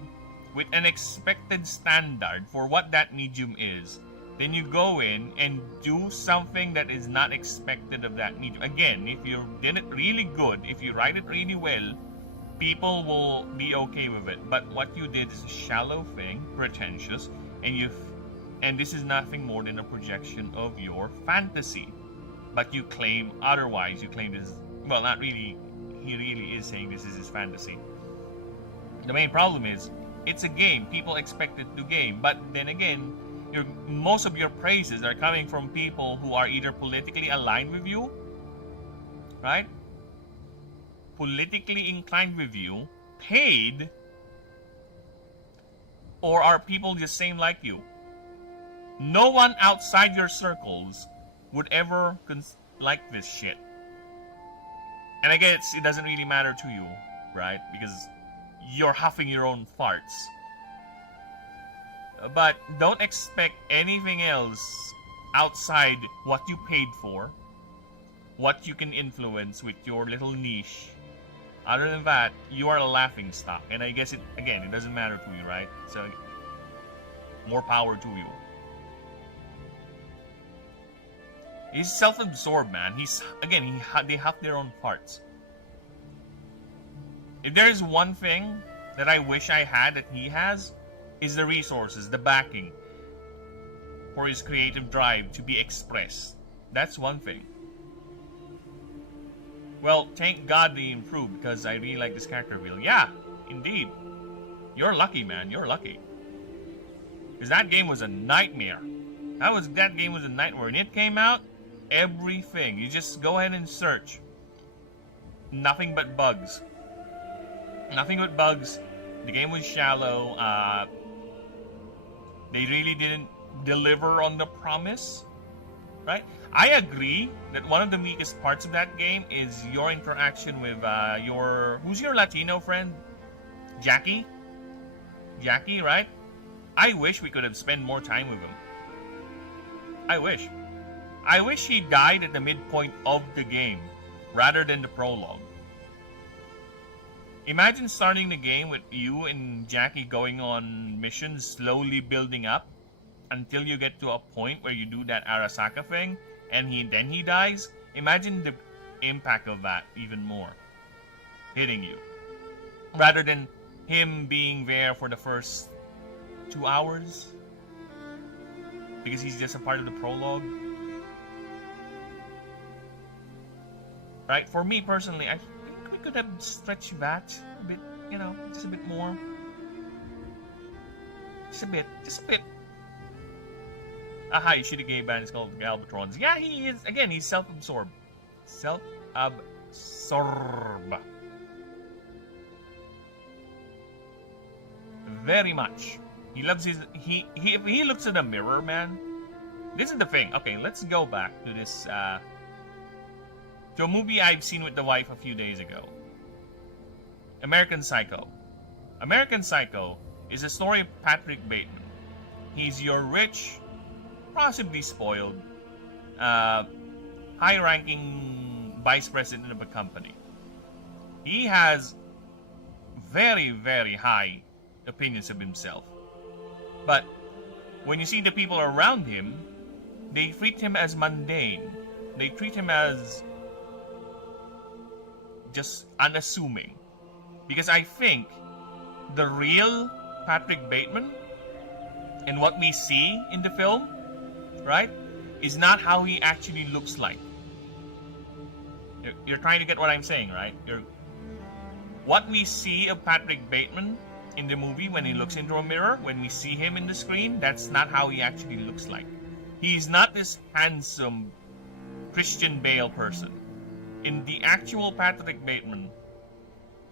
with an expected standard for what that medium is. Then you go in and do something that is not expected of that medium. Again, if you did it really good, if you write it really well, people will be okay with it. But what you did is a shallow thing, pretentious, and this is nothing more than a projection of your fantasy. But you claim otherwise. You claim this, well, not really. He really is saying this is his fantasy. The main problem is, it's a game. People expect it to game. But then again, most of your praises are coming from people who are either politically aligned with you, right? Politically inclined with you, paid, or are people just same like you. No one outside your circles would ever like this shit. And I guess it doesn't really matter to you, right? Because you're huffing your own farts. But don't expect anything else outside what you paid for, what you can influence with your little niche. Other than that, you are a laughing stock. And I guess it doesn't matter to you, right? So, more power to you. He's self-absorbed, man. They huff their own farts. If there is one thing that I wish I had that he has, is the resources, the backing for his creative drive to be expressed. That's one thing. Well, thank God they improved, because I really like this character build. Yeah, indeed. You're lucky, man. You're lucky. Because that game was a nightmare. That game was a nightmare. When it came out, everything. You just go ahead and search. Nothing but bugs. Nothing but bugs. The game was shallow. They really didn't deliver on the promise. Right? I agree that one of the weakest parts of that game is your interaction with who's your Latino friend? Jackie? Jackie, right? I wish we could have spent more time with him. I wish. I wish he died at the midpoint of the game rather than the prologue. Imagine starting the game with you and Jackie going on missions, slowly building up until you get to a point where you do that Arasaka thing, and then he dies. Imagine the impact of that even more, hitting you, rather than him being there for the first 2 hours because he's just a part of the prologue. Right? For me personally, I think we could have stretched that a bit, just a bit more. Just a bit. Aha, you shoot a gay band, it's called Galvatrons. Yeah, he is. Again, he's self-absorbed. Self-absorbed. Very much. He loves his... If he looks in the mirror, man... This is the thing. Okay, let's go back to this... to a movie I've seen with the wife a few days ago. American Psycho. American Psycho is a story of Patrick Bateman. He's your rich... possibly spoiled, high-ranking vice president of a company. He has very, very high opinions of himself. But when you see the people around him, they treat him as mundane. They treat him as just unassuming. Because I think the real Patrick Bateman and what we see in the film, right, is not how he actually looks like. You're trying to get what I'm saying, right? What we see of Patrick Bateman in the movie when he looks into a mirror, when we see him in the screen, that's not how he actually looks like. He's not this handsome Christian Bale person. In the actual Patrick Bateman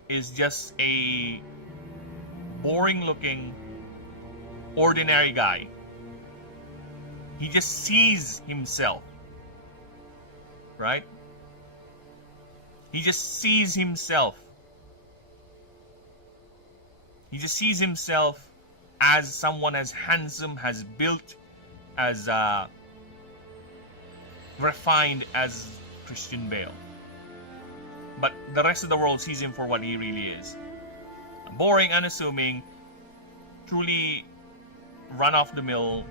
is just a boring-looking, ordinary guy. He just sees himself, right? He just sees himself. He just sees himself as someone as handsome, as built, as refined as Christian Bale. But the rest of the world sees him for what he really is. A boring, unassuming, truly run-off-the-mill,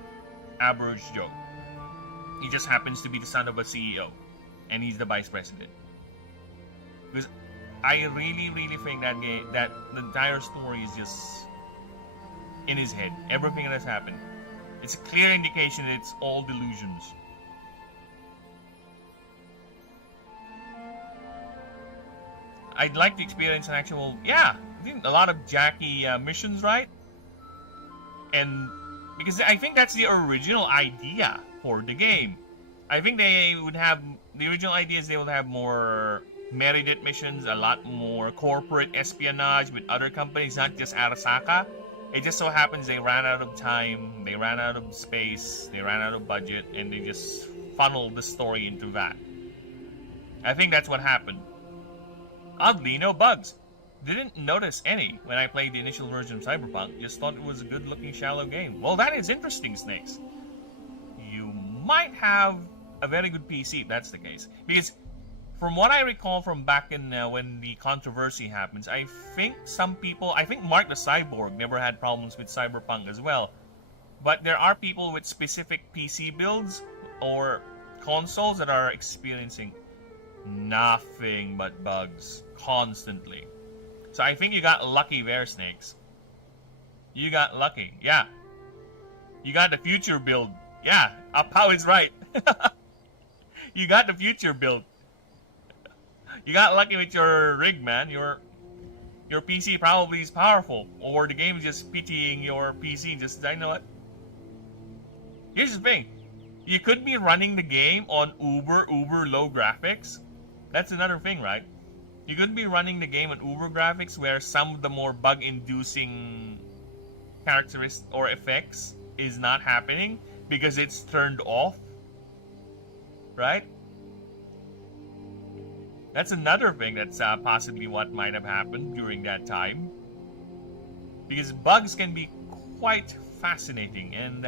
average Joe. He just happens to be the son of a CEO, and he's the vice president. Because I really, really think that the entire story is just in his head. Everything that has happened. It's a clear indication that it's all delusions. I'd like to experience an actual, I think a lot of Jackie missions, right? And because I think that's the original idea for the game. I think they would have, the original idea is they would have more merited missions, a lot more corporate espionage with other companies, not just Arasaka. It just so happens they ran out of time, they ran out of space, they ran out of budget, and they just funneled the story into that. I think that's what happened. Oddly, no bugs. Didn't notice any when I played the initial version of Cyberpunk. Just thought it was a good-looking, shallow game. Well, that is interesting, Snakes. You might have a very good PC if that's the case. Because from what I recall from back in when the controversy happens, I think Mark the Cyborg never had problems with Cyberpunk as well. But there are people with specific PC builds or consoles that are experiencing nothing but bugs constantly. So I think you got lucky there, Snakes. You got lucky. Yeah. You got the future build. Yeah, Pao is right. You got the future build. You got lucky with your rig, man. Your PC probably is powerful, or the game is just pitying your PC. Just, I know what. Here's the thing: you could be running the game on uber low graphics. That's another thing, right? You could be running the game on uber graphics, where some of the more bug-inducing characteristics or effects is not happening because it's turned off, right? That's another thing that's possibly what might have happened during that time. Because bugs can be quite fascinating. And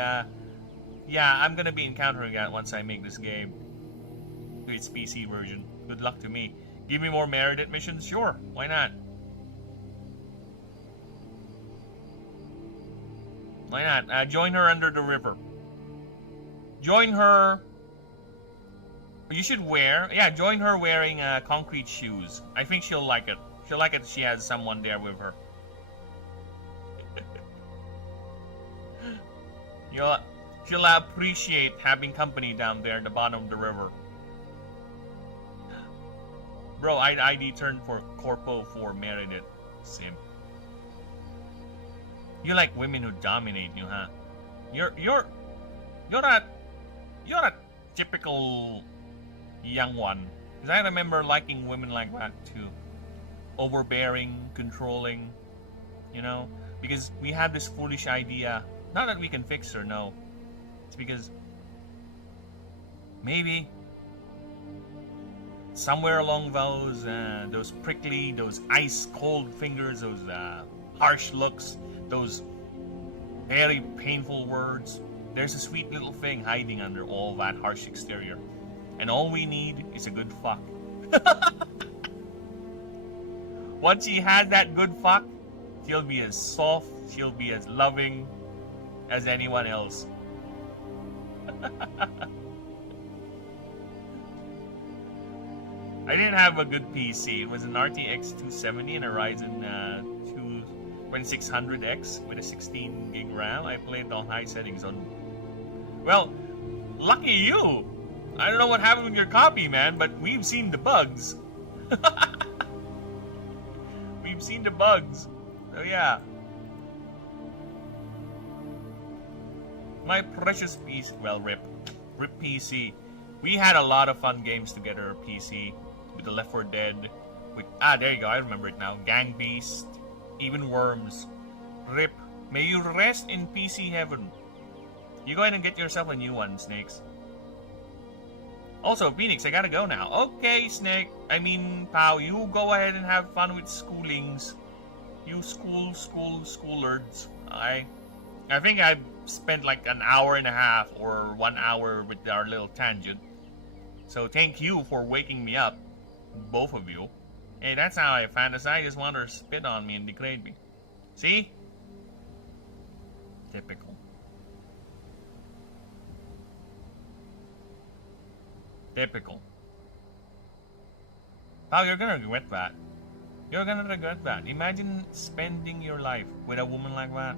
yeah, I'm going to be encountering that once I make this game to its PC version. Good luck to me. Give me more Meredith missions? Sure, why not? Why not? Join her under the river. Join her... You should wear... Yeah, join her wearing concrete shoes. I think she'll like it. She'll like it if she has someone there with her. She'll appreciate having company down there at the bottom of the river. Bro, ID turned for Corpo for Meredith. Sim. You like women who dominate you, huh? You're a typical young one. Because I remember liking women like that too. Overbearing, controlling, you know? Because we had this foolish idea. Not that we can fix her, no. It's because maybe somewhere along those prickly, those ice-cold fingers, those harsh looks, those very painful words, there's a sweet little thing hiding under all that harsh exterior. And all we need is a good fuck. Once she has that good fuck, she'll be as soft, she'll be as loving as anyone else. I didn't have a good PC. It was an RTX 270 and a Ryzen 2600X with a 16 gig RAM. I played on high settings on... Well, lucky you! I don't know what happened with your copy, man, but we've seen the bugs. We've seen the bugs. So yeah. My precious piece, well, RIP PC. We had a lot of fun games together, PC, with the Left 4 Dead, with, there you go, I remember it now, Gang Beast, even Worms. RIP. May you rest in PC heaven. You go ahead and get yourself a new one, Snakes. Also, Phoenix, I gotta go now. Okay, Snake. I mean, Pao, you go ahead and have fun with schoolings. You schoolers. I think I've spent like an hour and a half or 1 hour with our little tangent. So thank you for waking me up, both of you. Hey, that's how I fantasize. Just want her to spit on me and degrade me. See? Typical. Typical. Oh, you're gonna regret that. You're gonna regret that. Imagine spending your life with a woman like that.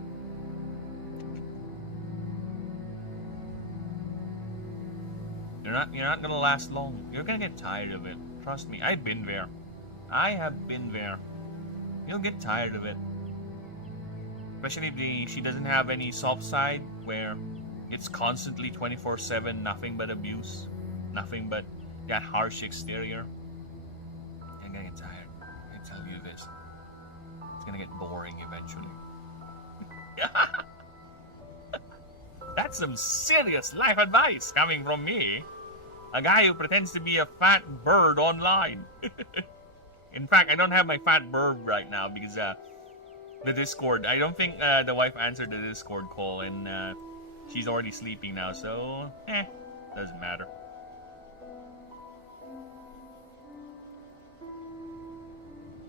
You're not gonna last long. You're gonna get tired of it. Trust me, I've been there. I have been there. You'll get tired of it. Especially if she doesn't have any soft side where it's constantly 24/7, nothing but abuse. Nothing but that harsh exterior. You're gonna get tired. I tell you this. It's gonna get boring eventually. That's some serious life advice coming from me. A guy who pretends to be a fat bird online. In fact, I don't have my fat bird right now because the Discord. I don't think the wife answered the Discord call, and she's already sleeping now, so doesn't matter.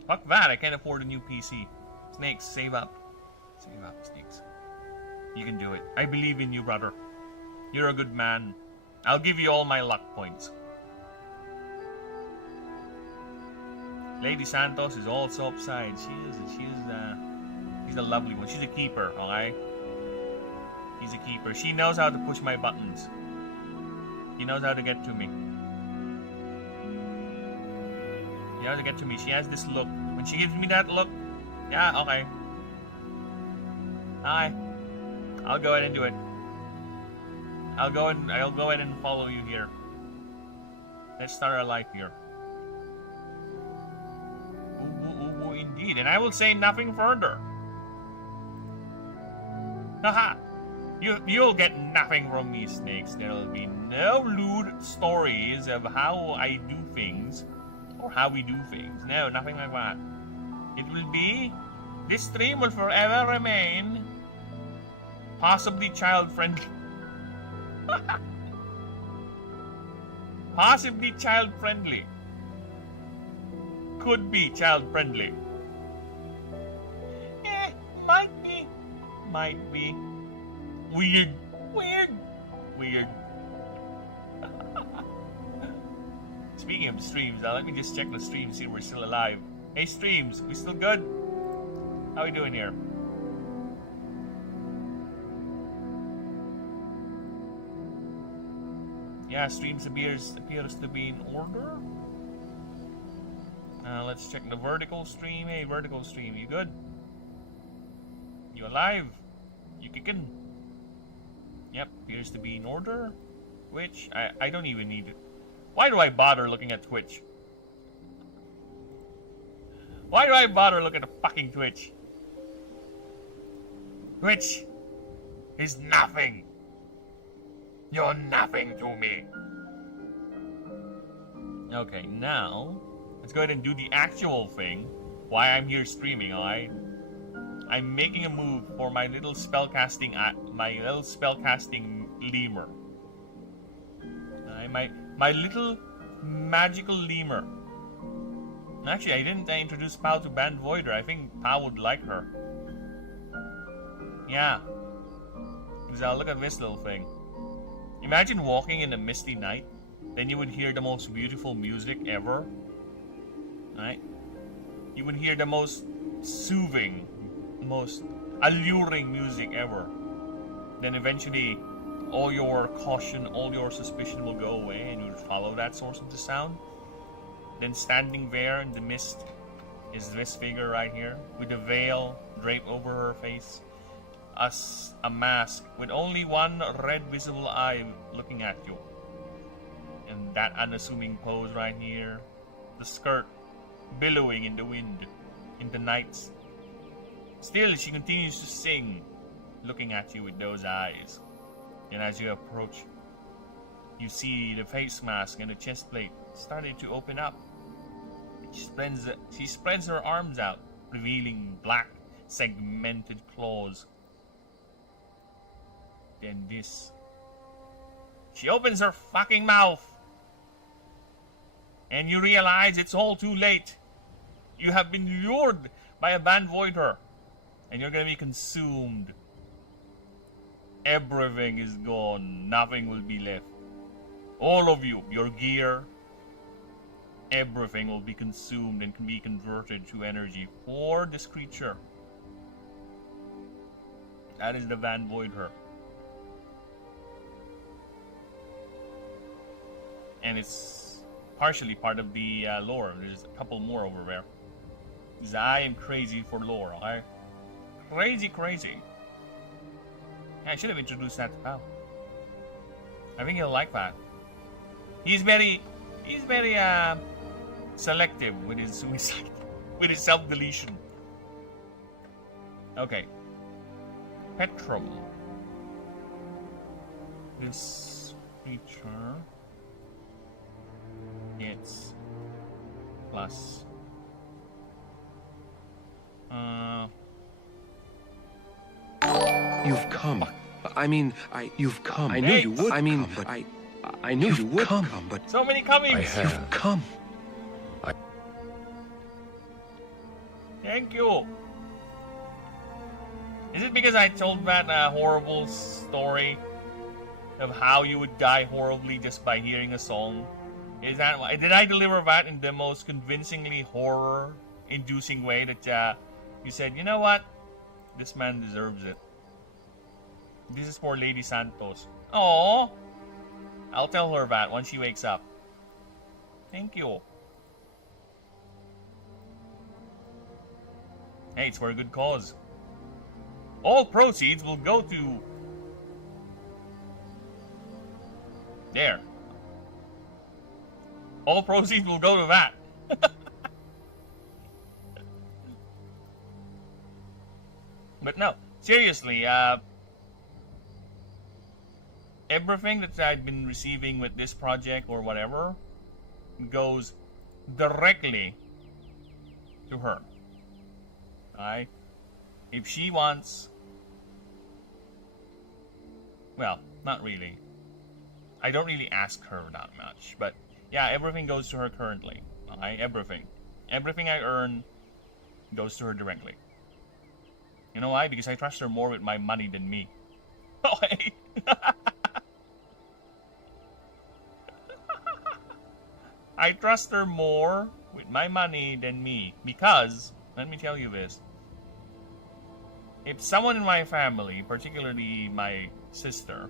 Fuck that, I can't afford a new PC. Snakes, save up. Save up, Snakes. You can do it. I believe in you, brother. You're a good man. I'll give you all my luck points. Lady Santos is also upside. She's She's a lovely one. She's a keeper, okay? She's a keeper. She knows how to push my buttons. She knows how to get to me. She knows how to get to me. She has this look. When she gives me that look, yeah, okay. Hi. I'll go ahead and do it. I'll go ahead and follow you here. Let's start our life here. Ooh, indeed. And I will say nothing further. Haha! You'll get nothing from me, snakes. There'll be no lewd stories of how I do things, or how we do things. No, nothing like that. It will be... This stream will forever remain... possibly child-friendly. Possibly child-friendly. Could be child-friendly. Might be. Might be. Weird. Speaking of streams, let me just check the stream, see if we're still alive. Hey streams, we still good? How we doing here? Yeah, streams appears to be in order. Let's check the vertical stream. Hey, vertical stream, you good? You alive? You kicking? Yep, appears to be in order. Twitch, I don't even need it. Why do I bother looking at Twitch? Why do I bother looking at fucking Twitch? Twitch is nothing. You're nothing to me. Okay, now let's go ahead and do the actual thing. Why I'm here streaming, alright? I'm making a move for my little spellcasting lemur. My little magical lemur. Actually, I didn't introduce Pao to Band Voider. I think Pao would like her. Yeah. Because look at this little thing. Imagine walking in a misty night, then you would hear the most beautiful music ever. Right? You would hear the most soothing, most alluring music ever. Then eventually, all your caution, all your suspicion will go away, and you would follow that source of the sound. Then standing there in the mist is this figure right here, with a veil draped over her face. A mask with only one red visible eye looking at you. And that unassuming pose right here. The skirt billowing in the wind, in the nights. Still, she continues to sing, looking at you with those eyes. And as you approach, you see the face mask and the chest plate started to open up. She spreads her arms out, revealing black, segmented claws. Then this. She opens her fucking mouth. And you realize it's all too late. You have been lured by a Band Voider. And you're gonna be consumed. Everything is gone. Nothing will be left. All of you, your gear, everything will be consumed and can be converted to energy for this creature. That is the Band Voider. And it's partially part of the lore. There's a couple more over there. Because I am crazy for lore, okay? Crazy. I should have introduced that to Pao. I think he'll like that. He's very selective with his suicide, with his self-deletion. Okay. Petrum. This creature gets plus You've come. I mean, you've come. I knew you would. I mean, but I knew you would come, but so many comings. You've come. Thank you. Is it because I told that horrible story of how you would die horribly just by hearing a song? Is that why? Did I deliver that in the most convincingly horror-inducing way that you said, you know what? This man deserves it. This is for Lady Santos. Oh, I'll tell her that once she wakes up. Thank you. Hey, it's for a good cause. All proceeds will go to... There. All proceeds will go to that. But no, seriously, everything that I've been receiving with this project or whatever goes directly to her. Alright? If she wants... Well, not really. I don't really ask her that much, but yeah, everything goes to her currently. Alright? Everything. Everything I earn goes to her directly. You know why? Because I trust her more with my money than me. Oh, hey! I trust her more with my money than me. Because, let me tell you this. If someone in my family, particularly my sister,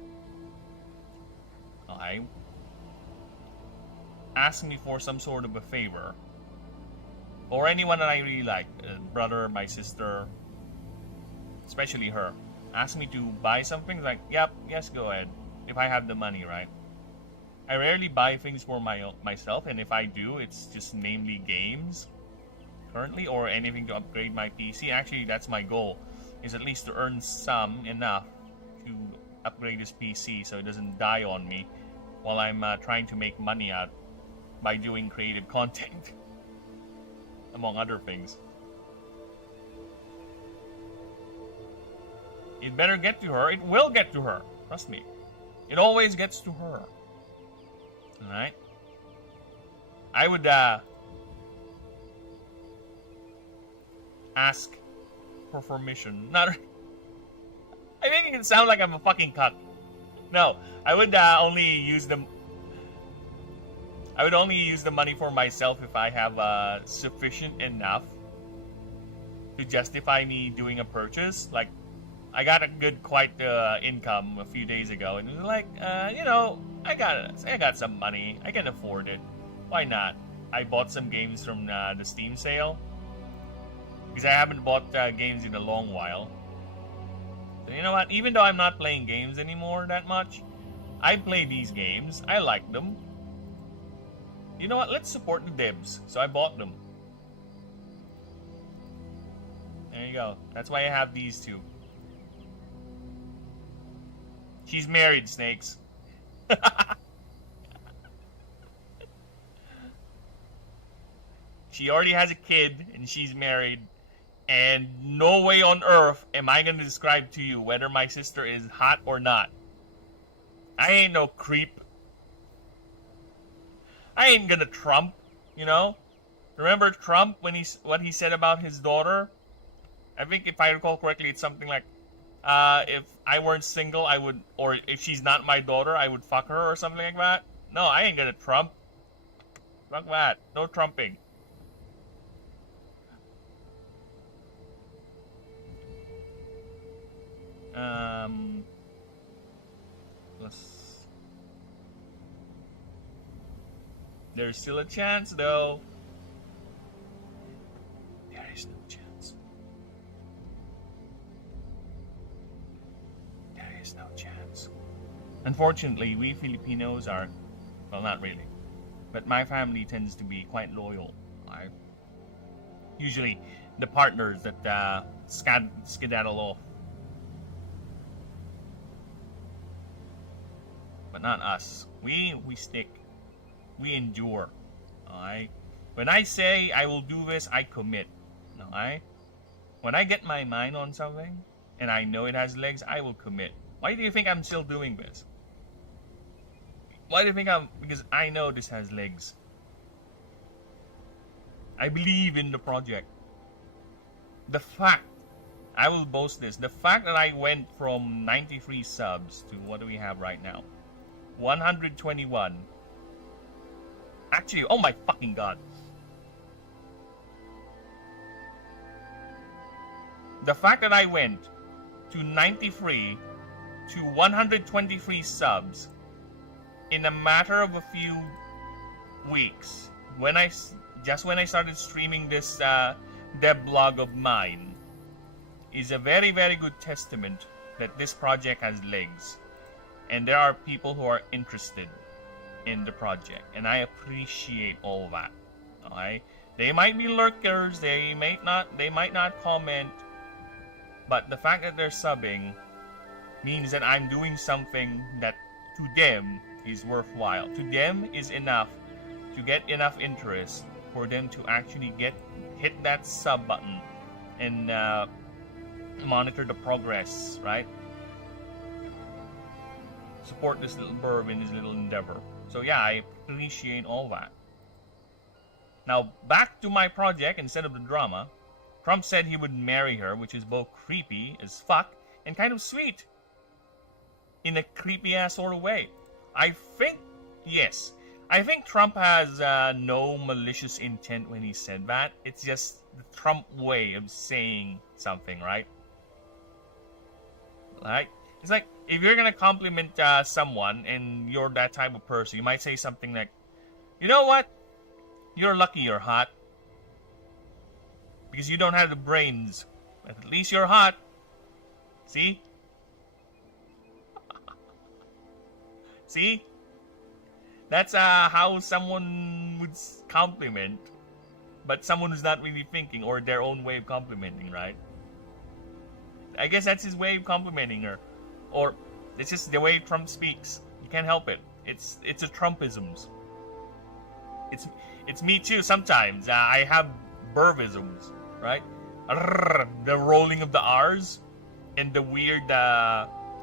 ask me for some sort of a favor, or anyone that I really like, brother, my sister, especially her, ask me to buy something, like, yep, yes, go ahead, if I have the money, right? I rarely buy things for myself, and if I do, it's just namely games, currently, or anything to upgrade my PC. Actually, that's my goal, is at least to earn enough to upgrade this PC so it doesn't die on me while I'm trying to make money out by doing creative content, among other things. It better get to her. It will get to her. Trust me. It always gets to her. Alright? I would ask for permission. Not... I make it sound like I'm a fucking cuck. No, I would only use the... I would only use the money for myself if I have sufficient enough to justify me doing a purchase. Like, I got a good, quite income a few days ago, and it was like, you know, I got some money. I can afford it. Why not? I bought some games from the Steam sale, because I haven't bought games in a long while. So you know what? Even though I'm not playing games anymore that much, I play these games. I like them. You know what? Let's support the devs. So I bought them. There you go. That's why I have these two. She's married, Snakes. She already has a kid, and she's married. And no way on earth am I going to describe to you whether my sister is hot or not. I ain't no creep. I ain't gonna Trump, you know? Remember Trump when what he said about his daughter? I think if I recall correctly, it's something like, if I weren't single, I would, or if she's not my daughter, I would fuck her or something like that. No, I ain't gonna Trump. Fuck that. No trumping. There's still a chance, though. There is no chance. There is no chance. Unfortunately, we Filipinos are, well, not really, but my family tends to be quite loyal. Usually, the partners that skedaddle off. But not us. We stick. We endure. Alright? When I say I will do this, I commit. Alright? When I get my mind on something, and I know it has legs, I will commit. Why do you think I'm still doing this? Why do you think because I know this has legs. I believe in the project. The fact, I will boast this, the fact that I went from 93 subs to, what do we have right now? 121. Actually, oh my fucking god. the fact that I went to 93 to 123 subs in a matter of a few weeks, when I started streaming this Devlog of mine, is a very, very good testament that this project has legs, and there are people who are interested in the project, and I appreciate all that. Okay, they might be lurkers, they might not comment, but the fact that they're subbing means that I'm doing something that to them is worthwhile. To them is enough to get enough interest for them to actually hit that sub button and monitor the progress, right? Support this little burb in his little endeavor. So yeah, I appreciate all that. Now back to my project instead of the drama. Trump said he would marry her, which is both creepy as fuck and kind of sweet. In a creepy ass sort of way. I think Trump has no malicious intent when he said that. It's just the Trump way of saying something, right? Right? It's like, if you're gonna compliment someone and you're that type of person, you might say something like, you know what? You're lucky you're hot. Because you don't have the brains. But at least you're hot. See? See? That's how someone would compliment, but someone who's not really thinking, or their own way of complimenting, right? I guess that's his way of complimenting her. Or it's just the way Trump speaks. You can't help it. It's a Trumpisms. It's me too sometimes. I have Burvisms, right? The rolling of the R's and the weird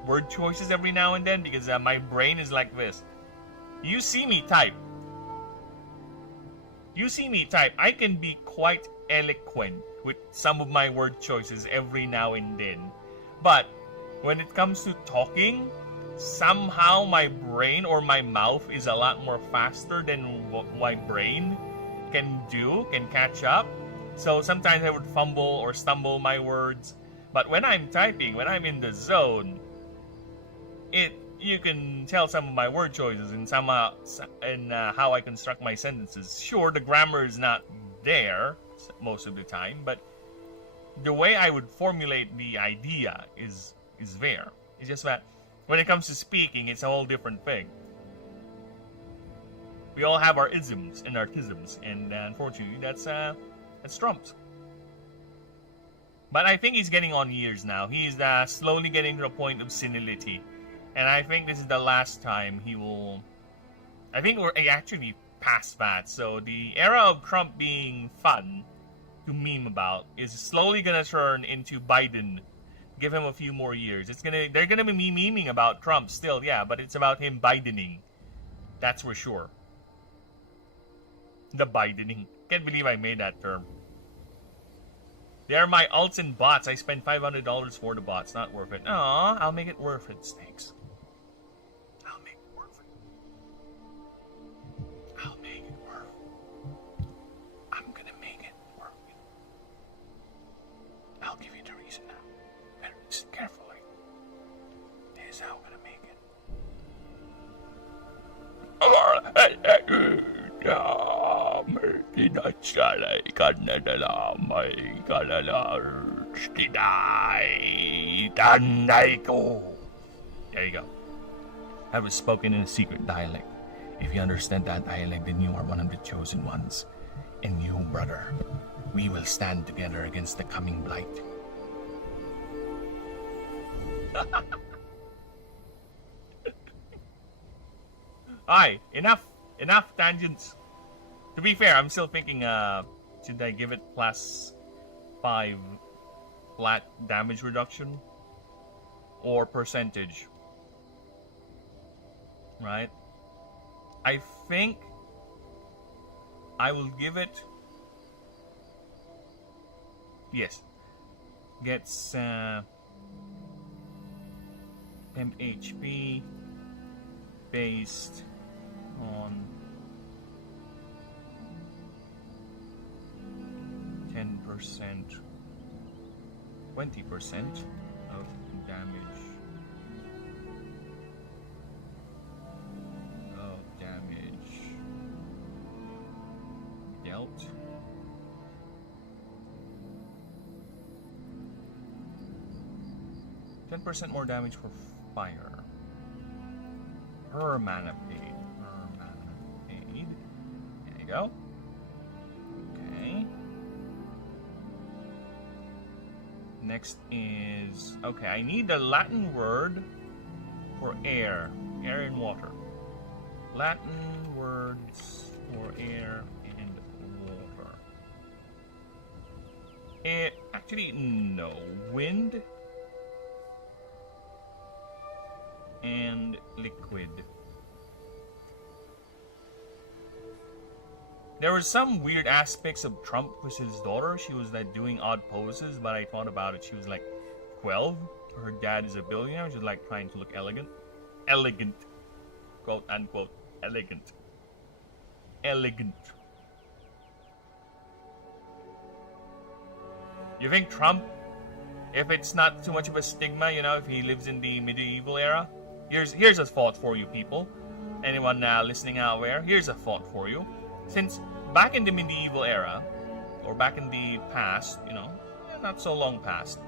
word choices every now and then, because my brain is like this. You see me type. I can be quite eloquent with some of my word choices every now and then. But when it comes to talking, somehow my brain or my mouth is a lot more faster than what my brain can catch up. So sometimes I would fumble or stumble my words. But when I'm typing, when I'm in the zone, you can tell some of my word choices and how I construct my sentences. Sure, the grammar is not there most of the time, but the way I would formulate the idea is there. It's just that when it comes to speaking, it's a whole different thing. We all have our isms and our tisms, and unfortunately, that's Trump's. But I think he's getting on years now. He's slowly getting to the point of senility. And I think this is the last time he will... I think we're actually past that. So the era of Trump being fun to meme about is slowly going to turn into Biden. Give him a few more years. They're gonna be memeing about Trump still, yeah, but it's about him Bidening. That's for sure. The Bidening. Can't believe I made that term. They are my alts and bots. I spent $500 for the bots. Not worth it. Aw, I'll make it worth it, Snakes. I'll make it worth it. I'll make it worth it. I'm gonna make it worth it. I'll give you the reason now. Better listen carefully. This is how I'm gonna make it. There you go. That was spoken in a secret dialect. If you understand that dialect, then you are one of the chosen ones. And you, brother, we will stand together against the coming blight. Alright, enough tangents. To be fair, I'm still thinking, should I give it +5 flat damage reduction? Or percentage? Right? I think I will give it... Yes. Gets 10 HP based on 10% 20% of damage. Dealt. %10 more damage for fire. Per mana paid. There you go. Okay. Next is... Okay, I need a Latin word for air. Air and water. Latin words for air and water. Actually, no. Wind and liquid. There were some weird aspects of Trump with his daughter. She was like doing odd poses, but I thought about it. She was like 12. Her dad is a billionaire. She was like trying to look elegant. Elegant. Quote unquote. Elegant. Elegant. You think Trump, if it's not too much of a stigma, you know, if he lives in the medieval era? Here's a thought for you people. Anyone now listening out there, here's a thought for you. Since back in the medieval era, or back in the past, you know, not so long past,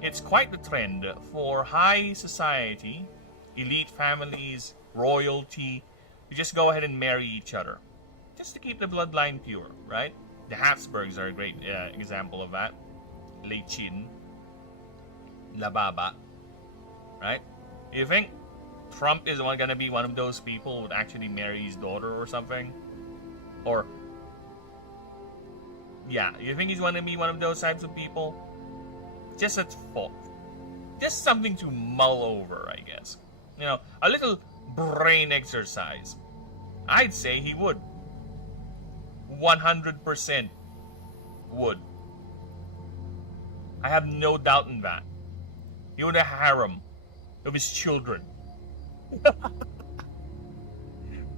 it's quite the trend for high society, elite families, royalty, to just go ahead and marry each other. Just to keep the bloodline pure, right? The Habsburgs are a great example of that. Lei Chin, La Baba, right? You think Trump is gonna be one of those people who would actually marry his daughter or something? Or, yeah, you think he's gonna be one of those types of people? Just a thought. Just something to mull over, I guess. You know, a little brain exercise. I'd say he would. 100% would. I have no doubt in that. He would have a harem of his children.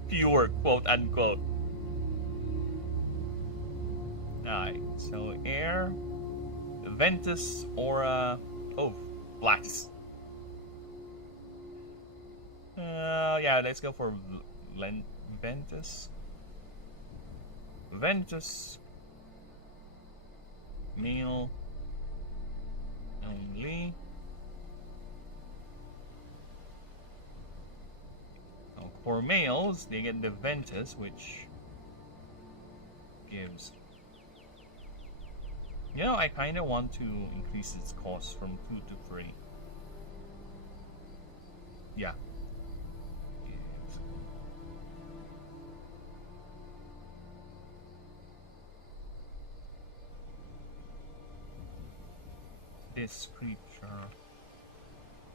Pure, quote unquote. Alright, so air, Ventus, Aura, Blacks. Yeah, let's go for Ventus. Ventus. Male. Only. Now, for males, they get the Ventus, which gives... You know, I kind of want to increase its cost from 2 to 3. Yeah. This creature...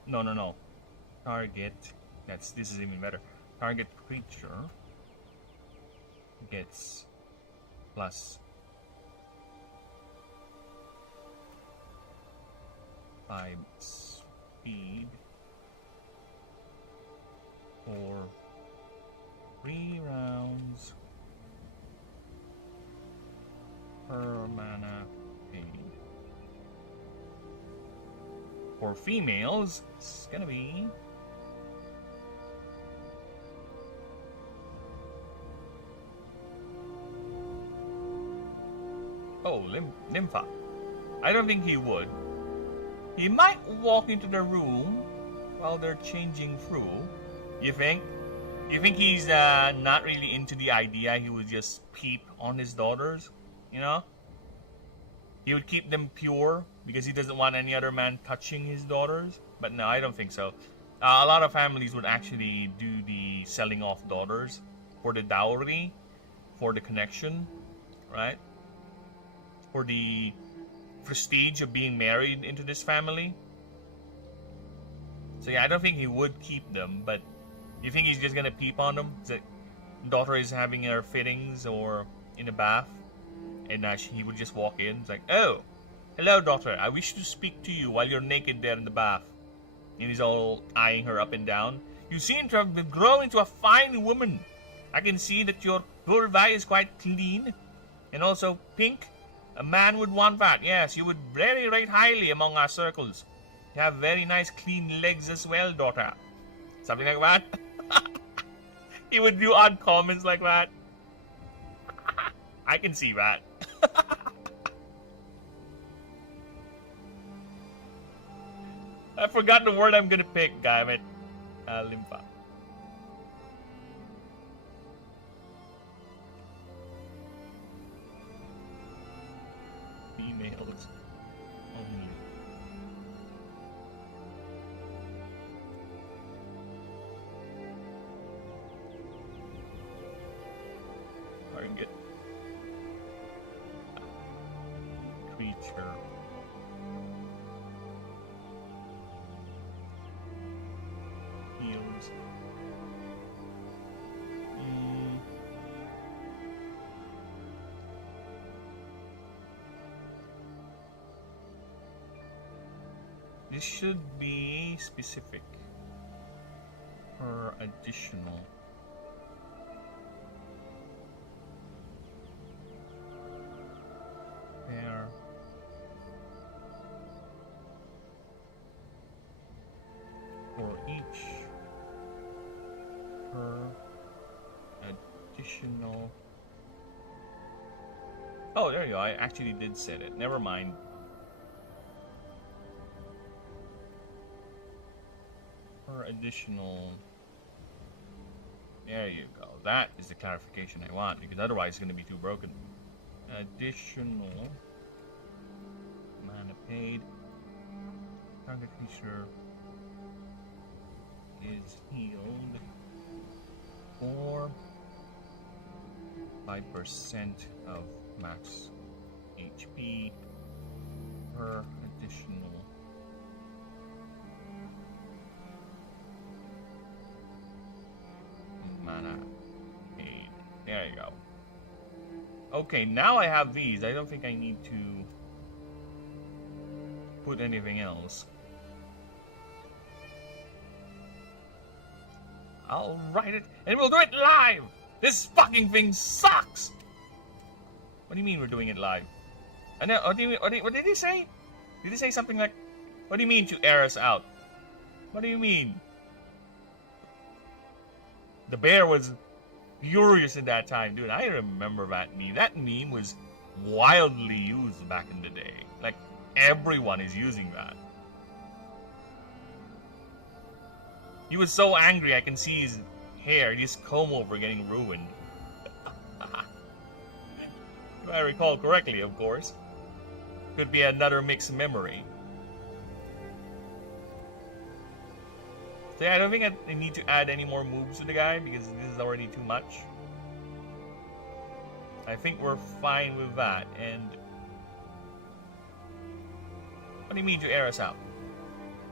No. Target... This is even better. Target creature gets plus 5 speed for 3 rounds per mana paid. For females, it's gonna be Nympha. I don't think he would. He might walk into the room while they're changing through. You think? You think he's not really into the idea? He would just peep on his daughters, you know? He would keep them pure because he doesn't want any other man touching his daughters. But no, I don't think so. A lot of families would actually do the selling off daughters for the dowry, for the connection, right? For the prestige of being married into this family. So yeah, I don't think he would keep them, but you think he's just gonna peep on them? The daughter is having her fittings or in a bath, and he would just walk in. It's like, oh, hello daughter, I wish to speak to you while you're naked there in the bath. And he's all eyeing her up and down. You seem to have grown into a fine woman. I can see that your vulva is quite clean and also pink. A man would want that, yes. You would very rate highly among our circles. You have very nice clean legs as well, daughter. Something like that. He would do odd comments like that. I can see that. I forgot the word I'm gonna pick, damn it. Limpa. Females only. Target. Creature. Heals. This should be specific or additional. There. For each per additional. Oh, there you go. I actually did set it. Never mind. Additional. There you go. That is the clarification I want, because otherwise it's going to be too broken. Additional mana paid. Target creature is healed for 5% of max HP per additional mana paid. There you go. Okay, now I have these. I don't think I need to put anything else. I'll write it and we'll do it live! This fucking thing sucks! What do you mean we're doing it live? I know, what did he say? Did he say something like, what do you mean to air us out? What do you mean? The bear was furious at that time, dude. I remember that meme. That meme was wildly used back in the day. Like, everyone is using that. He was so angry, I can see his hair, his comb over getting ruined. If I recall correctly, of course. Could be another mixed memory. So yeah, I don't think I need to add any more moves to the guy, because this is already too much. I think we're fine with that, and... What do you mean to air us out?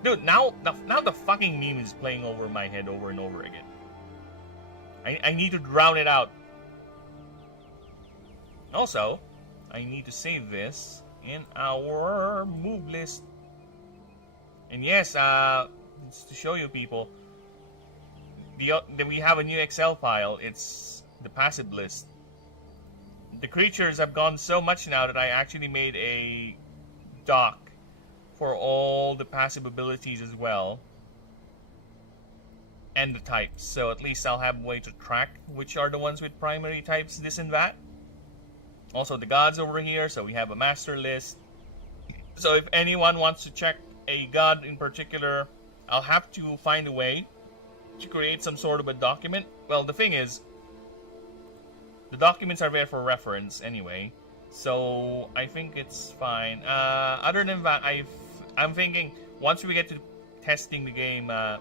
Dude, now the fucking meme is playing over my head over and over again. I need to drown it out. Also, I need to save this in our move list. And yes, it's to show you people, we have a new Excel file. It's the passive list. The creatures have gone so much now that I actually made a doc for all the passive abilities as well, and the types. So at least I'll have a way to track which are the ones with primary types, this and that. Also the gods over here, so we have a master list. So if anyone wants to check a god in particular, I'll have to find a way to create some sort of a document. Well, the thing is, the documents are there for reference anyway, so I think it's fine. Other than that, I'm thinking once we get to testing the game, I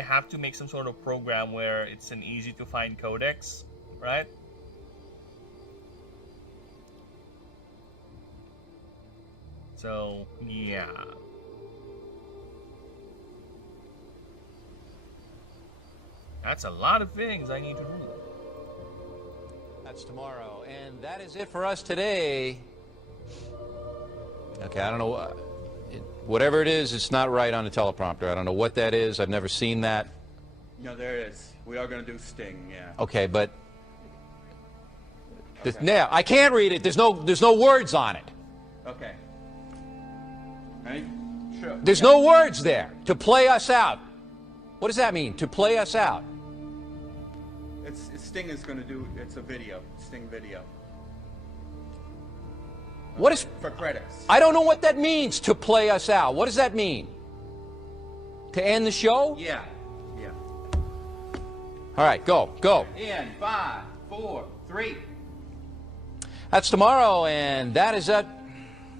have to make some sort of program where it's an easy to find codex, right? So yeah. That's a lot of things I need to do. That's tomorrow, and that is it for us today. Okay, I don't know. Whatever it is, it's not right on the teleprompter. I don't know what that is. I've never seen that. No, there is. We are going to do Sting, yeah. Okay, but Okay. yeah, I can't read it. There's no words on it. Okay. Ready? Sure. There's no words there. To play us out. What does that mean? To play us out. Sting is going to do, it's a video. Sting video. What is... For credits. I don't know what that means, to play us out. What does that mean? To end the show? Yeah. Yeah. All right, go. In 5, 4, 3. That's tomorrow, and that is it.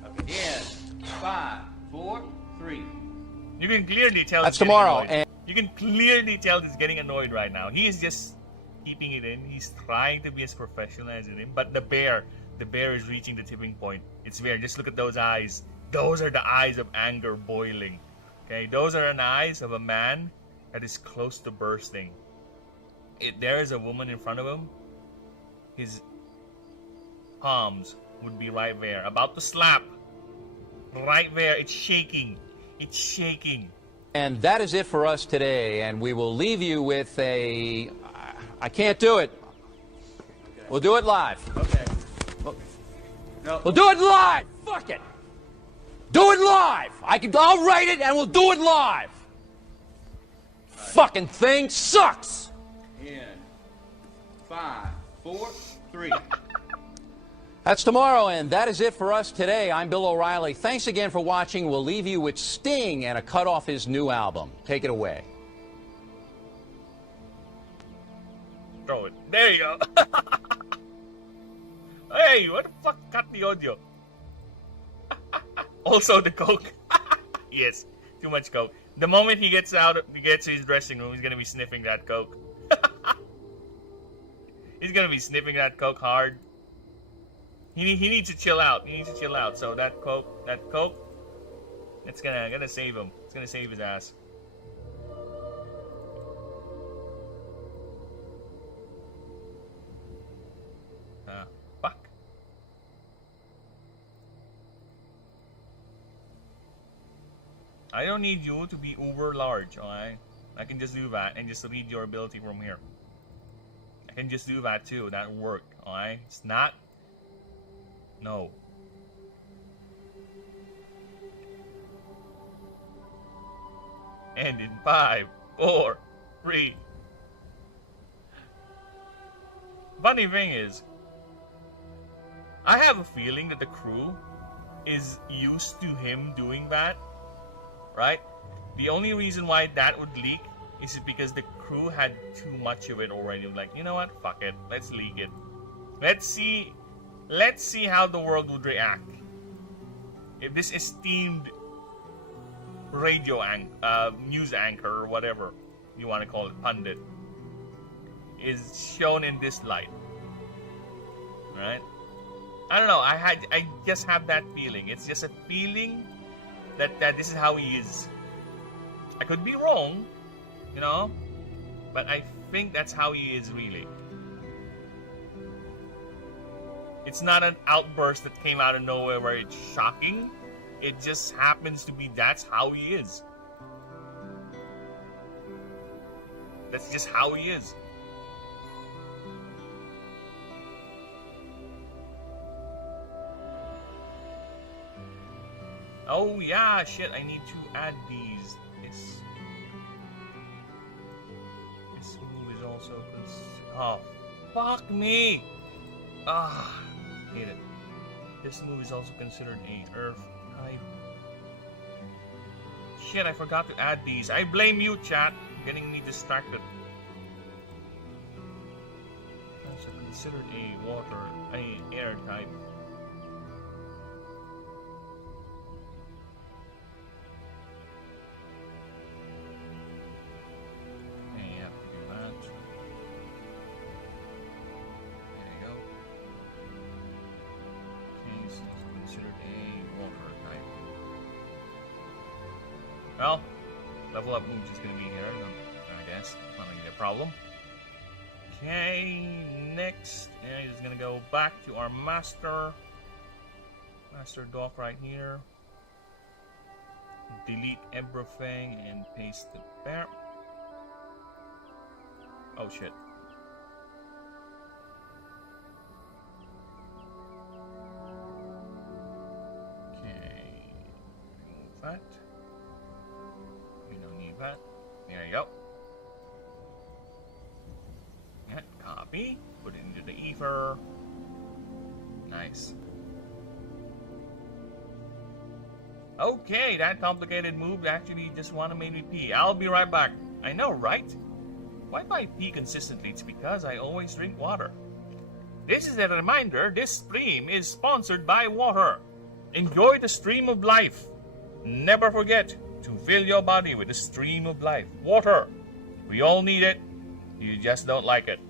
Okay. In 5, 4, 3. You can clearly tell. That's tomorrow, and you can clearly tell he's getting annoyed right now. He is just keeping it in. He's trying to be as professional as him, but the bear is reaching the tipping point. It's weird. Just look at those eyes. Those are the eyes of anger boiling. Okay, those are the eyes of a man that is close to bursting. If there is a woman in front of him, his palms would be right there, about to slap. Right there. It's shaking. It's shaking. And that is it for us today, and we will leave you with a... I can't do it. We'll do it live. Okay. No. We'll do it live. Fuck it. Do it live. I'll write it and we'll do it live. Fucking thing sucks. In 5, 4, 3. That's tomorrow, and that is it for us today. I'm Bill O'Reilly. Thanks again for watching. We'll leave you with Sting and a cut off his new album. Take it away. Throw it. There you go. Hey, what the fuck? Cut the audio. Also the coke. Yes, too much coke. The moment he gets to his dressing room, he's gonna be sniffing that coke. He's gonna be sniffing that coke hard. He needs to chill out. He needs to chill out. So that coke, it's gonna save him. It's gonna save his ass. Fuck. I don't need you to be uber large, alright? I can just do that and just read your ability from here. I can just do that too. That worked, alright? It's not. No. And in 5, 4, 3. Funny thing is, I have a feeling that the crew is used to him doing that, right? The only reason why that would leak is because the crew had too much of it already. Like, you know what? Fuck it. Let's leak it. Let's see how the world would react if this esteemed news anchor or whatever you want to call it, pundit, is shown in this light. Right? I don't know. I just have that feeling. It's just a feeling that this is how he is. I could be wrong, you know, but I think that's how he is really. It's not an outburst that came out of nowhere where it's shocking. It just happens to be that's how he is. That's just how he is. Oh yeah, shit, I need to add these. This move is also oh, fuck me! Ah, hate it. This move is also considered a earth type. Shit, I forgot to add these. I blame you, chat, getting me distracted. Also considered a air type. Well, level up moves is going to be here, I guess. Not going to be a problem. Okay, next is going to go back to our master dock right here. Delete everything and paste it there. Oh shit. Okay. Remove that. We don't need that. There you go. Yeah, copy. Put it into the ether. Nice. Okay, that complicated move actually just wanna make me pee. I'll be right back. I know, right? Why do I pee consistently? It's because I always drink water. This is a reminder, this stream is sponsored by water. Enjoy the stream of life. Never forget to fill your body with the stream of life. Water. We all need it. You just don't like it.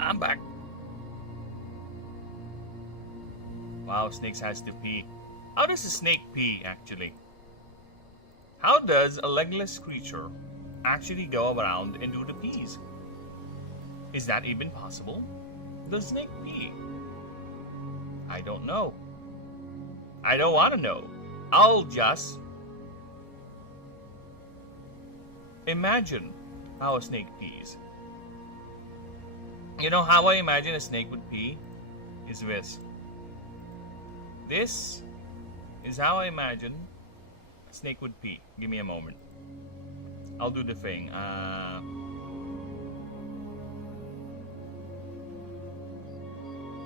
I'm back. Wow, Snakes has to pee. How does a snake pee, actually? How does a legless creature actually go around and do the pees? Is that even possible? Does snake pee? I don't know. I don't want to know. I'll just imagine how a snake pees. You know how I imagine a snake would pee? Is this. This is how I imagine a snake would pee. Give me a moment. I'll do the thing.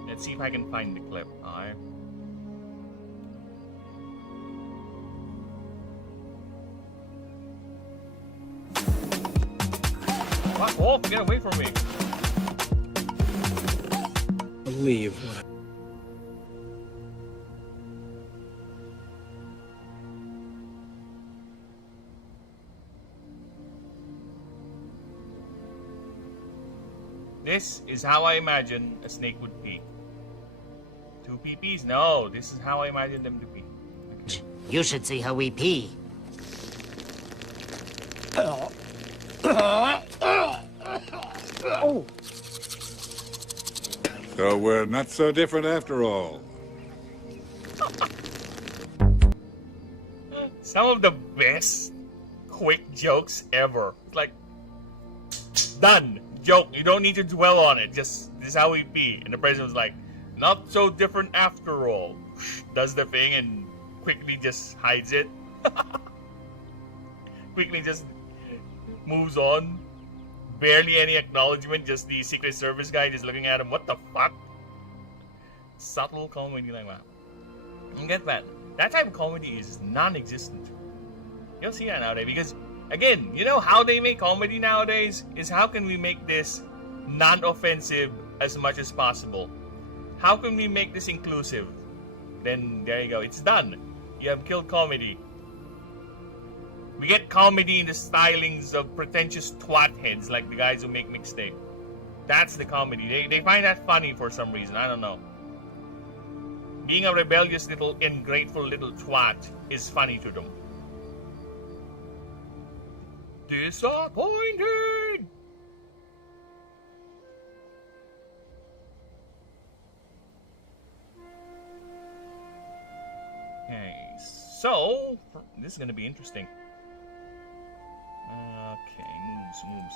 Let's see if I can find the clip. Alright. Fuck off! Get away from me! Believe what This is how I imagine a snake would pee. 2 pee-pees? No, this is how I imagine them to pee. Okay. You should see how we pee. Oh! So we're not so different after all. Some of the best quick jokes ever. It's like, done. Joke. You don't need to dwell on it. Just, this is how we pee. And the president was like, not so different after all. Does the thing and quickly just hides it. Quickly just moves on. Barely any acknowledgement. Just the Secret Service guy just looking at him. What the fuck? Subtle comedy like that. You get that? That type of comedy is non-existent. You'll see that nowadays because, again, you know how they make comedy nowadays? Is how can we make this non-offensive as much as possible? How can we make this inclusive? Then, there you go. It's done. You have killed comedy. We get comedy in the stylings of pretentious twat heads like the guys who make mixtape. That's the comedy. They find that funny for some reason. I don't know. Being a rebellious little ungrateful little twat is funny to them. Disappointed! Okay, so this is gonna be interesting. Okay, moves.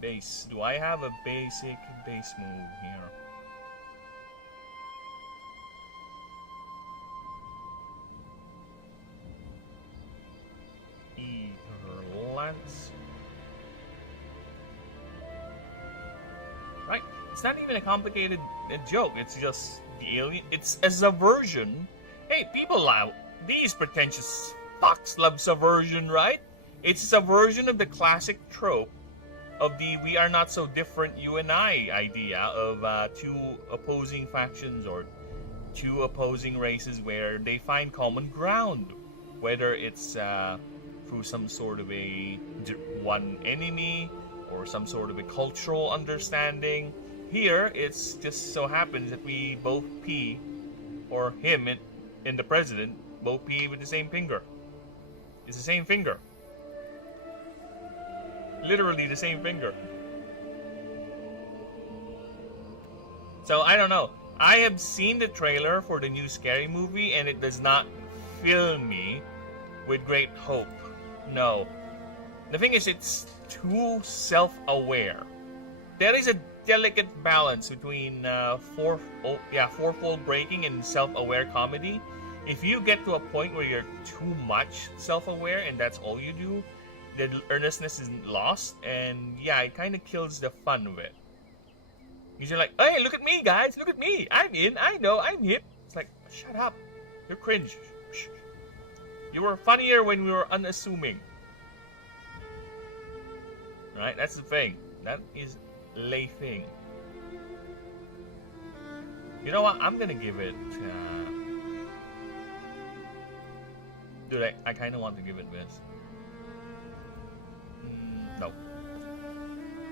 Base. Do I have a basic base move here? Lance. Right? It's not even a complicated joke. It's just the alien. It's a subversion. Hey, people love these pretentious fucks love subversion, right? It's a subversion of the classic trope of the "we are not so different, you and I" idea of two opposing factions or two opposing races where they find common ground, whether it's through some sort of a one enemy or some sort of a cultural understanding. Here, it's just so happens that we both pee, or him and the president both pee with the same finger. It's the same finger. Literally the same finger. So, I don't know. I have seen the trailer for the new Scary Movie, and it does not fill me with great hope. No. The thing is, it's too self-aware. There is a delicate balance between fourfold breaking and self-aware comedy. If you get to a point where you're too much self-aware and that's all you do, the earnestness is lost, and yeah, it kind of kills the fun of it. Because you're like, hey, look at me, guys, look at me. I'm in, I know, I'm hip. It's like, shut up. You're cringe. You were funnier when we were unassuming. Right? That's the thing. That is the thing. You know what? I'm gonna give it... Dude, I kind of want to give it this. No.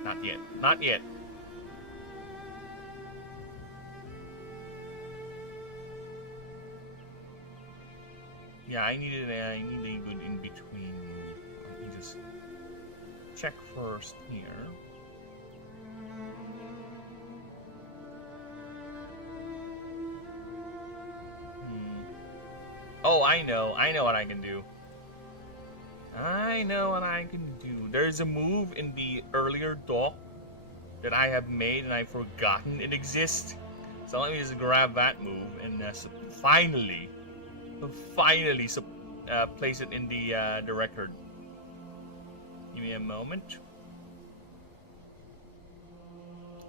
Not yet. Not yet. Yeah, I need a good in between. Let me just check first here. Oh, I know what I can do. I know what I can do. There's a move in the earlier doc that I have made and I've forgotten it exists. So let me just grab that move and finally place it in the record. Give me a moment.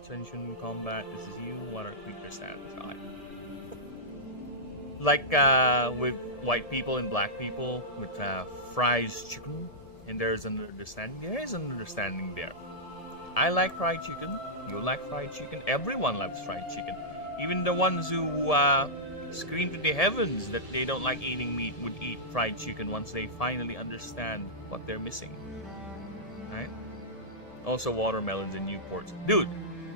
Tension, combat, this is you. What are weaker stats? Alright. Like with white people and black people with fries chicken, and there's an understanding. There is an understanding there. I like fried chicken. You like fried chicken. Everyone loves fried chicken. Even the ones who scream to the heavens that they don't like eating meat would eat fried chicken once they finally understand what they're missing. Right? Also watermelons and Newports. Dude,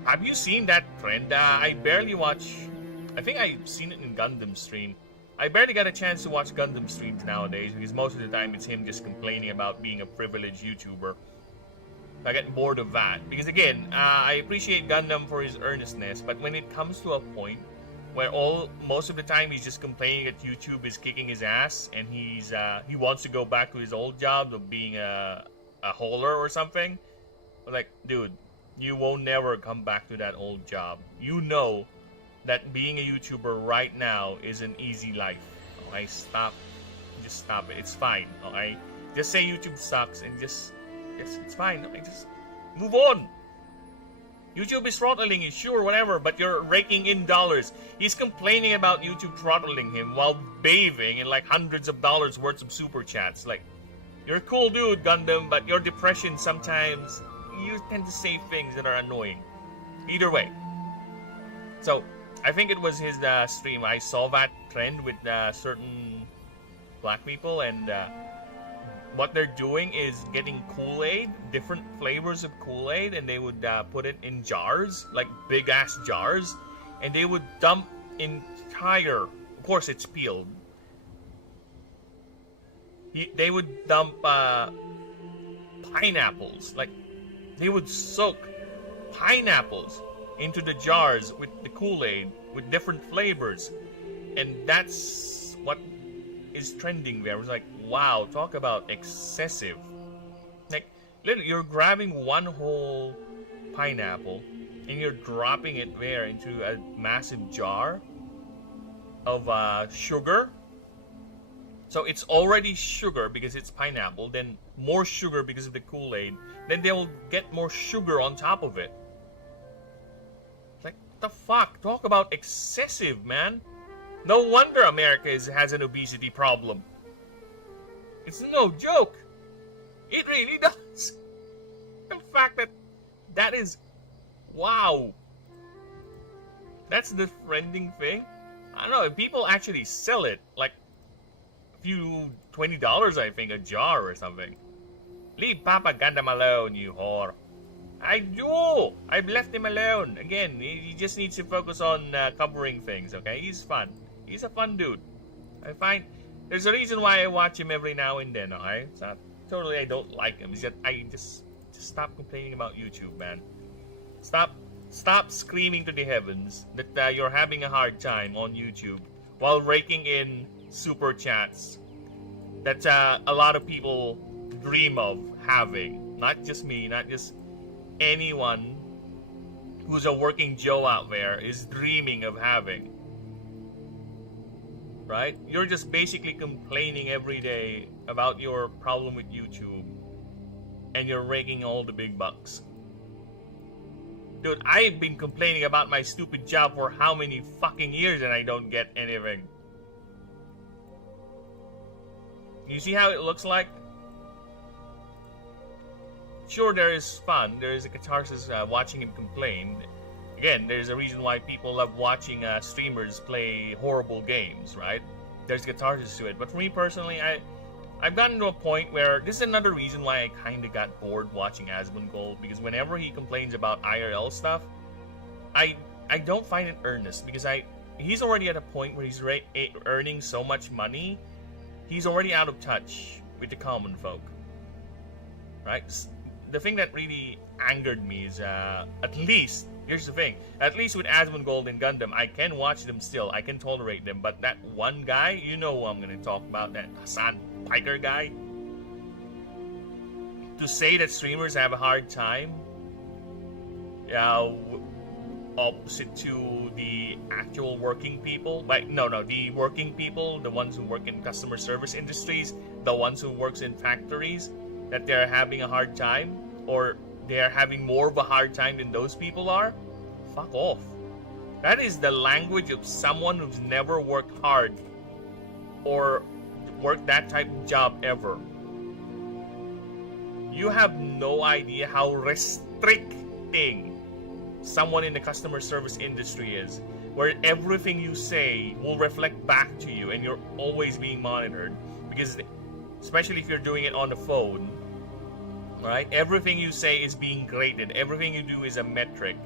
have you seen that trend? I barely watch... I think I've seen it in Gundam stream. I barely get a chance to watch Gundam streams nowadays because most of the time it's him just complaining about being a privileged YouTuber. I get bored of that. Because again, I appreciate Gundam for his earnestness, but when it comes to a point where most of the time he's just complaining that YouTube is kicking his ass and he wants to go back to his old job of being a hauler or something. But like, dude, you won't never come back to that old job. You know that being a YouTuber right now is an easy life. Okay, just stop it. It's fine. Okay, just say YouTube sucks and just it's fine. Okay, just move on. YouTube is throttling you, sure, whatever, but you're raking in dollars. He's complaining about YouTube throttling him while bathing in like hundreds of dollars worth of super chats. Like, you're a cool dude, Gundam, but your depression sometimes you tend to say things that are annoying. Either way. So, I think it was his stream. I saw that trend with certain black people, and what they're doing is getting Kool-Aid, different flavors of Kool-Aid, and they would put it in jars, like big-ass jars, and they would dump entire, of course it's peeled, they would dump pineapples, like they would soak pineapples into the jars with the Kool-Aid with different flavors, and that's what is trending there. It was like, wow, talk about excessive. Like, literally, you're grabbing one whole pineapple and you're dropping it there into a massive jar of sugar. So it's already sugar because it's pineapple, then more sugar because of the Kool-Aid, then they'll get more sugar on top of it. Like, the fuck? Talk about excessive, man. No wonder America has an obesity problem. It's no joke. It really does. The fact that is, wow. That's the trending thing. I don't know, if people actually sell it, like a few $20, I think, a jar or something. Leave Papa Gundam alone, you whore. I do. I've left him alone. Again, he just needs to focus on covering things, okay? He's fun. He's a fun dude. I find there's a reason why I watch him every now and then, okay? It's not totally I don't like him. It's just I just stop complaining about YouTube, man. Stop screaming to the heavens that you're having a hard time on YouTube while raking in super chats that a lot of people dream of having. Not just me, not just anyone who's a working Joe out there is dreaming of having. Right? You're just basically complaining every day about your problem with YouTube, and you're raking all the big bucks. Dude, I've been complaining about my stupid job for how many fucking years and I don't get anything. You see how it looks like? Sure, there is fun. There is a catharsis watching him complain. Again, there's a reason why people love watching streamers play horrible games, right? There's catharsis to it. But for me personally, I've gotten to a point where this is another reason why I kind of got bored watching Asmongold, because whenever he complains about IRL stuff, I don't find it earnest, because he's already at a point where he's earning so much money, he's already out of touch with the common folk, right? The thing that really angered me is at least, here's the thing, at least with Asmongold and Gundam, I can watch them still, I can tolerate them, but that one guy, you know who I'm going to talk about, that Hassan Piker guy, to say that streamers have a hard time, opposite to the actual working people, like, no, the working people, the ones who work in customer service industries, the ones who works in factories, that they're having a hard time, or they're having more of a hard time than those people are, fuck off. That is the language of someone who's never worked hard or worked that type of job ever. You have no idea how restricting someone in the customer service industry is, where everything you say will reflect back to you and you're always being monitored, because especially if you're doing it on the phone, right? Everything you say is being graded. Everything you do is a metric.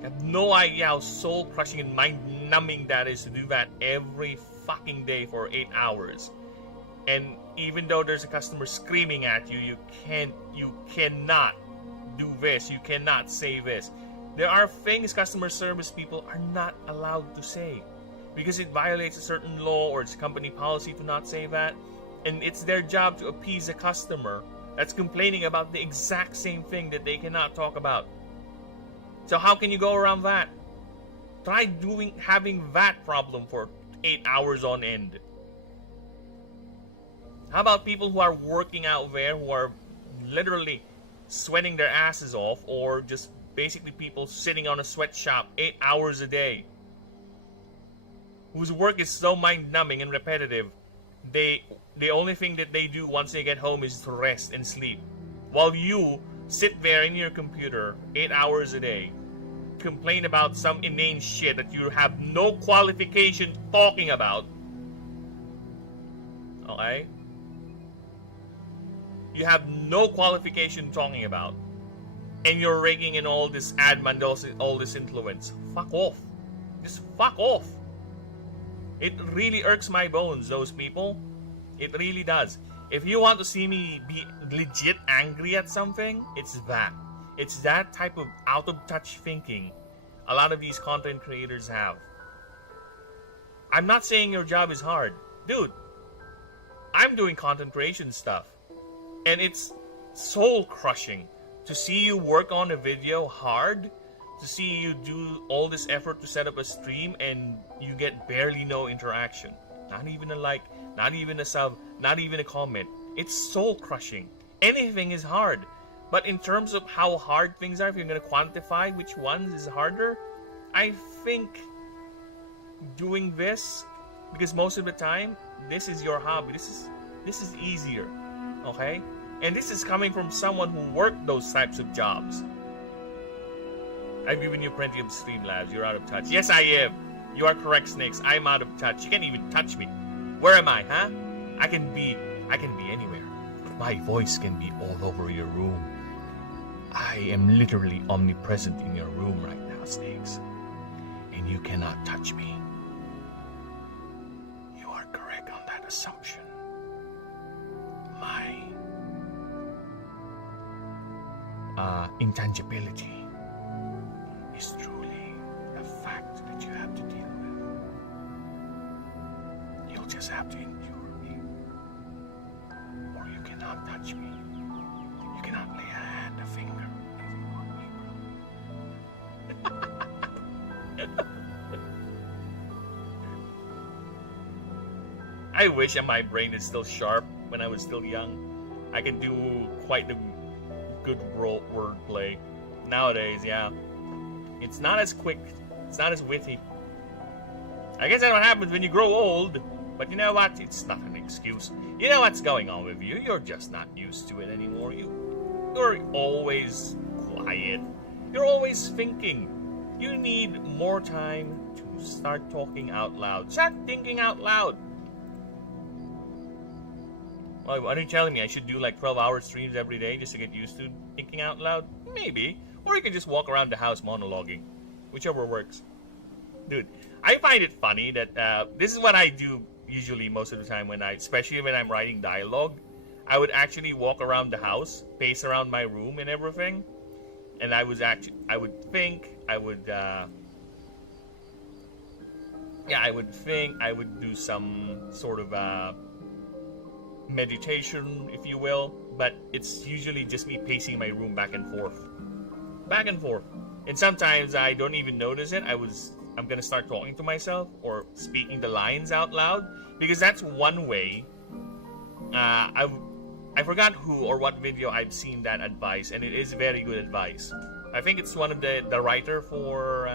I have no idea how soul-crushing and mind-numbing that is to do that every fucking day for 8 hours. And even though there's a customer screaming at you, you cannot do this. You cannot say this. There are things customer service people are not allowed to say because it violates a certain law or it's company policy to not say that. And it's their job to appease a customer that's complaining about the exact same thing that they cannot talk about. So how can you go around that? Try having that problem for 8 hours on end. How about people who are working out there, who are literally sweating their asses off, or just basically people sitting on a sweatshop 8 hours a day, whose work is so mind-numbing and repetitive, the only thing that they do once they get home is to rest and sleep, while you sit there in your computer 8 hours a day, complain about some inane shit that you have no qualification talking about. Okay? You have no qualification talking about, and you're raking in all this admin, all this influence. Fuck off. Just fuck off. It really irks my bones, those people. It really does. If you want to see me be legit angry at something, it's that. It's that type of out of touch thinking a lot of these content creators have. I'm not saying your job is hard. Dude, I'm doing content creation stuff. And it's soul crushing to see you work on a video hard, to see you do all this effort to set up a stream and you get barely no interaction. Not even a like, not even a sub, not even a comment. It's soul crushing. Anything is hard. But in terms of how hard things are, if you're going to quantify which ones is harder, I think doing this, because most of the time, this is your hobby. This is easier. Okay? And this is coming from someone who worked those types of jobs. I've given you plenty of Streamlabs. You're out of touch. Yes, I am. You are correct, Snakes. I'm out of touch. You can't even touch me. Where am I, huh? I can be anywhere. My voice can be all over your room. I am literally omnipresent in your room right now, Snakes. And you cannot touch me. You are correct on that assumption. My intangibility is truly a fact that you have to deal with. You'll just have to endure me. Or you cannot touch me. You cannot lay a hand, a finger, anything on me, bro. I wish my brain is still sharp when I was still young. I can do quite the good wordplay. Nowadays, yeah. It's not as quick. It's not as witty. I guess that's what happens when you grow old. But you know what? It's not an excuse. You know what's going on with you? You're just not used to it anymore. You're always quiet. You're always thinking. You need more time to start talking out loud. Start thinking out loud. Well, are you telling me I should do like 12-hour streams every day just to get used to thinking out loud? Maybe. Or you can just walk around the house monologuing. Whichever works. Dude, I find it funny that this is what I do usually most of the time especially when I'm writing dialogue. I would actually walk around the house, pace around my room and everything. And I would do some sort of meditation, if you will, but it's usually just me pacing my room back and forth. And sometimes I don't even notice it. I'm gonna start talking to myself or speaking the lines out loud, because that's one way. I forgot who or what video I've seen that advice, and it is very good advice. I think it's one of the writer for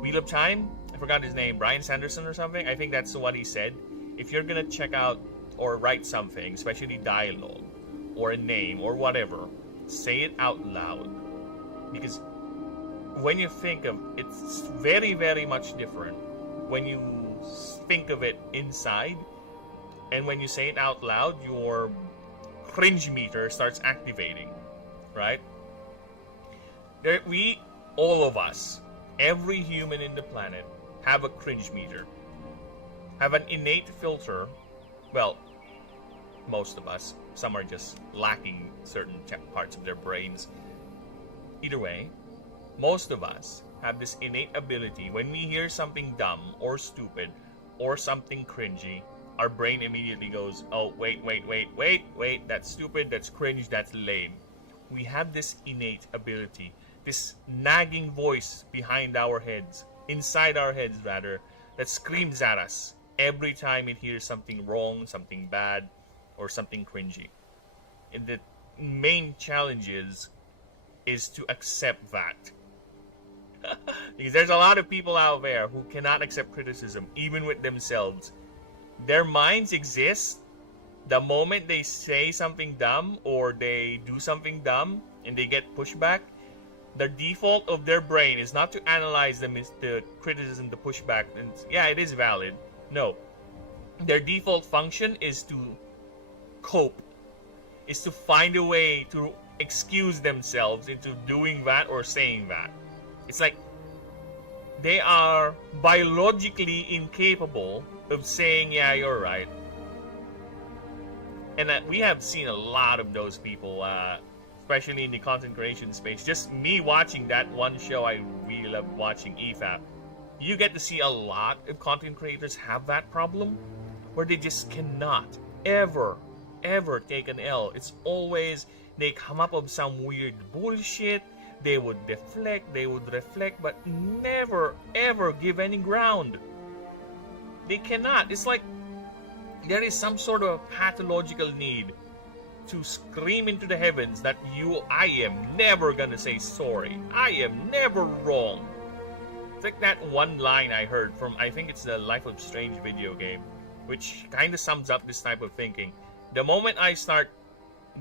Wheel of Time. I forgot his name, Brian Sanderson or something. I think that's what he said. If you're gonna check out or write something, especially dialogue or a name or whatever, say it out loud. Because when you think of it's very, very much different when you think of it inside, and when you say it out loud, your cringe meter starts activating, right? All of us, every human in the planet, have a cringe meter, have an innate filter. Well, most of us. Some are just lacking certain parts of their brains. Either way, most of us have this innate ability. When we hear something dumb or stupid or something cringy, our brain immediately goes, oh, wait, that's stupid, that's cringe, that's lame. We have this innate ability, this nagging voice behind our heads, inside our heads rather, that screams at us every time it hears something wrong, something bad, or something cringy. And the main challenge is to accept that. Because there's a lot of people out there who cannot accept criticism, even with themselves. Their minds exist the moment they say something dumb or they do something dumb and they get pushback. The default of their brain is not to analyze the criticism, the pushback, and yeah, it is valid. No. Their default function is to cope, is to find a way to excuse themselves into doing that or saying that. It's like they are biologically incapable of saying, yeah, you're right. And we have seen a lot of those people, especially in the content creation space. Just me watching that one show, I really love watching EFAP. You get to see a lot of content creators have that problem, where they just cannot ever take an L. It's always they come up with some weird bullshit. They would deflect, they would reflect, but never ever give any ground. They cannot. It's like there is some sort of pathological need to scream into the heavens that I am never gonna say sorry. I am never wrong. It's like that one line I heard from, I think it's the Life of Strange video game, which kind of sums up this type of thinking. The moment I start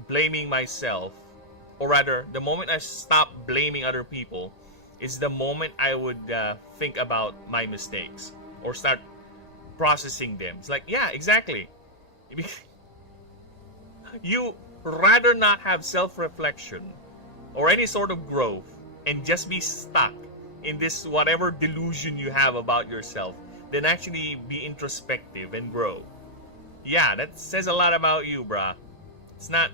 blaming myself, or rather, the moment I stop blaming other people, is the moment I would think about my mistakes, or start processing them. It's like, yeah, exactly. You rather not have self-reflection or any sort of growth and just be stuck in this whatever delusion you have about yourself than actually be introspective and grow. Yeah, that says a lot about you, brah. It's not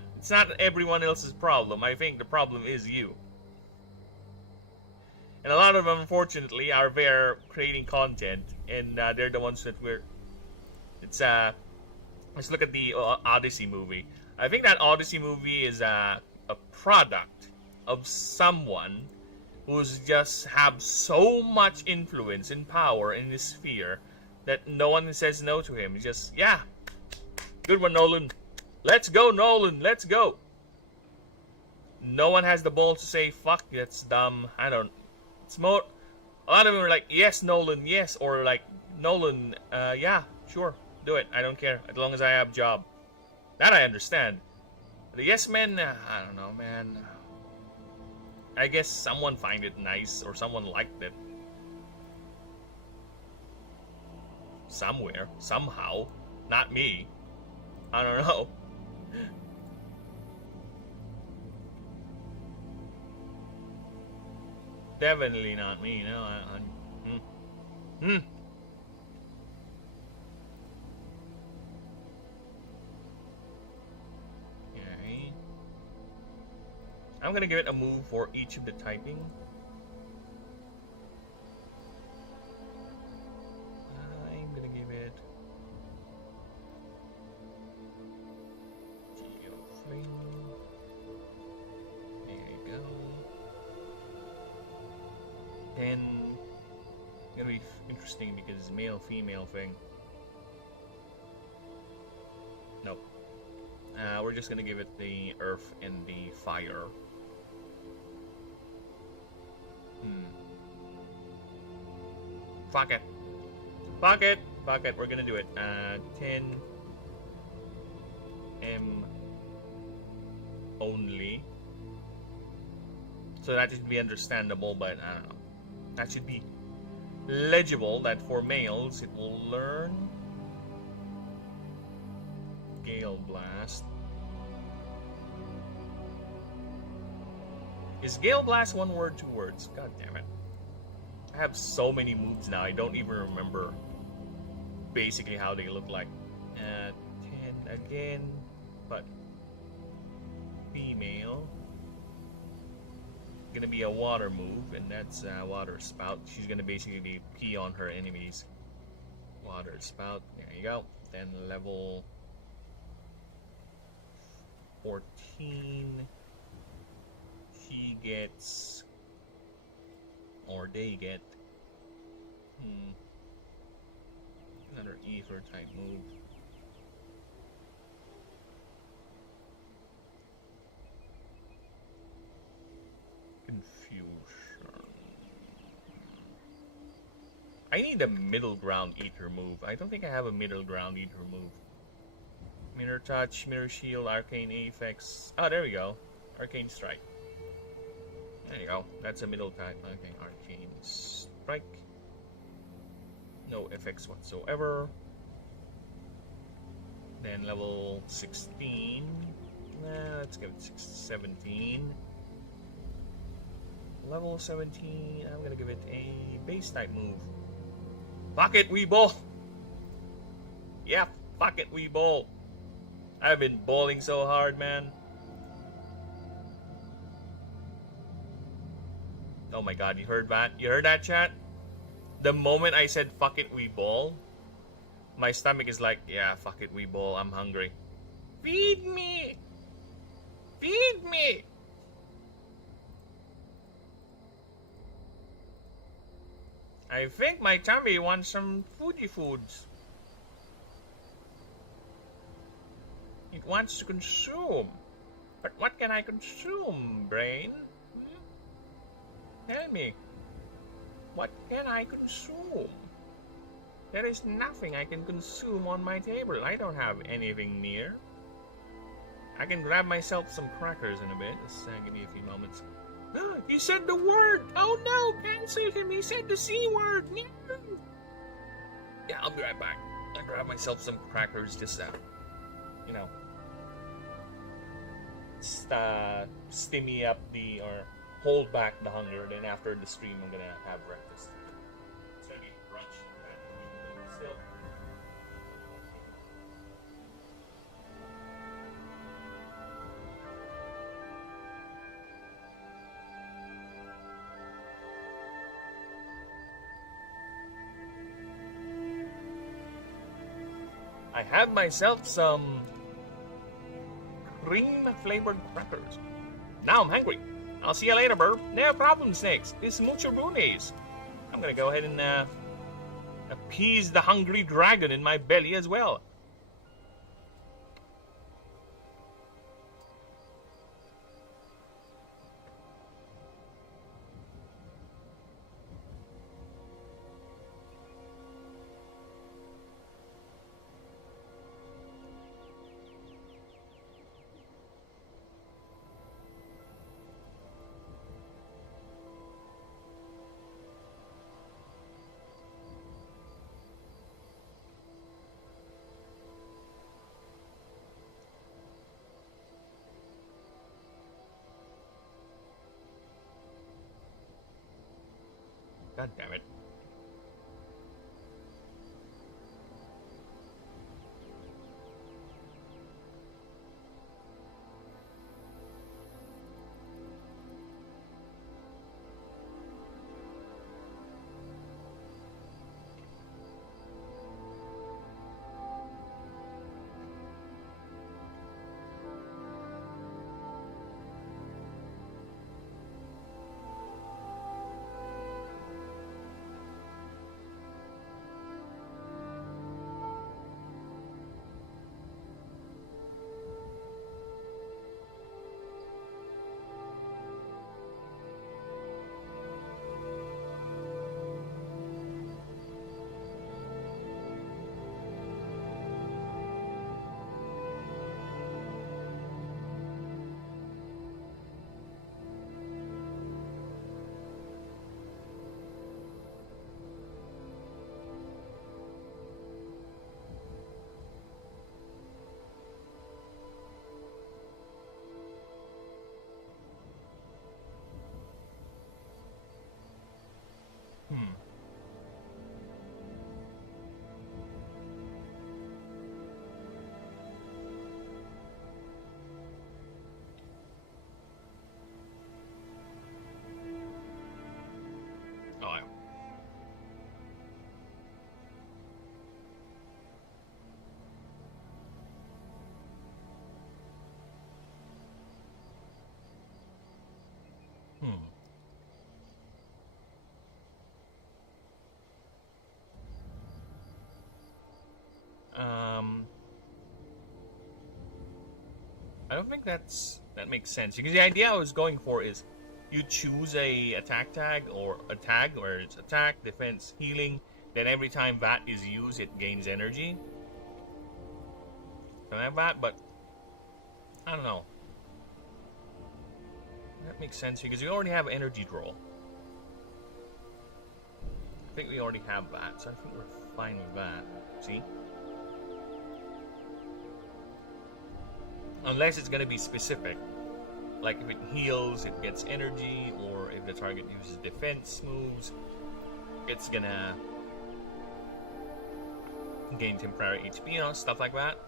everyone else's problem. I think the problem is you. And a lot of them, unfortunately, are there creating content, and they're the ones that let's look at the Odyssey movie. I think that Odyssey movie is a product of someone who's just have so much influence and power in this sphere that no one says no to him. He's just, yeah, good one, Nolan. Let's go, Nolan. Let's go. No one has the balls to say, fuck, that's dumb. It's more, a lot of them are like, yes, Nolan, yes. Or like, Nolan, yeah, sure, do it. I don't care, as long as I have a job. That I understand. The yes men, I don't know, man. I guess someone find it nice, or someone liked it. Somewhere, somehow. Not me. I don't know. Definitely not me, no. Okay. I'm gonna give it a move for each of the typing. I'm gonna give it Geo3. There you go. And it's gonna be interesting because male-female thing. Nope. We're just gonna give it the earth and the fire. Fuck it. Fuck it. Fuck it. We're gonna do it. 10 M only. So that should be understandable, but I don't know. That should be legible that for males it will learn Gale Blast. Is Gale Blast one word, 2 words? God damn it. I have so many moves now, I don't even remember basically how they look like. 10 again, but female. Gonna be a water move, and that's water spout. She's gonna basically pee on her enemies. Water spout, there you go. Then level 14, she gets, or they get, another ether type move. Confusion. I need a middle ground ether move. I don't think I have a middle ground ether move. Mirror touch, mirror shield, arcane effects. Oh, there we go. Arcane strike. There you go. That's a middle type. Okay, arcane strike. No effects whatsoever. Then level 16. Let's give it 17. Level 17, I'm gonna give it a base type move. Fuck it, Weeball! Yeah, fuck it, Weeball! I've been bowling so hard, man. Oh my god, you heard that? You heard that, chat? The moment I said fuck it, Weeball, my stomach is like, yeah, fuck it, Weeball, I'm hungry. Feed me! Feed me! I think my tummy wants some foodie foods. It wants to consume. But what can I consume, brain? Tell me. What can I consume? There is nothing I can consume on my table. I don't have anything near. I can grab myself some crackers in a bit. Just give me a few moments. He said the word! Oh no! Cancel him! He said the C word! No! Yeah, I'll be right back. I'll grab myself some crackers just you know, stimmy up or hold back the hunger. Then after the stream, I'm gonna have breakfast. It's gonna be brunch. Still. I have myself some cream-flavored crackers. Now I'm hungry. I'll see you later, bro. No problem, Snakes. It's mucho buenas. I'm gonna go ahead and appease the hungry dragon in my belly as well. God damn it. I don't think that makes sense, because the idea I was going for is you choose a attack tag or a tag where it's attack, defense, healing. Then every time that is used, it gains energy. I have that, but I don't know. That makes sense because we already have energy draw. I think we already have that, so I think we're fine with that. See? Unless it's gonna be specific Like if it heals, it gets energy, or if the target uses defense moves, it's gonna gain temporary HP, you know, stuff like that.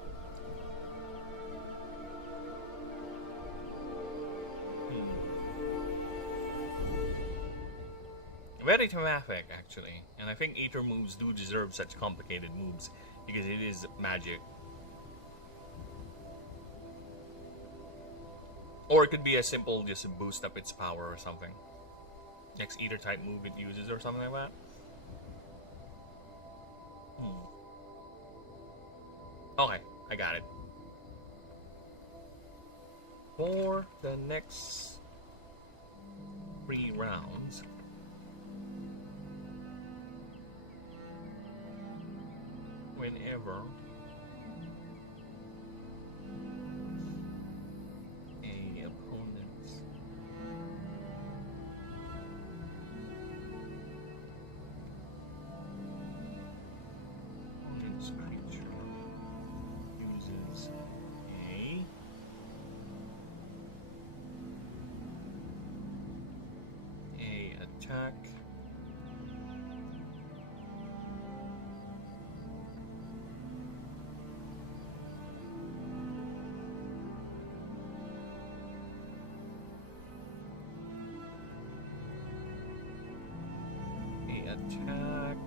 Very thematic, actually, and I think Aether moves do deserve such complicated moves because it is magic. Or it could be a simple, just to boost up its power or something. Next Ether type move it uses or something like that. Okay, I got it. For the next 3 rounds, whenever attack. Attack.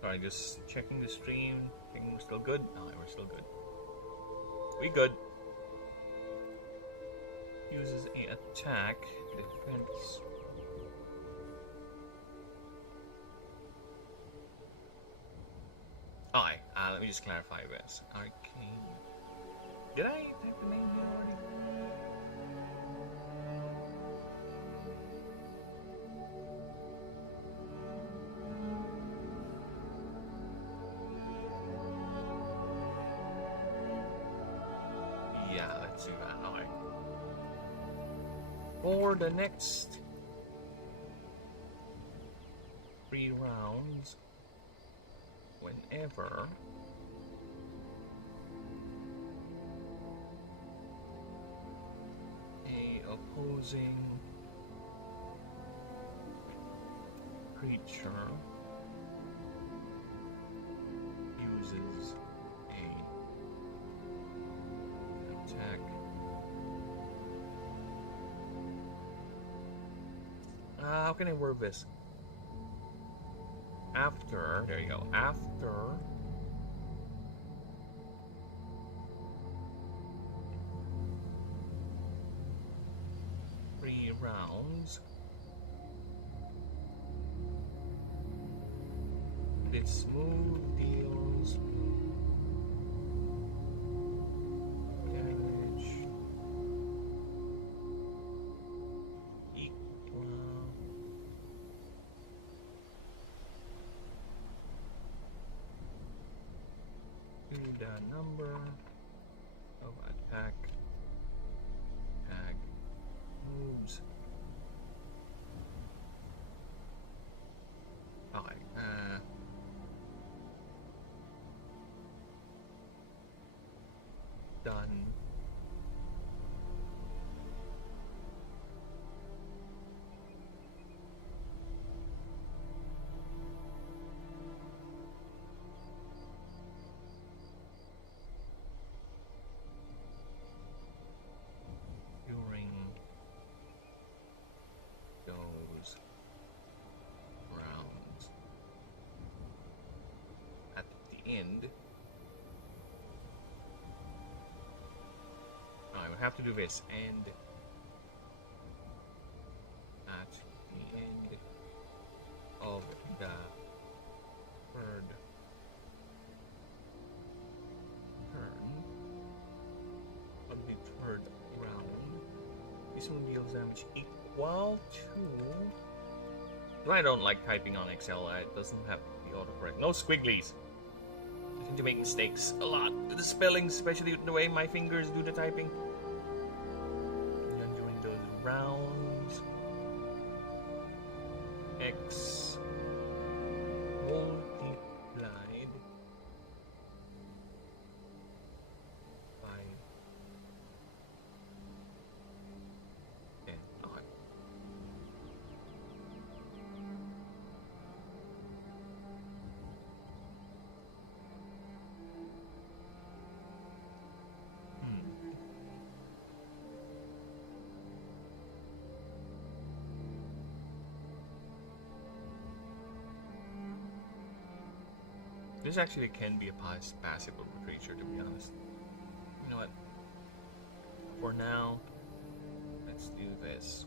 Sorry, just checking the stream. Thinking we're still good. No, we're still good. We good. Uses a attack, defense. Alright, let me just clarify this. Arcane. Did I type the name here already? Yeah, let's do that. Alright. For the next 3 rounds, whenever a opposing creature uses a attack, how can I word this? After, there you go, after rounds, this move deals damage equal to the number of attack tag moves. Okay, done. During those rounds, at the end, I would have to do this, and at the end of the 3rd turn of the 3rd round, this one deals damage equal to... I don't like typing on Excel, it doesn't have the autocorrect. No squigglies. I tend to make mistakes a lot with the spelling, especially the way my fingers do the typing. rounds. X multiplied by 10. Okay. This actually can be a passive creature, to be honest. You know what? For now, let's do this.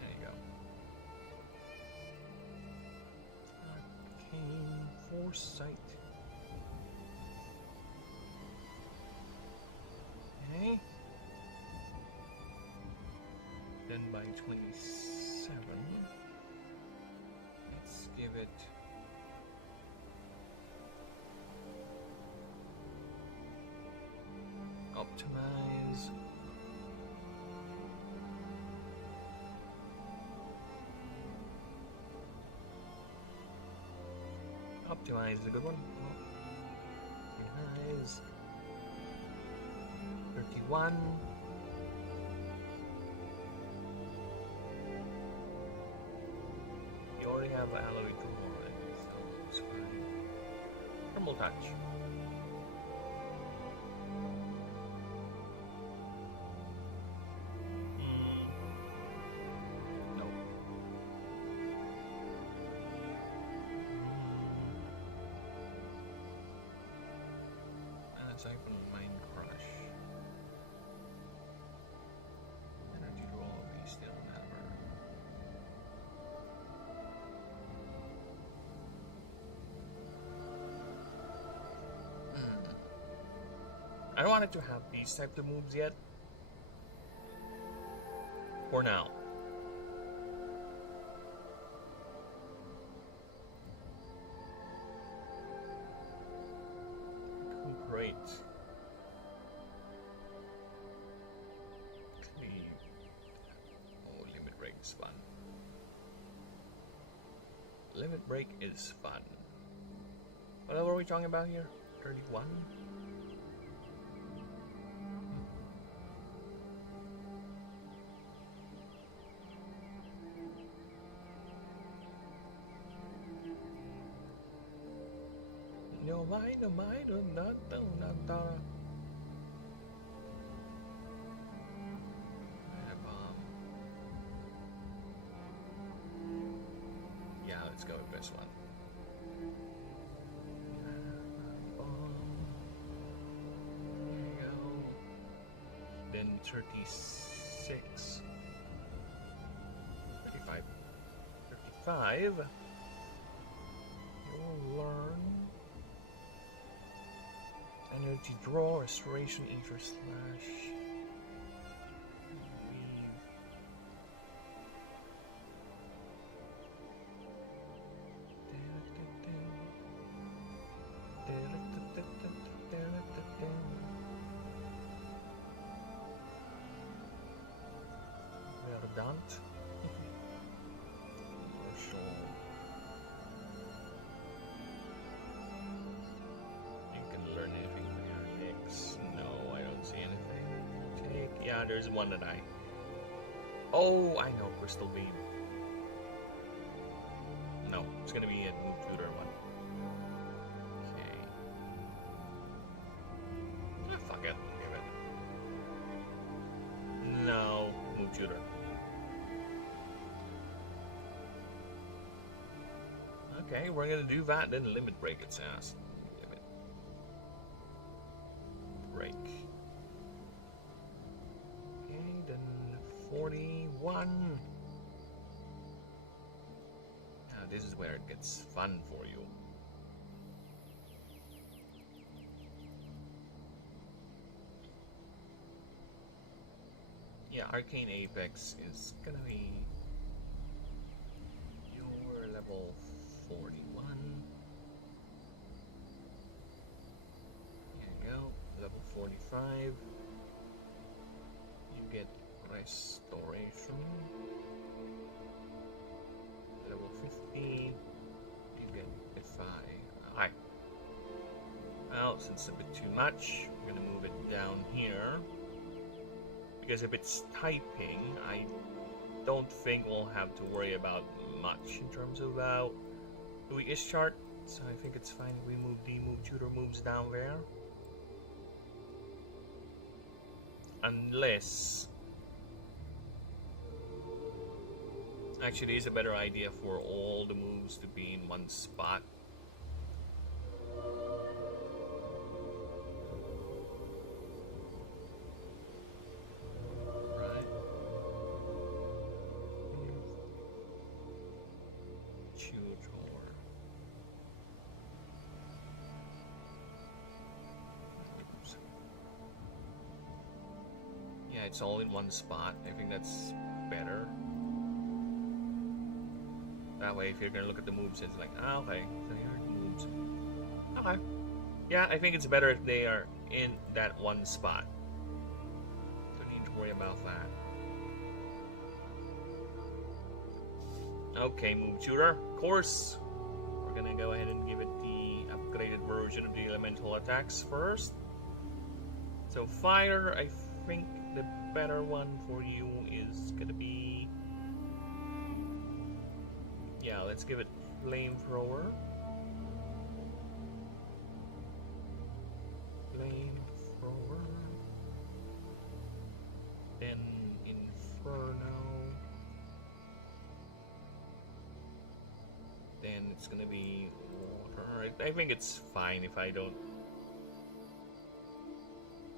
There you go. Arcane Foresight. Okay. Then by 27. Let's give it optimize. Optimize is a good one. Optimize 31. You already have alloy tool on it, so it's fine. Thermal touch. No. Aside from Mind Crush. Energy roll, we still never. I don't want it to have these type of moves yet. For now. Great. Cleave. Oh, limit break is fun. Limit break is fun. What level are we talking about here? 31? No mind, not. Yeah, let's go with this one. There you go. Then 36. 35. 35. You'll learn energy draw, restoration, ether slash. Verdant. Martial. You can learn anything from your X. No, I don't see anything. Take. Yeah, there's one that I. Oh, I know. Crystal Beam. No, it's gonna be a move tutor one. Okay. Ah, fuck it. Give it. No, move tutor. Okay, we're gonna do that, then limit break its ass. Limit break. Okay, then 41. Now this is where it gets fun for you. Yeah, Arcane Apex is gonna be your level 41. Here you go, level 45. Restoration. Level 50. You get FI. Alright. Well, since it's a bit too much, I'm gonna move it down here. Because if it's typing, I don't think we'll have to worry about much in terms of doing his chart. So I think it's fine if we move the move tutor moves down there. Unless actually it's a better idea for all the moves to be in one spot. Right. Tutor. Yeah, it's all in one spot. I think that's better. That way, if you're gonna look at the moves, it's like, ah, okay, so here are the moves. Okay. Yeah, I think it's better if they are in that one spot. Don't need to worry about that. Okay, move tutor. Of course, we're gonna go ahead and give it the upgraded version of the elemental attacks first. So fire, I think the better one for you is gonna be... Yeah, let's give it flamethrower. Flamethrower. Then inferno. Then it's gonna be water. I think it's fine if I don't.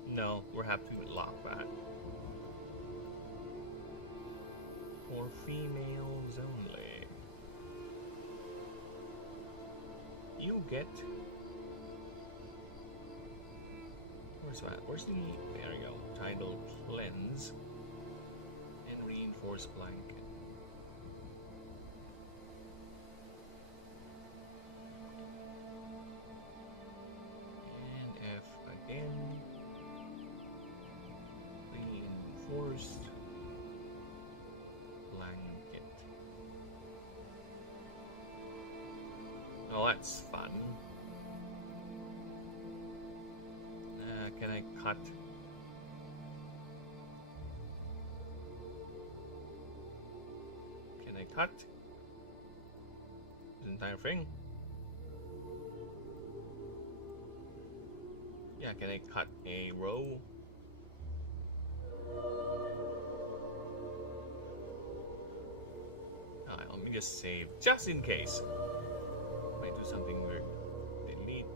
No, we'll have to lock that. For females only. You get... Where's that? Where's the... There you go. Tidal Cleanse. And Reinforced Blanket. And F again. Reinforced Blanket. Oh, that's fun. Can I cut? Can I cut? This entire thing? Yeah, can I cut a row? Alright, let me just save, just in case. Might do something weird. Delete.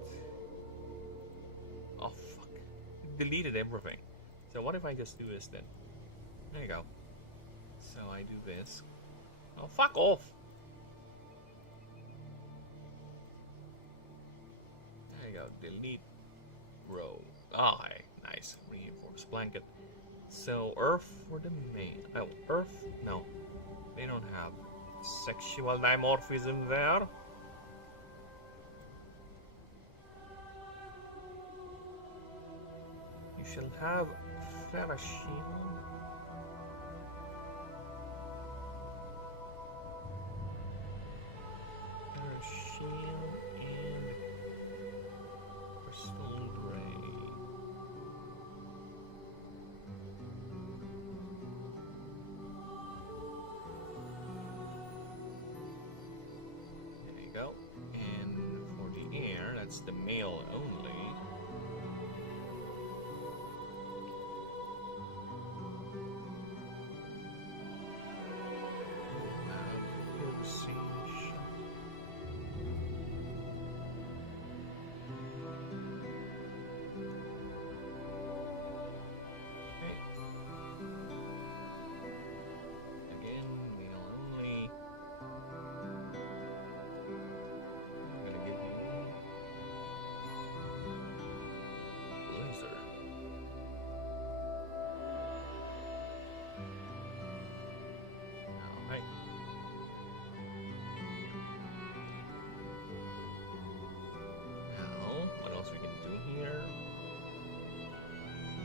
Oh, fuck. It deleted everything. So what if I just do this then? There you go. So I do this. Oh, fuck off! There you go. Delete row. Oh, hey, nice. Reinforced blanket. So, Earth for the main. Oh, Earth? No. They don't have sexual dimorphism there. You shall have Ferrashield. Ferrashield and Crystal Gray. There you go. And for the air, that's the male only.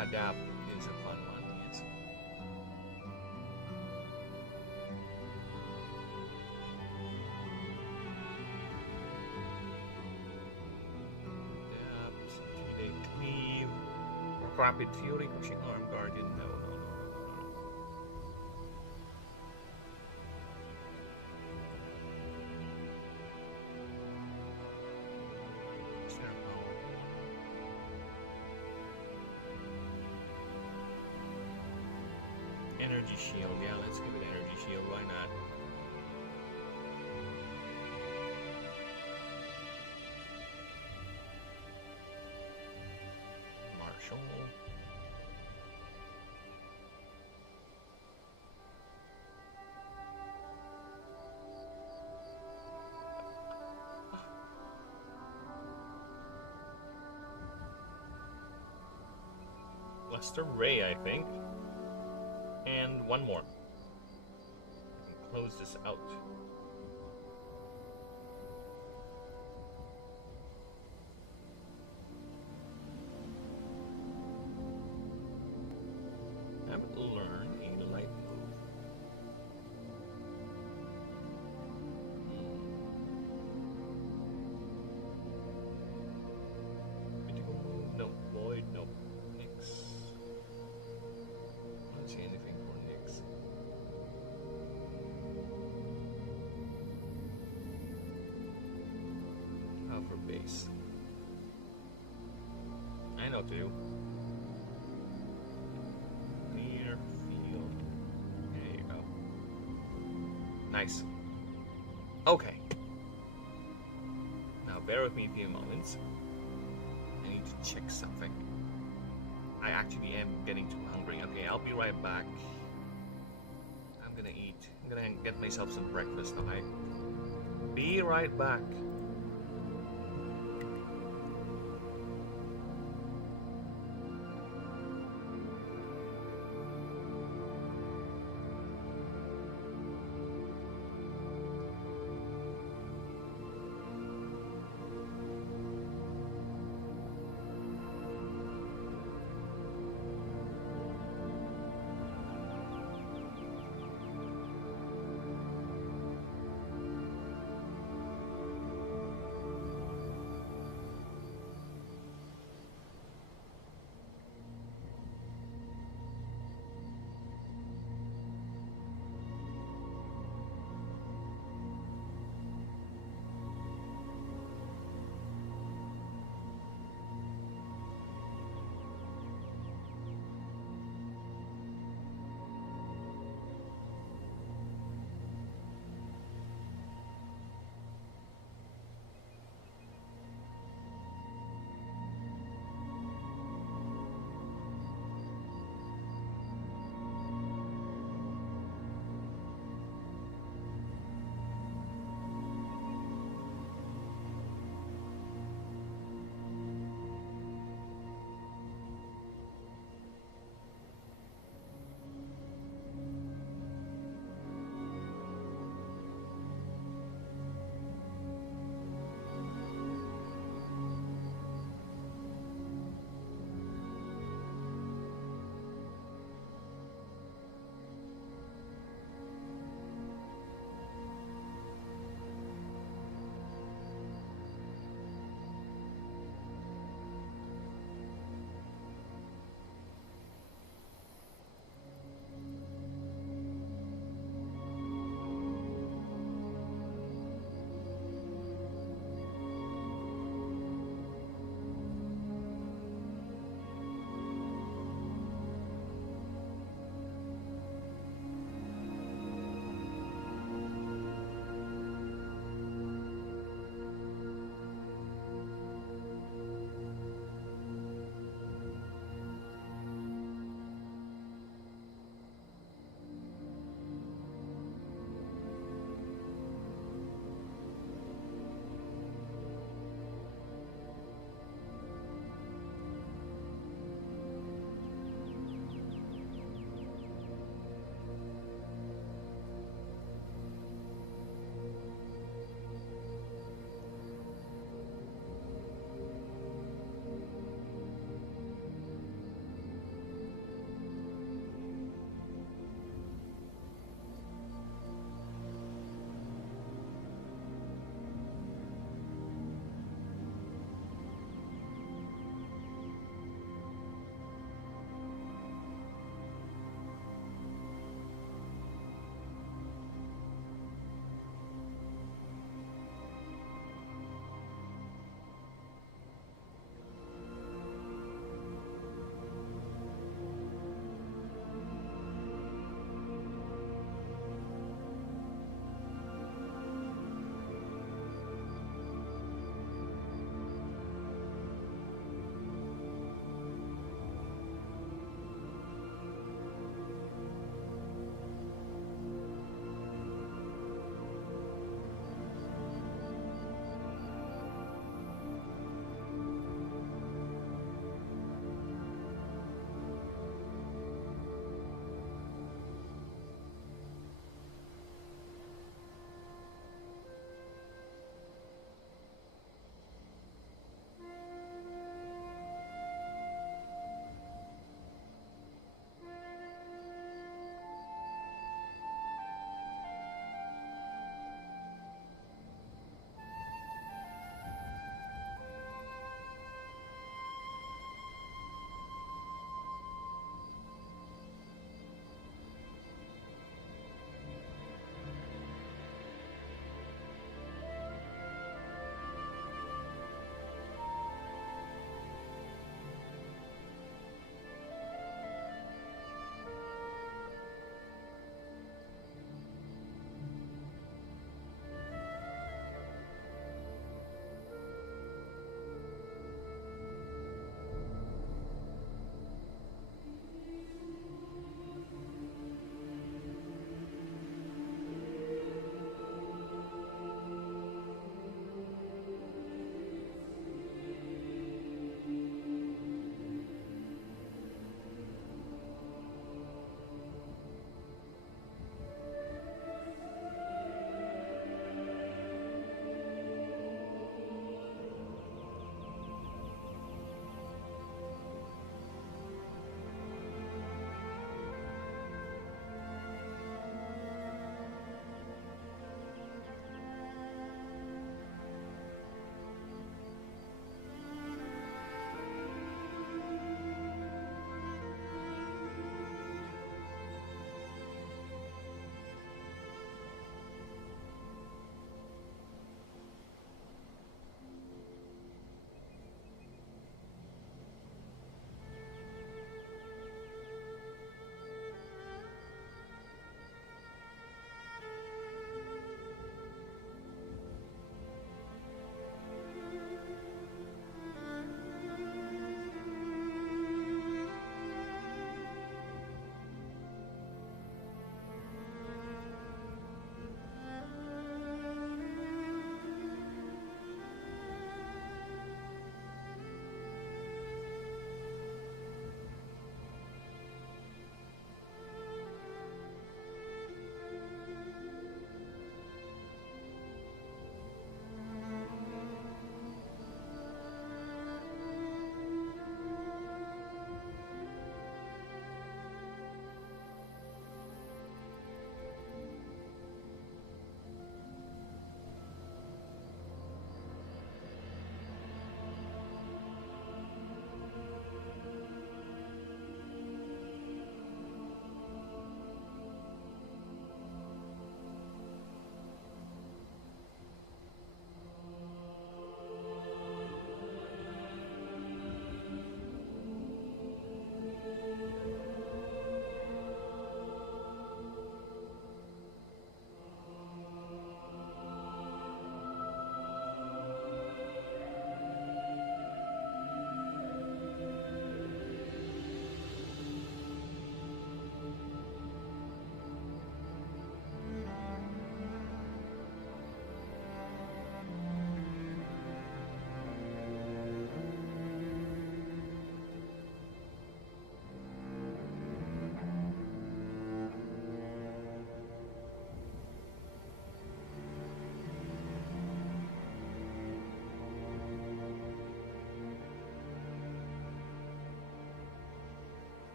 Adapt is a fun one, yes. Rapid Fury, Crushing Arm, Guardian. No. Snare Power. Energy Shield. Yeah, let's give it Energy Shield. Why not? Marshall. Lester Ray, I think. And one more. I can close this out. Haven't learned a light move. Critical move? No. Void? No. Nix. I don't see anything for Nix. How for base? I know too. Clear field. There you go. Nice. Okay. Now bear with me a few moments. I need to check something. I actually am getting too hungry. Okay, I'll be right back. I'm gonna eat. I'm gonna get myself some breakfast, okay? Be right back.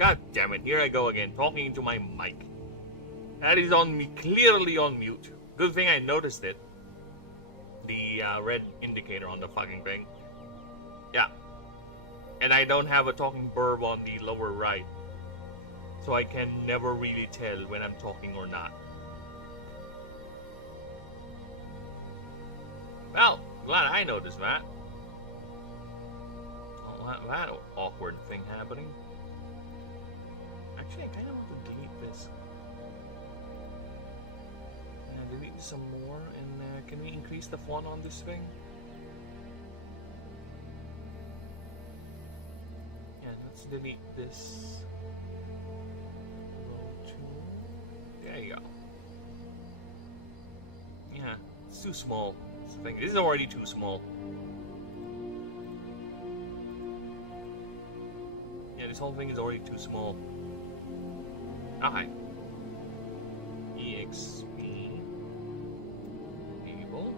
God damn it, here I go again, talking into my mic. That is on me, clearly on mute. Good thing I noticed it. The red indicator on the fucking thing. Yeah. And I don't have a talking burb on the lower right. So I can never really tell when I'm talking or not. Well, glad I noticed that. That awkward thing happening. Actually, I kind of want to delete this. Delete some more, and can we increase the font on this thing? Yeah, let's delete this. Go to... There you go. Yeah, it's too small. This is already too small. Yeah, this whole thing is already too small. Oh, hi. EXP. Table.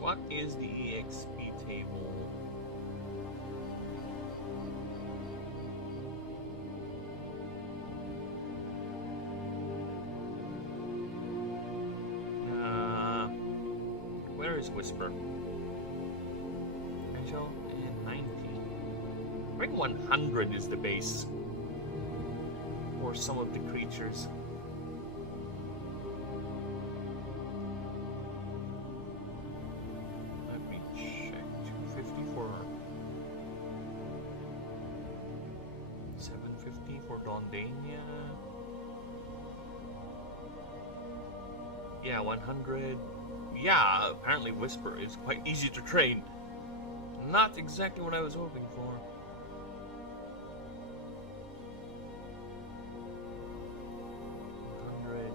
What is the EXP table? Where is Whisper? Angel and 90. I think 100 is the base for some of the creatures. Let me check. 250 for 750 for Dondania. Yeah, 100. Yeah, apparently Whisper is quite easy to train. Not exactly what I was hoping for. 100.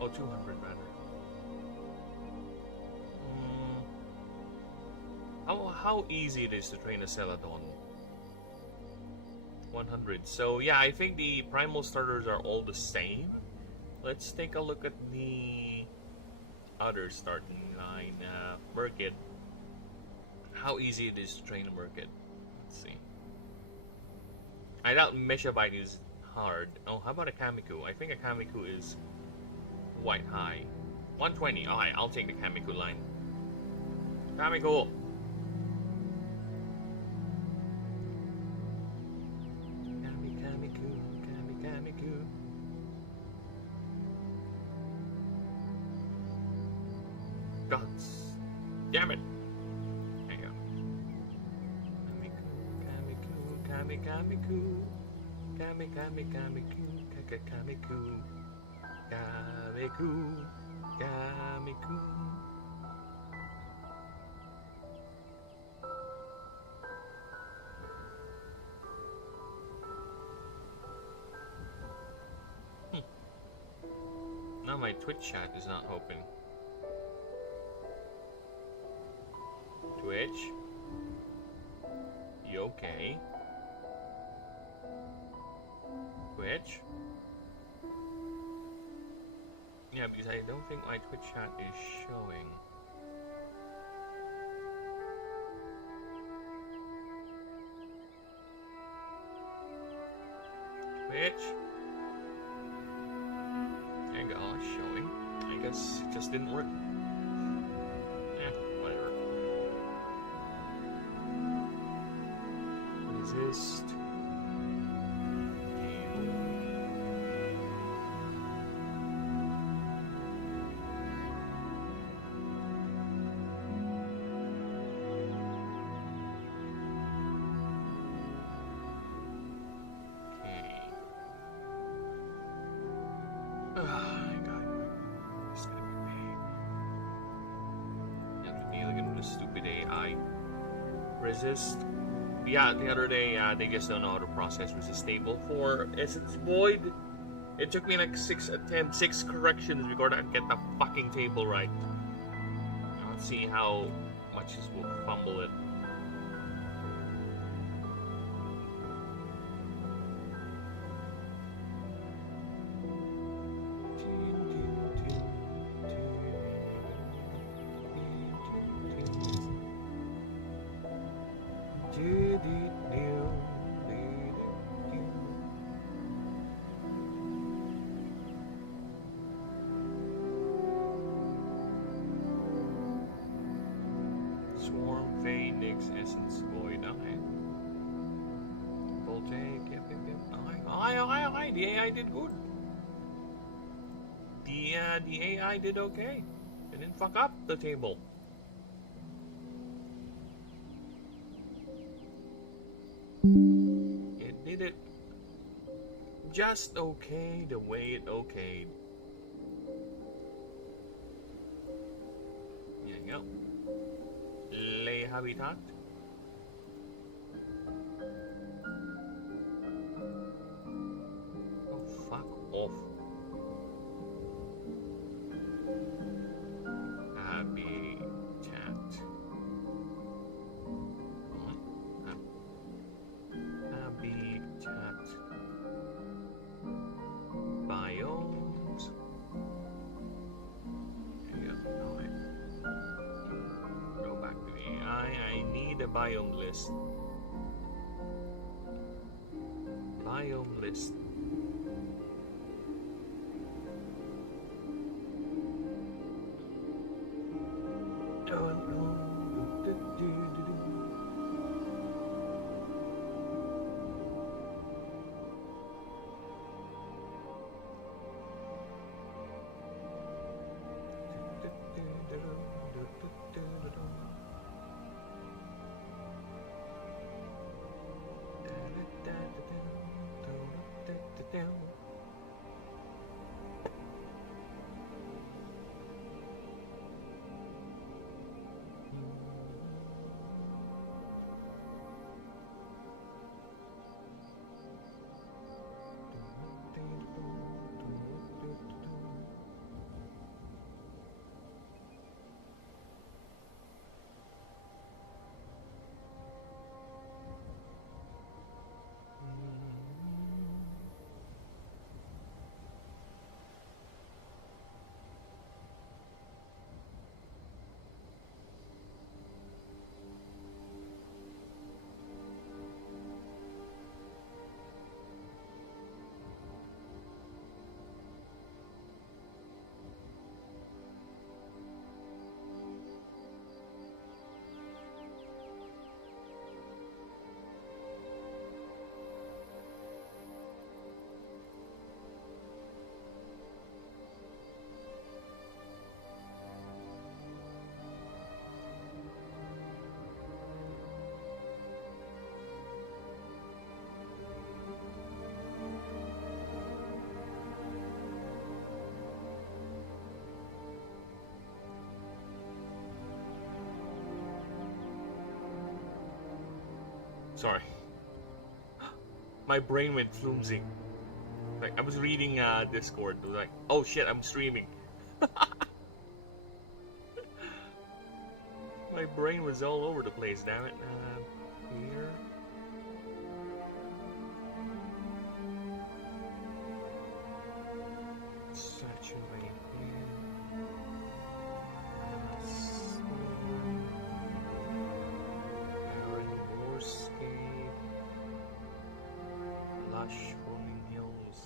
Oh, 200 rather. How easy it is to train a Celadon. 100. So yeah, I think the primal starters are all the same. Let's take a look at the other starting line. Merkid. How easy it is to train a Merkid. Let's see. I doubt Meshabite is hard. Oh, how about a Kamiku? I think a Kamiku is quite high. 120. Alright, I'll take the Kamiku line. Kamiku! Kamiku. Guts. Damn it. There you go. Kamiku. Now my Twitch chat is not open. Twitch? You okay? Twitch? Yeah, because I don't think my Twitch chat is showing. Twitch? There you go, it's showing. I guess it just didn't work. Whatever. Resist. Stupid AI. Resist. Yeah, the other day, they just don't know how to process resist table. For Essence Void, it took me like 6 attempts, 6 corrections before I get the fucking table right. Let's see how much this will fumble it. Phoenix, Essence, Void. Okay. Voltaic, yep. Okay. The AI did good. The AI did okay. It didn't fuck up the table. It did it just okay the way it okayed. There you go. Lay habitat. Oh, fuck off. Habitat. Habitat. Biomes. There you go. Alright. Go back to the AI. I need a biome list. Biome list. Sorry. My brain went flimsy. Like, I was reading Discord. It was like, oh shit, I'm streaming. My brain was all over the place, damn it. Here. Saturate here. Barren Morscape. Lush rolling hills.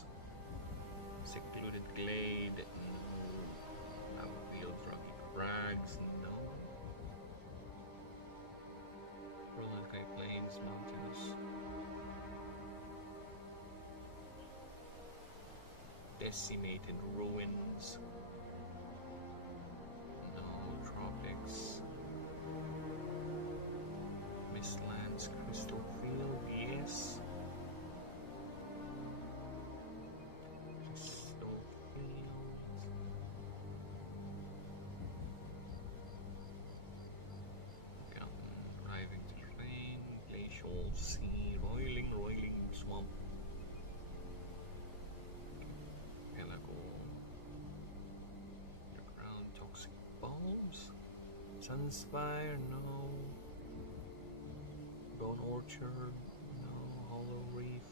Secluded glade. Outfield rocky crags. No. Rolling Great Plains, mountains. Decimated ruins. No tropics. Mistlands, crystal field, yes. Crystal fields. Mountain, driving terrain, glacial sea, roiling swamp. Underground toxic bulbs. Sunspire, no. Bone Orchard, no. Hollow Reef.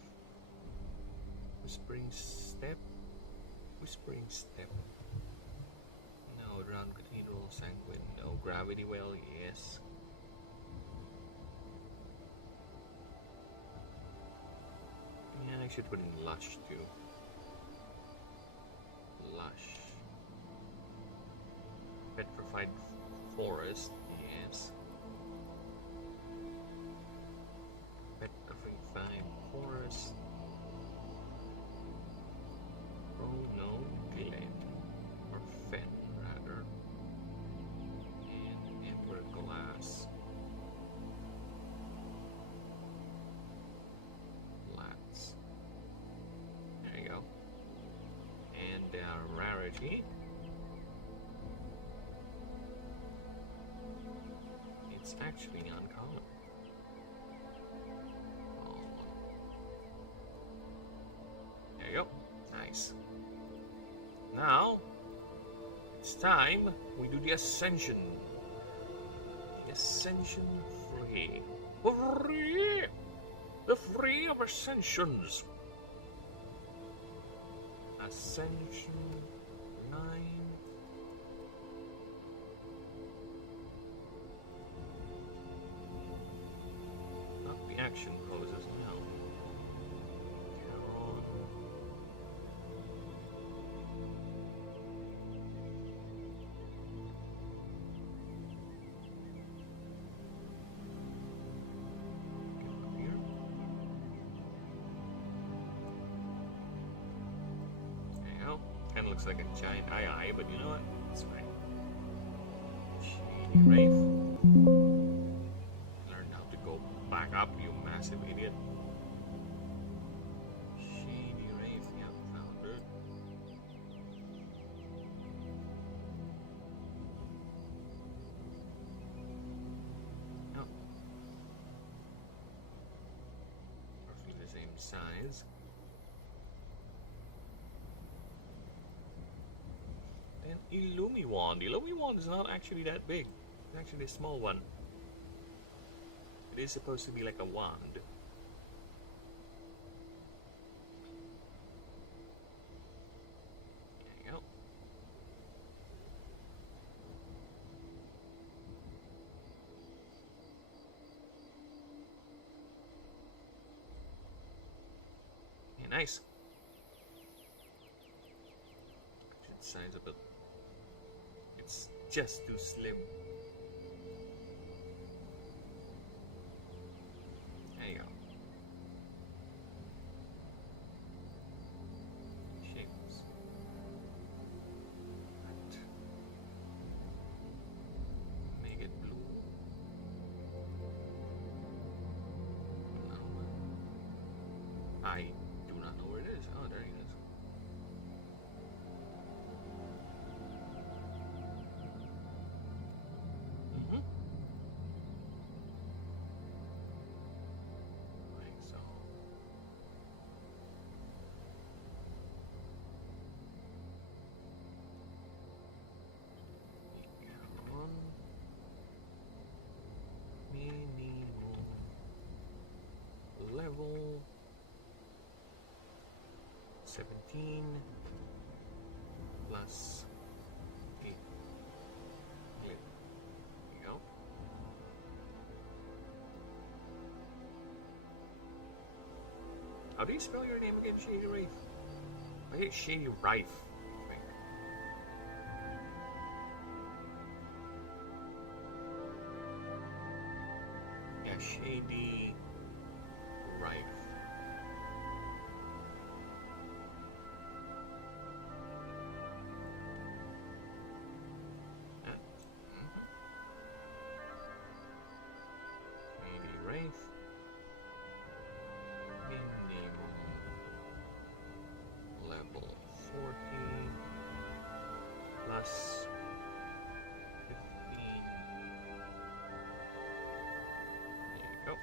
Whispering Step. No. Drowned Cathedral, Sanguine, no. Gravity Well, yes. Yeah, I should put in Lush too. Lush. Petrified Forest, yes. their rarity. It's actually uncommon. Oh. There you go. Nice. Now, it's time we do the Ascension. The Ascension free. Free! The free of Ascensions. Ascension 9. Not the action closes now. Carol. Here. There you go. Kind of looks like a giant eye, but you know what? It's fine. Shady Wraith. Learn how to go back up, you massive idiot. Shady Wraith, yeah, found it. Oh. Roughly the same size. Then Illumiwand. Illumiwand is not actually that big. It's actually a small one. It is supposed to be like a wand. There you go. Yeah, nice. Should size up a. It's just too slim. There you go. Shapes. Right. Make it blue. No. I do not know where it is. Oh, there it is. Level 17 plus 8. There you go. How do you spell your name again, Shady Wraith? I hate Shady Rife. Yeah, Shady Rife. Shady Rife. Minimum level 40 plus 15. There you go.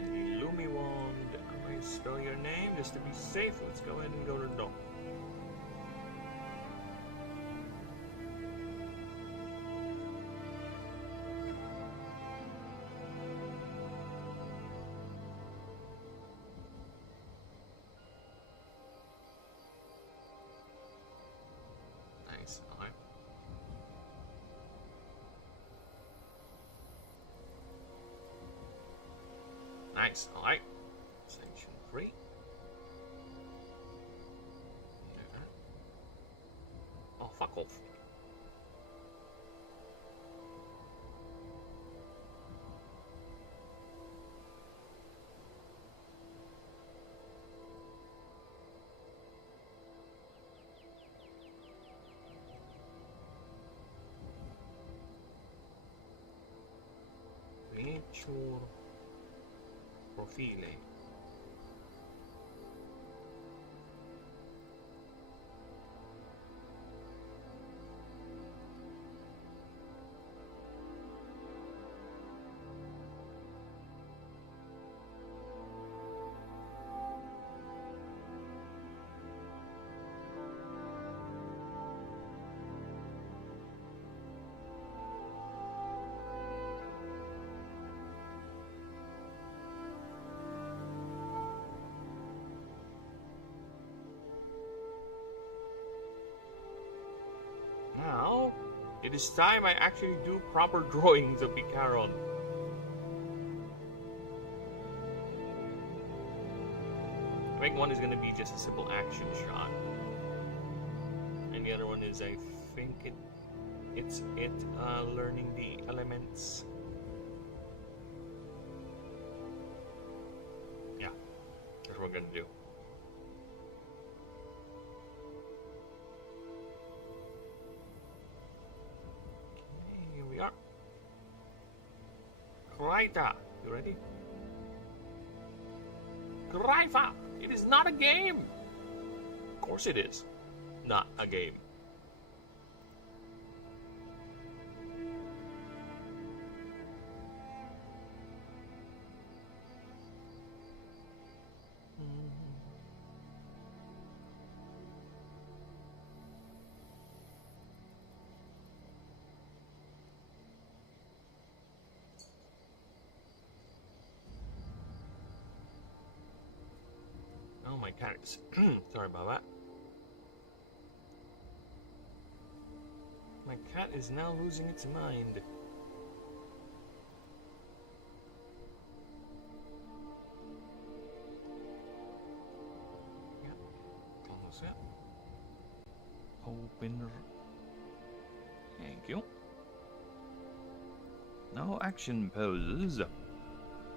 And Illumiwand. I'm going to spell your name just to be safe. Let's go ahead and go to the door. Nice. Alright. Nice. Alright. Sanction free. Do that. Oh, fuck off. Creature profile. now it is time I actually do proper drawings of the Charon. I think one is going to be just a simple action shot, and the other one is, I think it's learning the elements. Yeah, that's what we're gonna do. Okay, here we are. Kraita, you ready? Kraita, it is not a game. Of course it is not a game. Oh, my cat is sorry about that. My cat is now losing its mind. Yeah, almost it. Open. Thank you. Now action poses.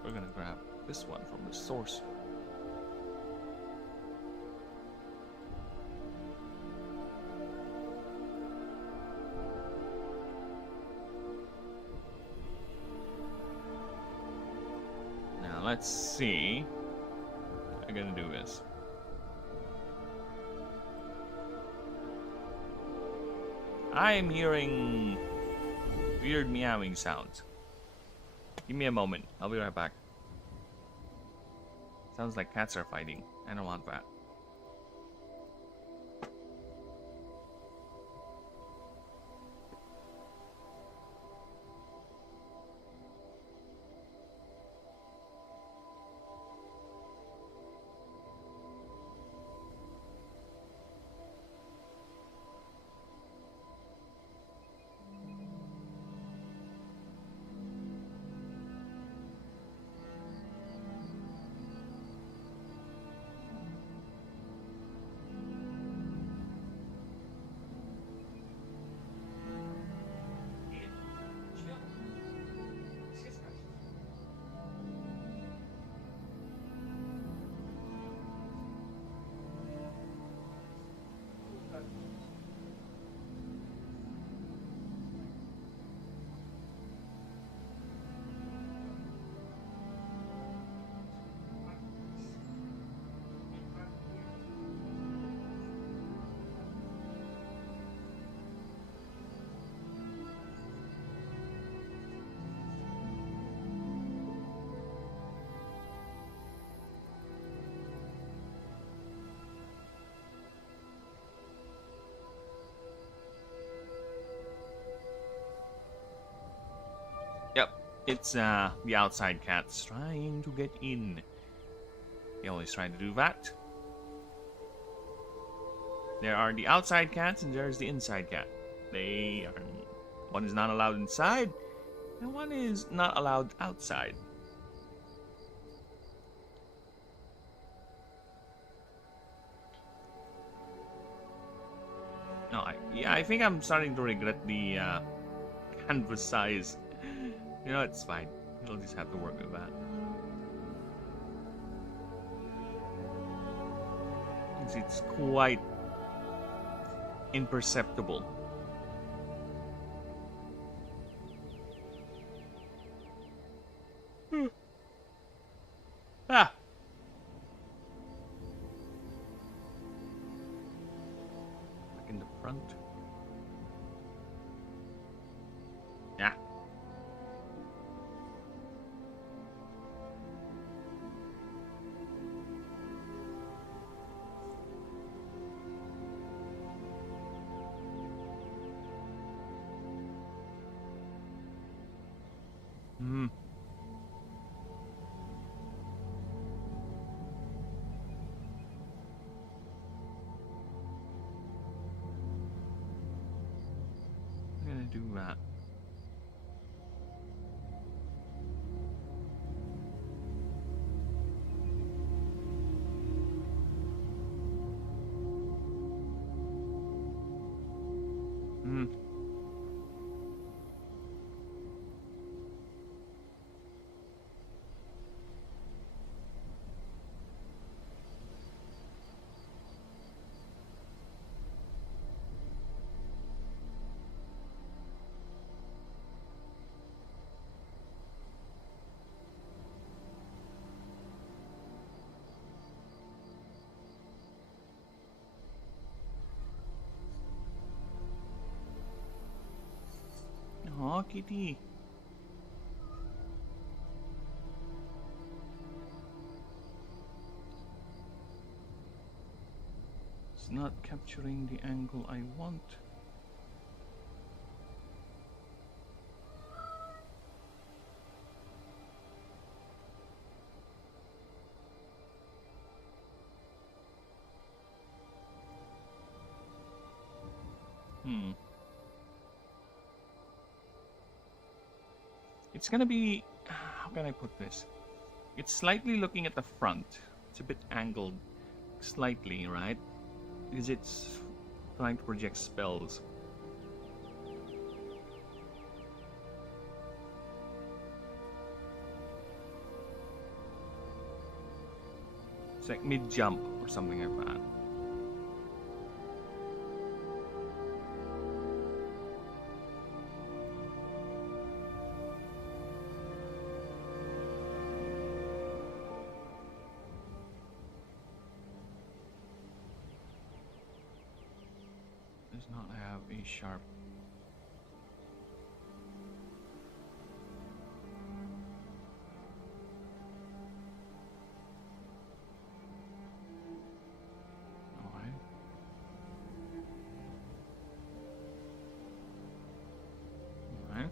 We're gonna grab this one from the source. Now let's see. I'm gonna do this. I am hearing weird meowing sounds. Give me a moment. I'll be right back. Sounds like cats are fighting. I don't want that. Yep, it's the outside cats trying to get in. They always try to do that. There are the outside cats and there's the inside cat. They are, one is not allowed inside and one is not allowed outside. No, I think I'm starting to regret the canvas size. You know, it's fine. You'll just have to work with that. It's quite imperceptible. Ah! Back in the front. Yeah. Hmm. do that. Aw, kitty. It's not capturing the angle I want. It's gonna be, how can I put this? It's slightly looking at the front. It's a bit angled, slightly, right? Because it's trying to project spells. It's like mid-jump or something like that. Does not have a sharp. Alright. Alright.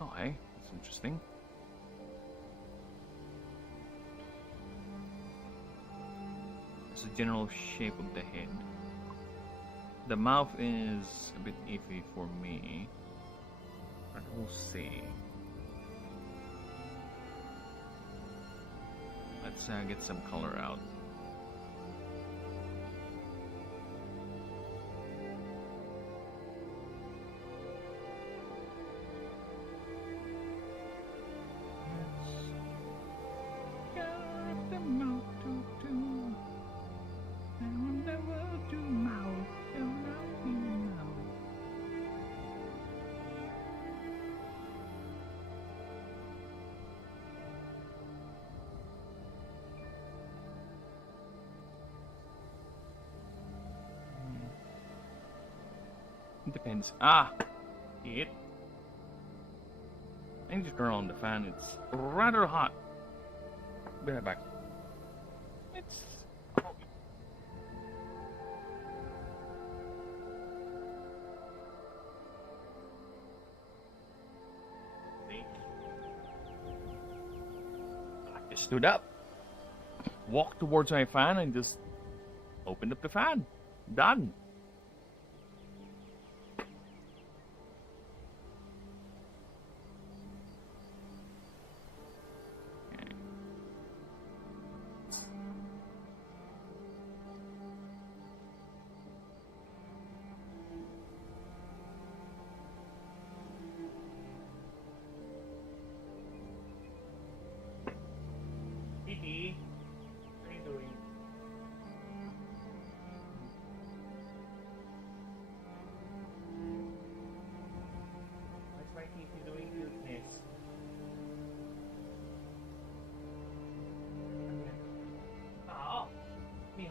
Oh, hey, that's interesting. It's the general shape of the head. The mouth is a bit iffy for me, but we'll see. Let's get some color out. Depends. Ah! It. I need to turn on the fan. It's rather hot. Be right back. It's. Oh. See? I just stood up, walked towards my fan, and just opened up the fan. Done. What are you doing?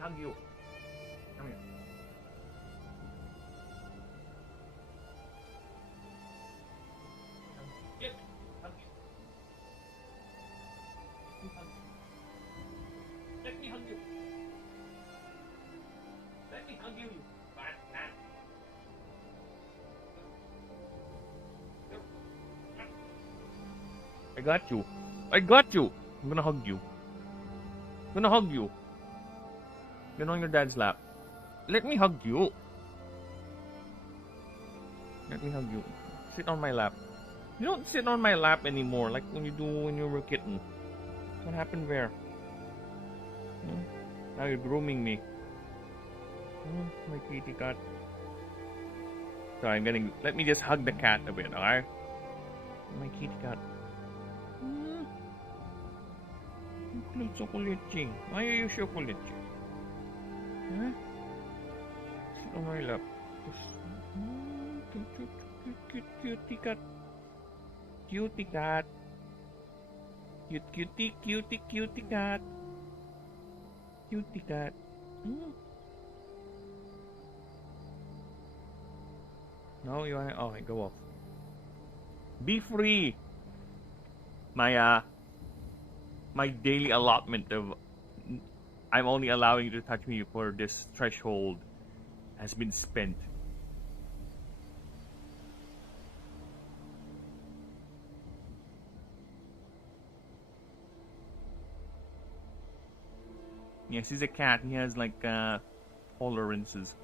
hug you. Come here. Get hug you. Let me hug you. Let me hug you, you fat cat. I got you. I got you. I'm gonna hug you. I'm gonna hug you. Get on your dad's lap. Let me hug you. Let me hug you. Sit on my lap. You don't sit on my lap anymore like when you do when you were a kitten. What happened there? Now you're grooming me. My kitty cat. Sorry, I'm getting. Let me just hug the cat a bit, alright? My kitty cat. Kulit chocolate ching. Why are you chocolate ching? Huh? Sit on my lap. Cutie cat. Cutie cat. Cutie cat. Cutie cat. No, you are. Oh, go off. Be free. My daily allotment of I'm only allowing you to touch me for this threshold has been spent. Yes, he's a cat. He has like tolerances.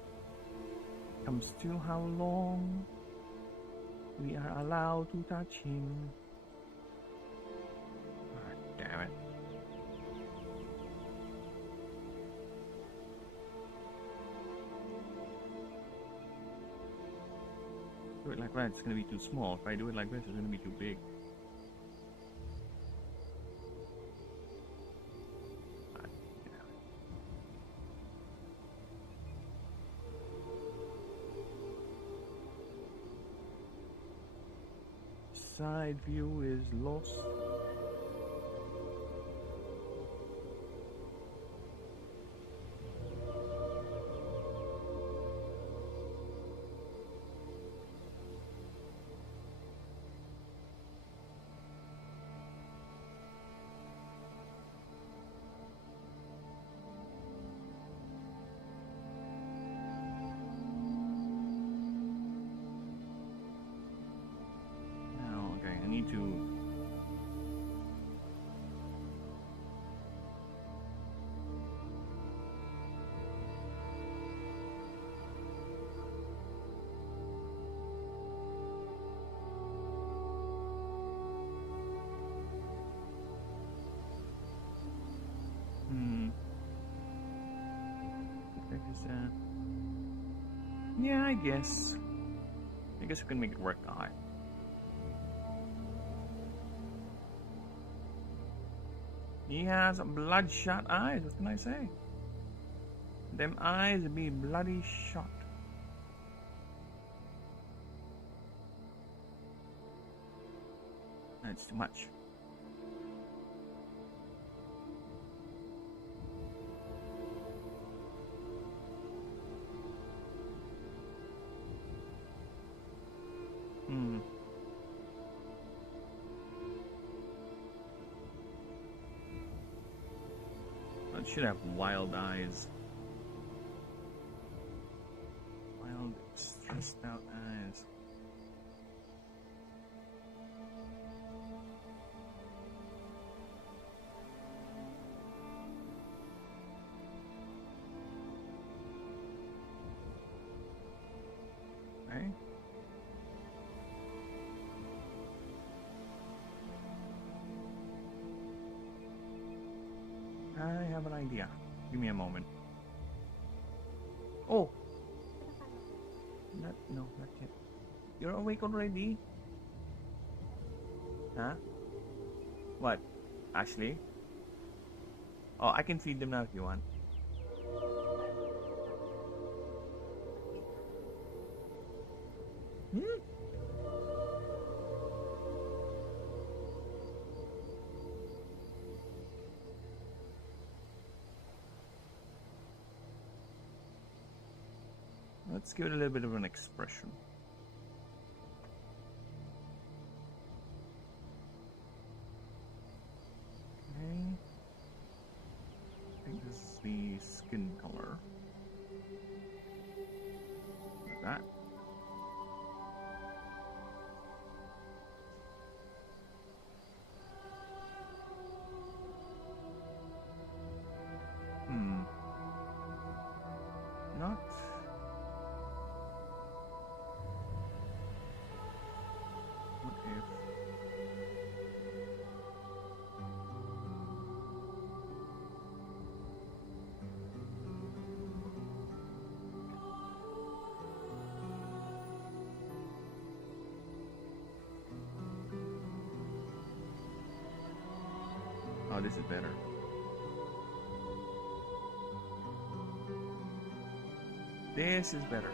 Comes to how long we are allowed to touch him. Oh, damn it. Do it like that, it's gonna be too small. If I do it like this, it's gonna be too big. Side view is lost. Yeah, I guess we can make it work. Alright. He has bloodshot eyes. What can I say? Them eyes be bloody shot. That's too much. It should have wild eyes. Wild, stressed out eyes. Right? I have an idea. Give me a moment. Oh! No, not yet. You're awake already? Huh? What? Ashley? Oh, I can feed them now if you want. let's give it a little bit of an expression. Okay. I think this is the skin color. Like that. Not. What if? Oh, this is better. This is better.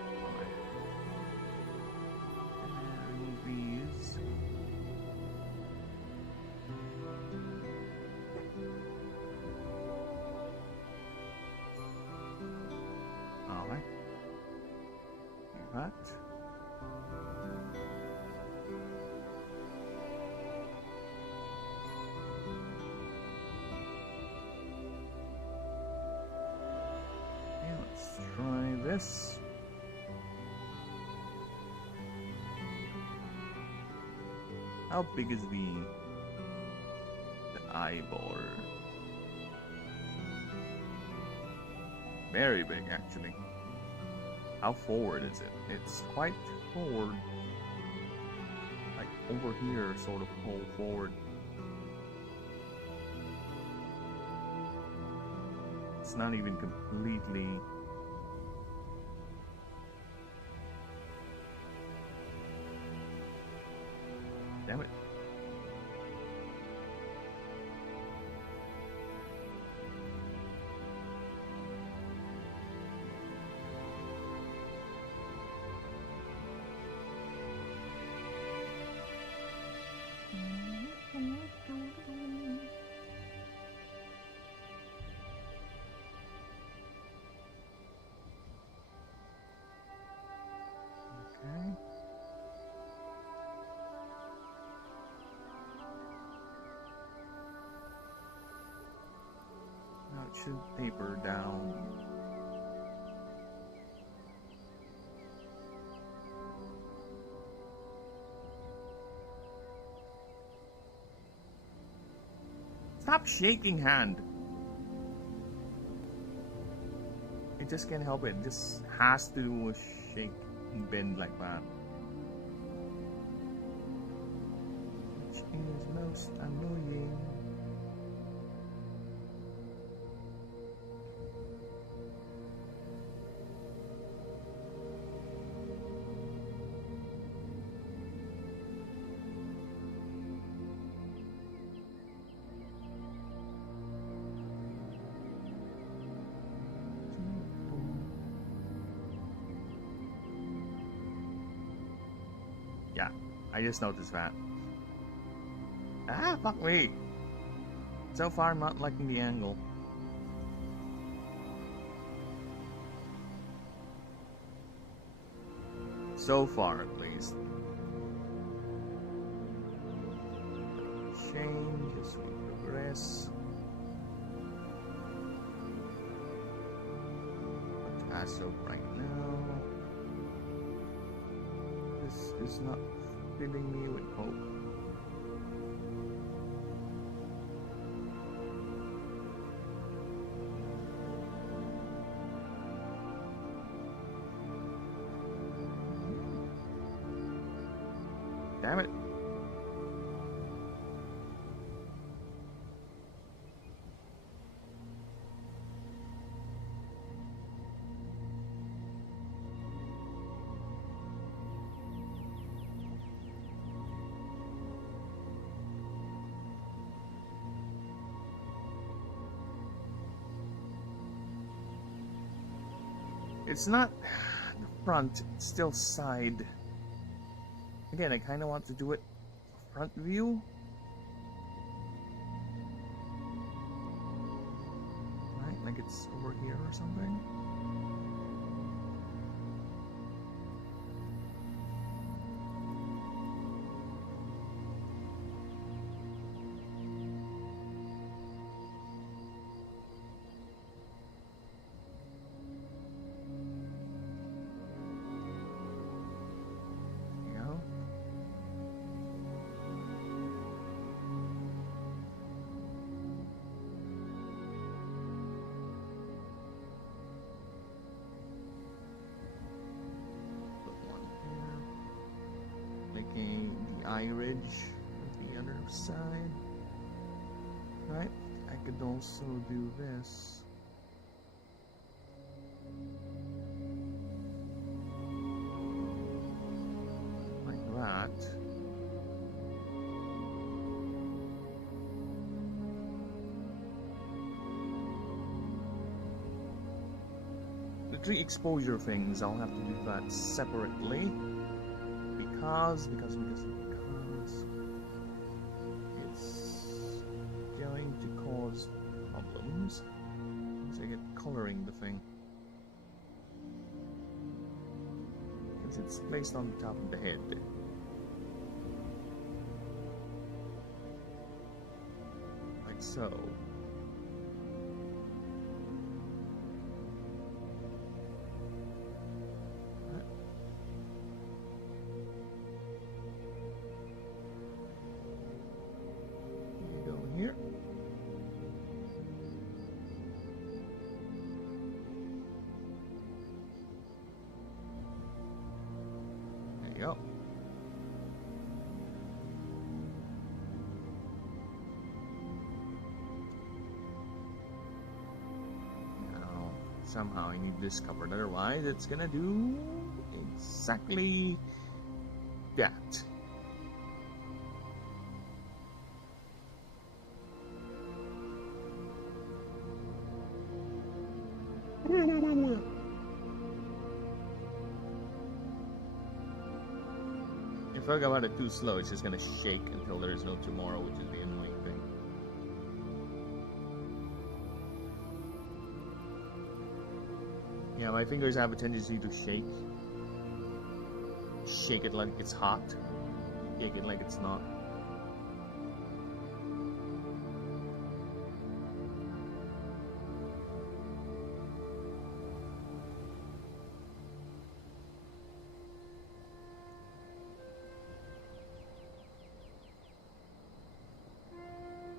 Remove these. Alright. Like that. Okay, let's try this. How big is the eyeball? Very big, actually. How forward is it? It's quite forward. Like over here, sort of whole forward. It's not even completely. Damn it. Okay. Now it should taper down. Stop shaking hand. It just can't help it. It just has to shake and bend like that. Which is most annoying. Yeah, I just noticed that. Ah, fuck me. So far, I'm not liking the angle. So far, at least. Change as we progress. But as of right now, this is not filling me with hope. Damn it. It's not the front, it's still side. Again, I kind of want to do it front view. Right, like it's over here or something. eye ridge on the other side. Right? I could also do this. Like that. The 3 exposure things, I'll have to do that separately. Because it's going to cause problems once I get coloring the thing. Because it's placed on the top of the head. Like so. Yep. Now, somehow I need this covered, otherwise it's gonna do exactly that. If I go about it too slow, it's just gonna shake until there is no tomorrow, which is the annoying thing. Yeah, my fingers have a tendency to shake. Shake it like it's hot. Shake it like it's not.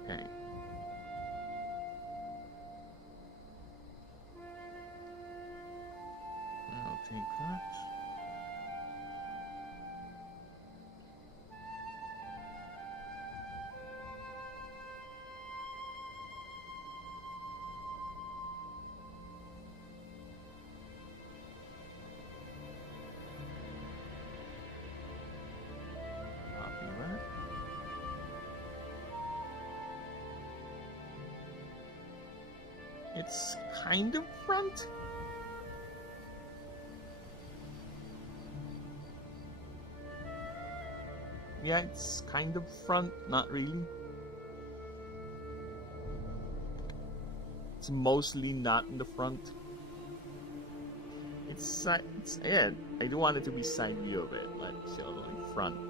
Okay. I'll take that. Copy that. It's kind of front. Yeah, it's kind of front, not really. It's mostly not in the front. It's yeah, I do want it to be side view of it, like so like front.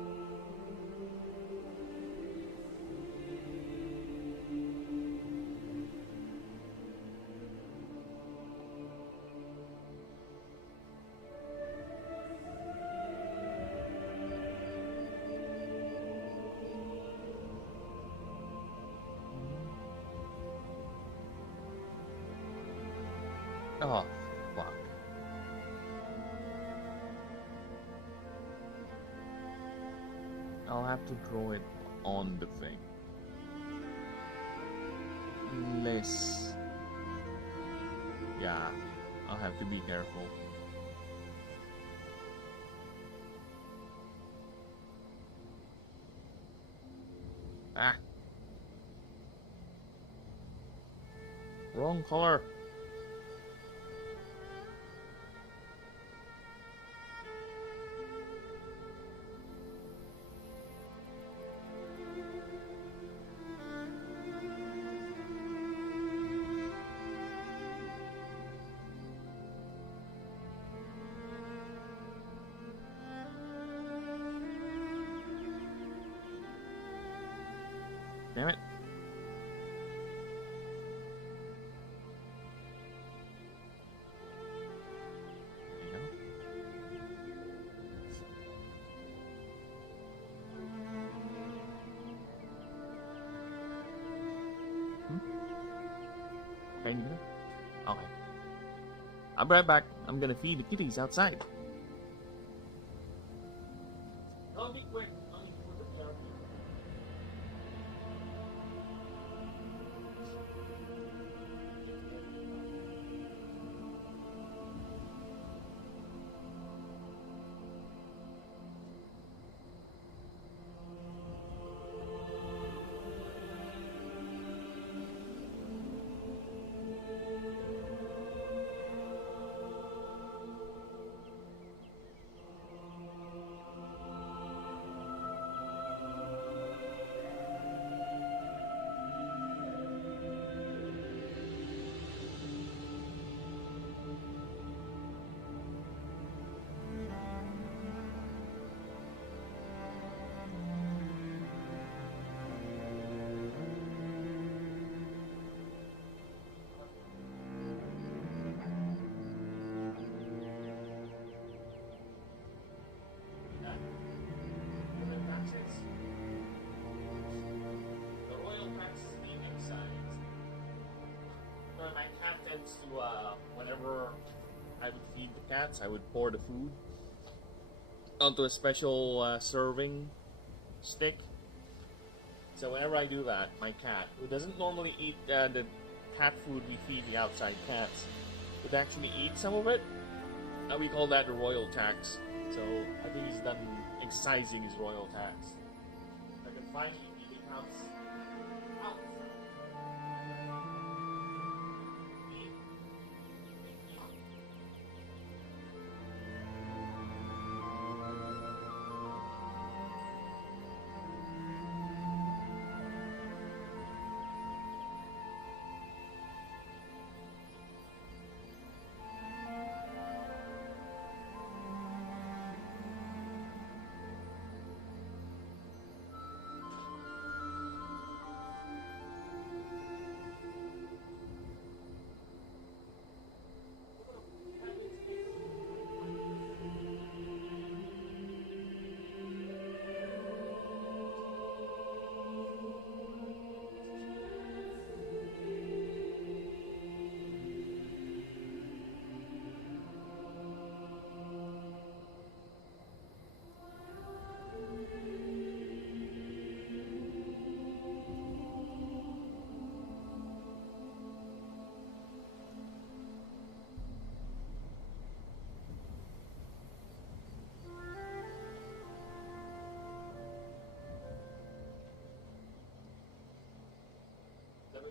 Oh, fuck. I'll have to draw it on the thing. Less. Yeah, I'll have to be careful. Ah. Wrong color. Damn it. There you go. Okay, you good? Okay. I'll be right back. I'm gonna feed the kitties outside. I'll be quick. I'll be quick. tends to, whenever I would feed the cats, I would pour the food onto a special serving stick. So whenever I do that, my cat, who doesn't normally eat the cat food we feed the outside cats, would actually eat some of it. We call that the royal tax. So I think he's done excising his royal tax. I can finally eat the house out.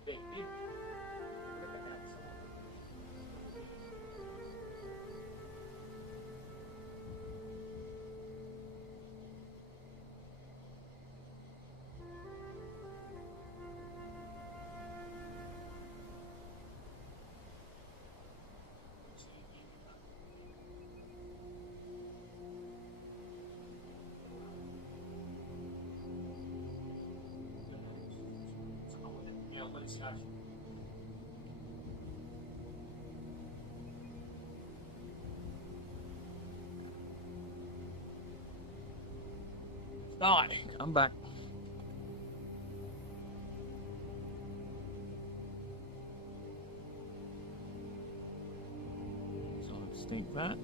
Big deep. Look at that. Yeah, but it's Ashen. Die. I'm back. So let's take that.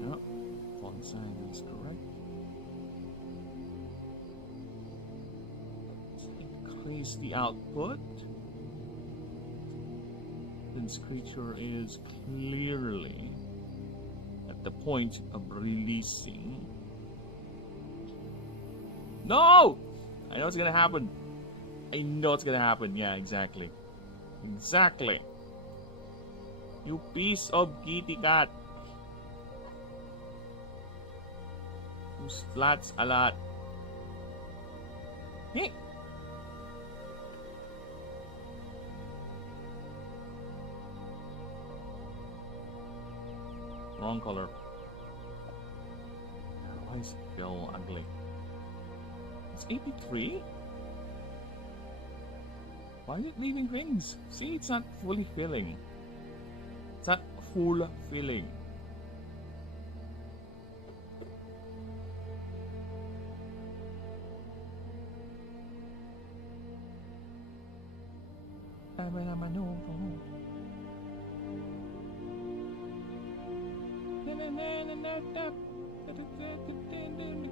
Yep. Font size is correct. Let's increase the output. This creature is clearly at the point of releasing. No! I know it's gonna happen. I know it's gonna happen. Yeah, exactly. Exactly. You piece of kitty cat. You splats a lot. Hey! Wrong color. Why is it still ugly? It's 83? Why is it leaving rings? See, it's not fully filling. It's not full filling.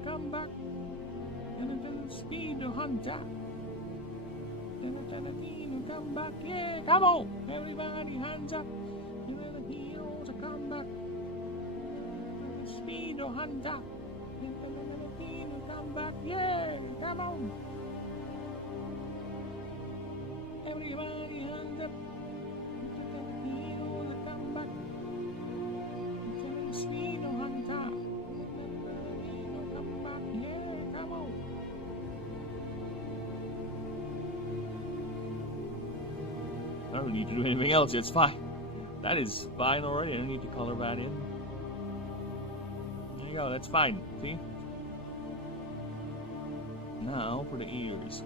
Come back. Speed hunter. Come back. Yeah, come on. Everybody, hands up. The heroes come back. Speed hunter. Come back. Yeah, come on. Everybody, hands up. The heroes come back. Speed hunter. Come back. Yeah, come on. I don't need to do anything else, it's fine. That is fine already, I don't need to color that in. There you go, that's fine, see? Now for the ears.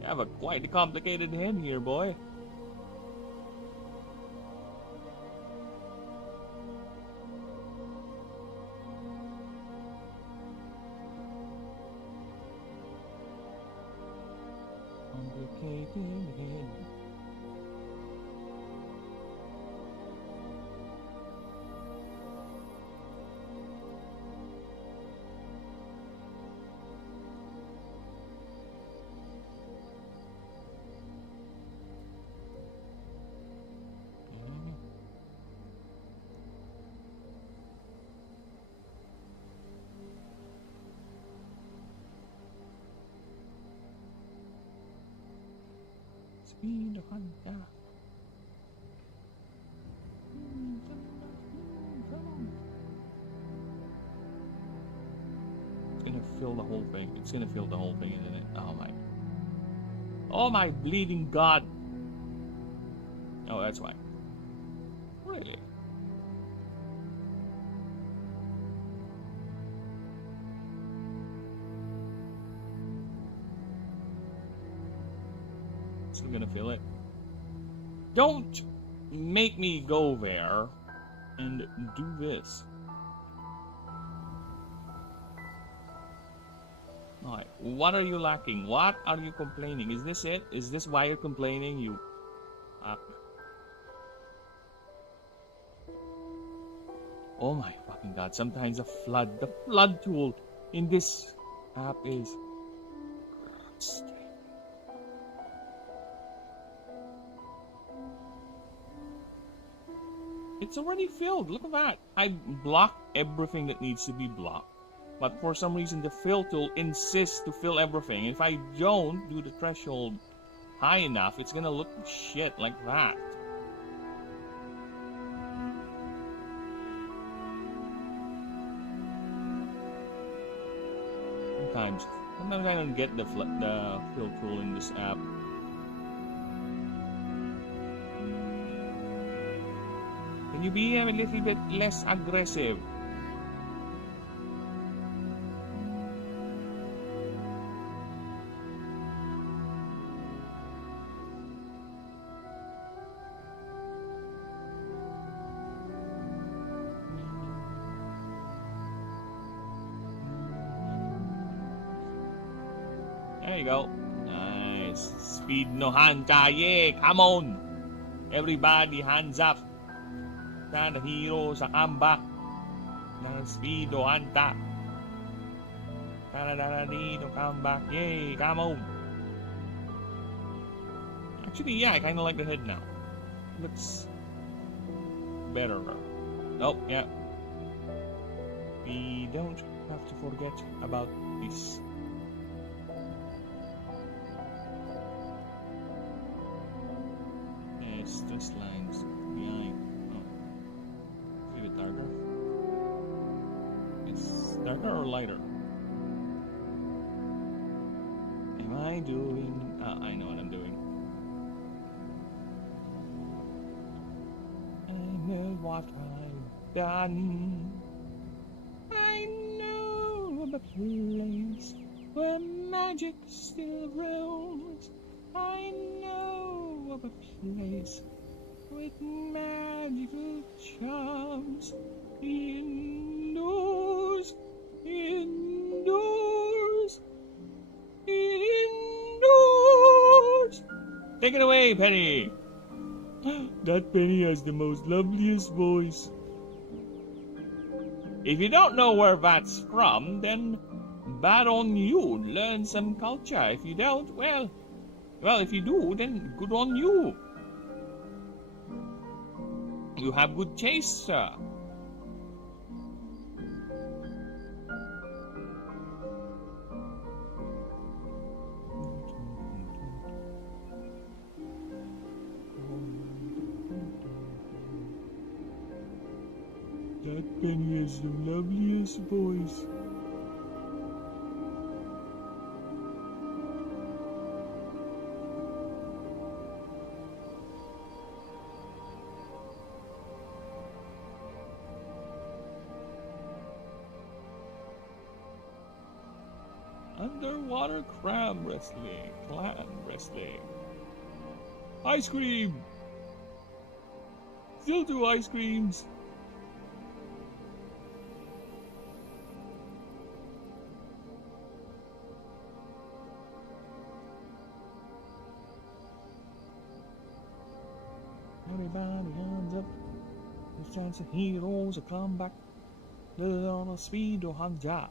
You have a quite complicated head here, boy. Complicated head. speed hunter. It's gonna fill the whole thing. It's gonna fill the whole thing, isn't it? Oh my. Oh my bleeding god. Oh, that's why. Really? Still gonna fill it. Don't make me go there and do this. Alright, what are you lacking? What are you complaining? Is this it? Is this why you're complaining? You... Oh my fucking god, sometimes the flood tool in this app is... It's already filled, look at that. I blocked everything that needs to be blocked. But for some reason the fill tool insists to fill everything. If I don't do the threshold high enough, it's gonna look shit like that. Sometimes I don't get the fill tool in this app. Can you be a little bit less aggressive? There you go. Nice. Speed no hanta. Yeah, come on. Everybody hands up. The hero sa comeback. Speed no hanta. No comeback. Yay, come on. Actually, yeah, I kind of like the head now. Looks better. Oh, yeah. We don't have to forget about this. Stress lines behind. Oh. Is it darker? It's darker or lighter? Am I doing... I know what I'm doing. I know what I've done. I know of a place where magic still roams. I know of a place with magical charms. Indoors, indoors, indoors. Take it away, Penny. That Penny has the most loveliest voice. If you don't know where that's from, then bad on you. Learn some culture. If you don't, well, if you do, then good on you. You have good taste, sir. That Penny has the loveliest voice. Underwater crab wrestling, clan wrestling. Ice cream! Still 2 ice creams. Everybody hands up. There's chance of heroes a comeback. Little speed or hanja.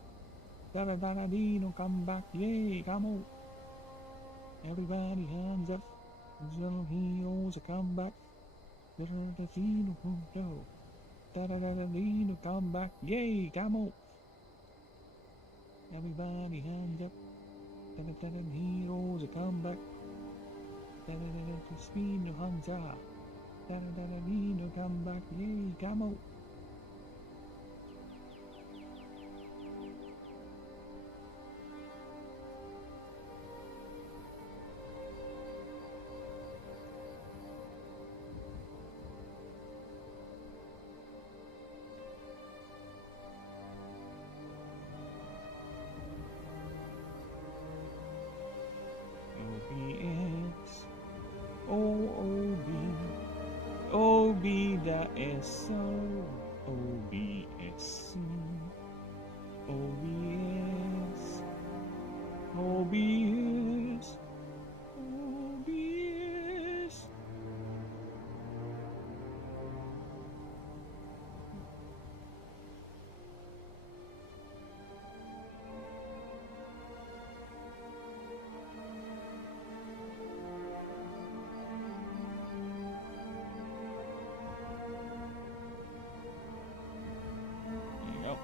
Da-da-da-da-dee, come back, yay, come on. Everybody hands up. Little heroes a comeback. Da-da-da-dee, go. Da-da-da-da-dee, come back, yay, come on. Everybody hands up. Da-da-da-da, heroes a comeback. Spino Hansa. Nino come back. Yay, come out. OBS. OOB. OB da SO. OBS. OBS. OBS. OBS. There you go.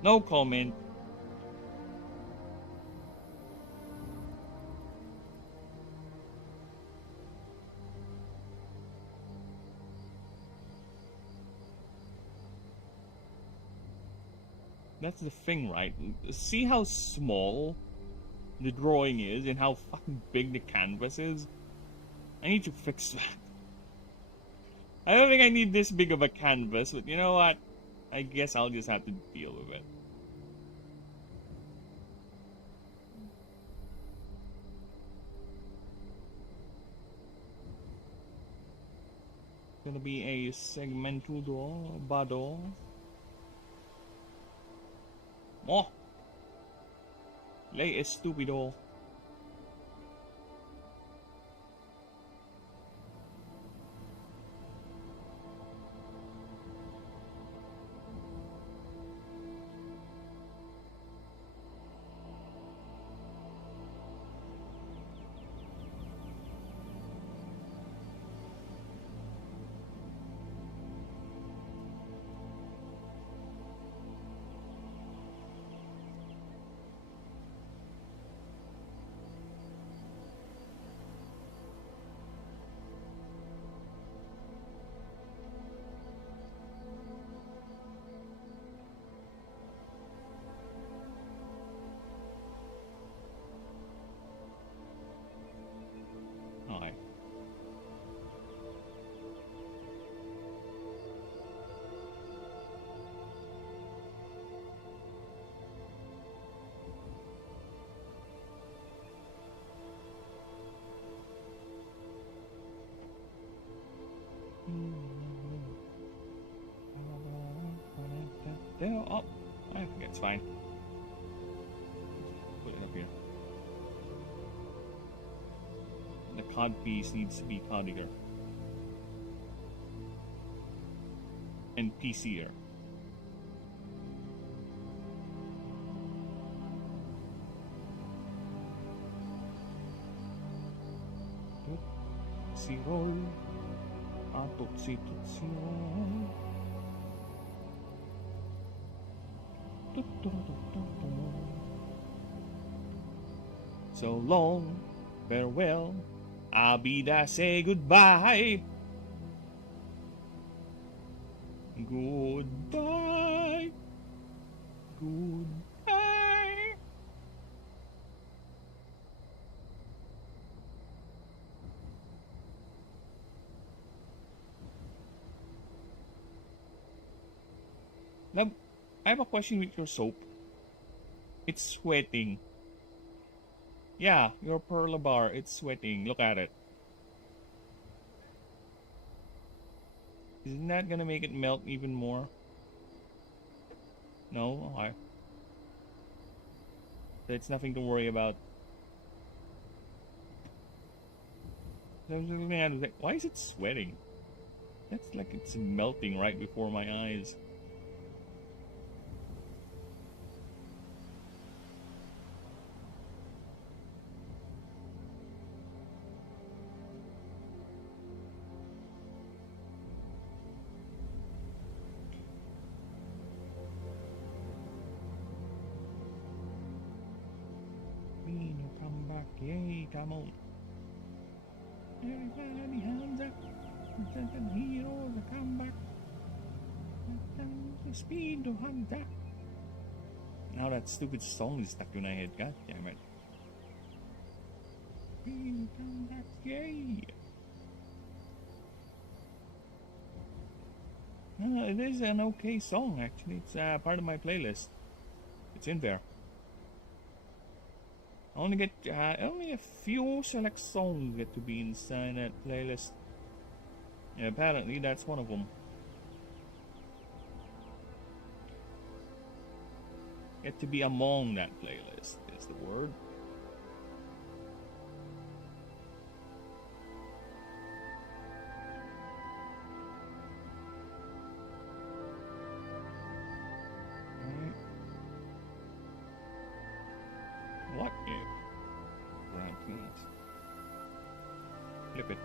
No comment. That's the thing, right? See how small the drawing is and how fucking big the canvas is? I need to fix that. I don't think I need this big of a canvas, but you know what? I guess I'll just have to deal with it. Gonna be a segmental door, bado. Oh! Ley estúpido. Alright. Oh, I think it's fine. Put it up here. The cod piece needs to be codiger. And PCer. Tutsi roll. Tutsi roll. So long, farewell, Abida, say goodbye. Goodbye. Goodbye. Now, I have a question with your soap. It's sweating. Yeah, your Perla bar, it's sweating. Look at it. Isn't that gonna make it melt even more? No? Okay. So it's nothing to worry about. Why is it sweating? That's like it's melting right before my eyes. Reno, come back. Yay, come on. Everybody hands up. The heroes come back. The speed to hunter. Now that stupid song is stuck in my head. God damn it. Reno, come back. Yay. It is an okay song actually. It's part of my playlist. It's in there. I only get only a few select songs get to be inside that playlist. Yeah, apparently that's one of them. Get to be among that playlist is the word. What if? Right, yes. Flip it.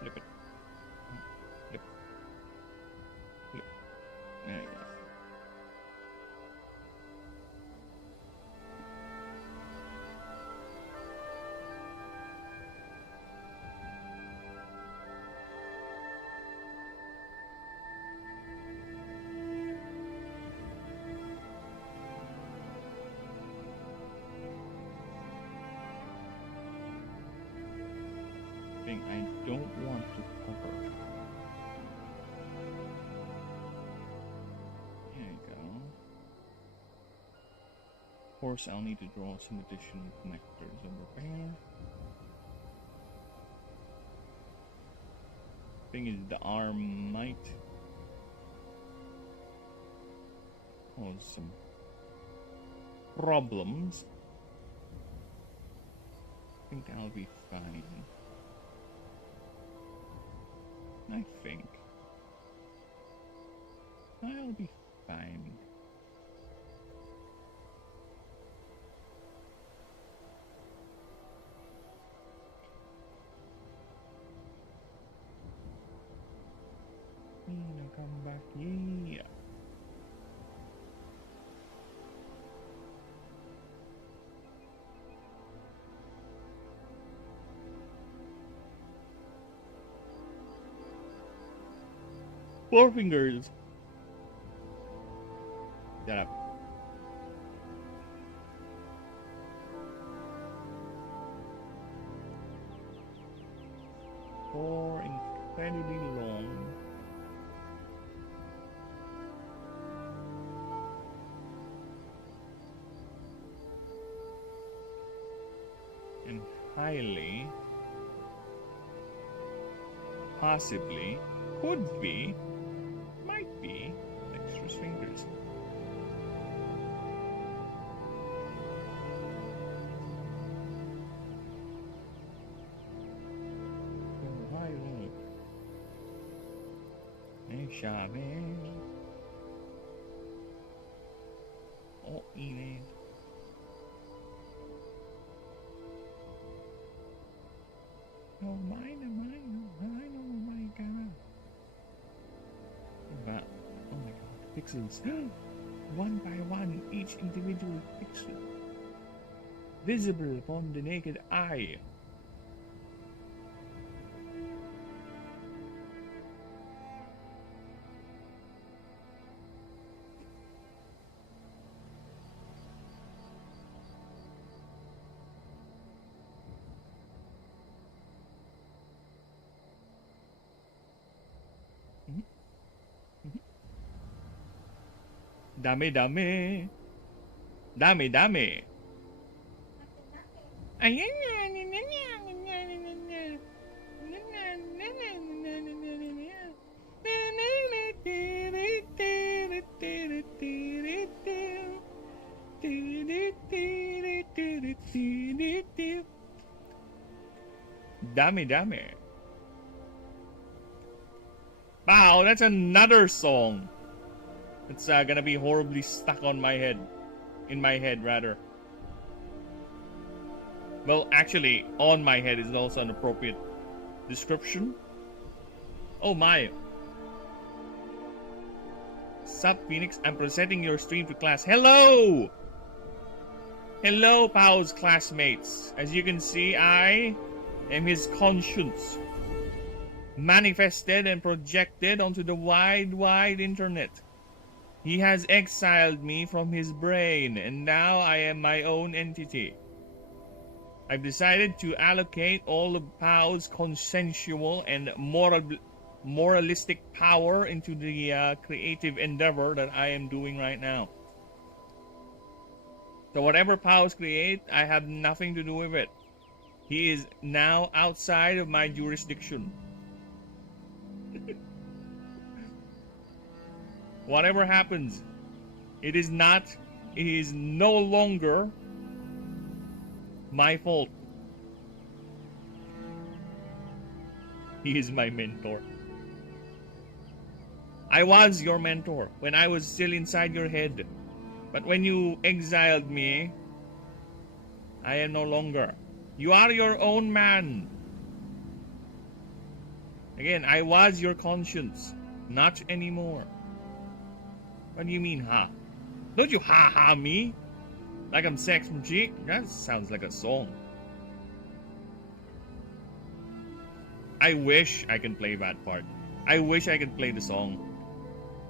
Flip it. Flip. Flip. There you go. I don't want to cover. There you go. Of course, I'll need to draw some additional connectors over there. Thing is, the arm might cause some problems. I think I'll be fine. I think I'll be fine. Now come back, yeah. Four fingers. Shut up. Four incredibly long. And highly, possibly, could be, might be, dexterous fingers. Sabi. Oh, init. Oh, mine, oh my god. Oh my god, pixels. One by one, each individual pixel. Visible upon the naked eye. Dami. Dami dami. Wow, that's another song. It's gonna be horribly stuck on my head. In my head, rather. Well, actually, on my head is also an appropriate description. Oh my. Sup, Phoenix? I'm presenting your stream to class. Hello! Hello, Pao's classmates. As you can see, I am his conscience. Manifested and projected onto the wide, wide internet. He has exiled me from his brain, and now I am my own entity. I've decided to allocate all of Pao's consensual and moralistic power into the creative endeavor that I am doing right now. So whatever Pao's create, I have nothing to do with it. He is now outside of my jurisdiction. Whatever happens, it is no longer my fault. He is my mentor. I was your mentor when I was still inside your head. But when you exiled me, I am no longer. You are your own man. Again, I was your conscience. Not anymore. What do you mean, ha? Don't you ha-ha me? Like I'm sex from G? That sounds like a song. I wish I can play that part. I wish I could play the song.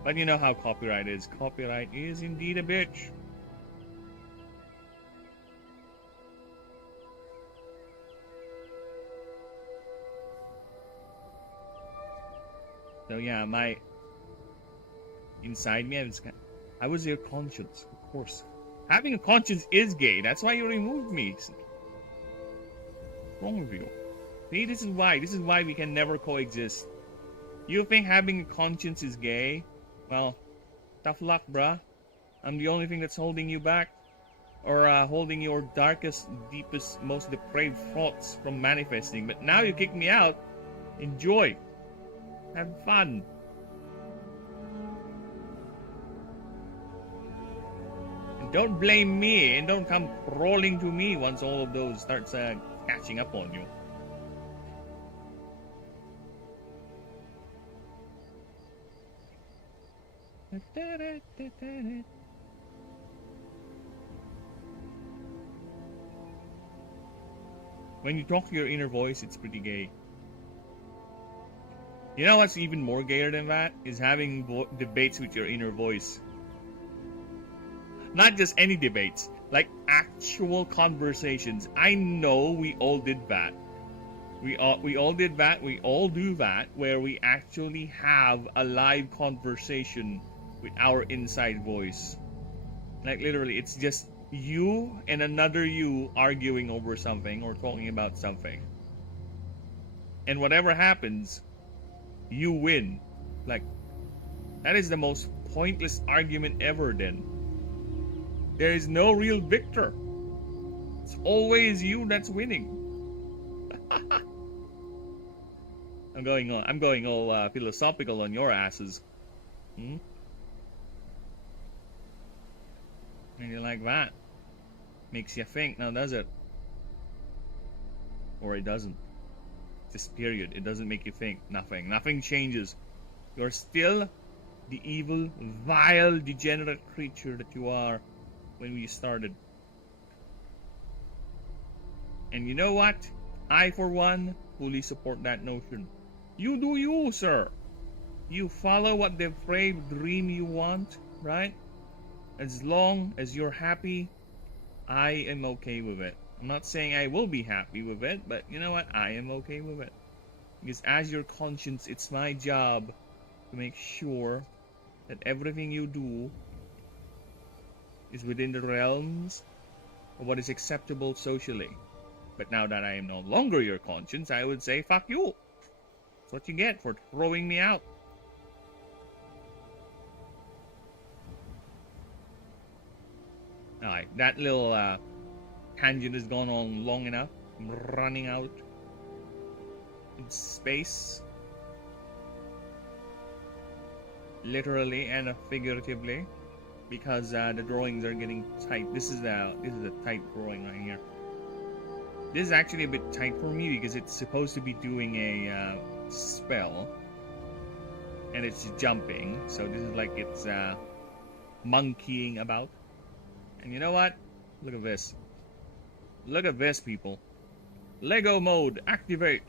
But you know how copyright is. Copyright is indeed a bitch. So yeah, inside me, I was your conscience, of course. Having a conscience is gay. That's why you removed me. What's wrong with you? See, this is why we can never coexist. You think having a conscience is gay? Well, tough luck, bruh. I'm the only thing that's holding you back. Or holding your darkest, deepest, most depraved thoughts from manifesting. But now you kick me out. Enjoy. Have fun. And don't blame me, and don't come crawling to me once all of those starts catching up on you. When you talk to your inner voice, it's pretty gay. You know what's even more gayer than that? Is having debates with your inner voice. Not just any debates, like actual conversations. I know we all did that. We all did that. We all do that, where we actually have a live conversation with our inside voice. Like literally, it's just you and another you arguing over something or talking about something. And whatever happens, you win. Like, that is the most pointless argument ever then. There is no real victor. It's always you that's winning. I'm going all philosophical on your asses. And you like that? Makes you think, now does it? Or it doesn't. Just period. It doesn't make you think. Nothing changes. You're still the evil, vile, degenerate creature that you are when we started. And you know what? I, for one, fully support that notion. You do you, sir. You follow what depraved dream you want, right? As long as you're happy, I am okay with it. I'm not saying I will be happy with it, but you know what? I am okay with it. Because as your conscience, it's my job to make sure that everything you do is within the realms of what is acceptable socially. But now that I am no longer your conscience, I would say, fuck you. That's what you get for throwing me out. Alright, that little tangent has gone on long enough. I'm running out. in space, literally and figuratively, because the drawings are getting tight. This is a tight drawing right here. This is actually a bit tight for me because it's supposed to be doing a spell, and it's jumping. So this is like it's monkeying about. And you know what? Look at this. Look at this, people. Lego mode activate.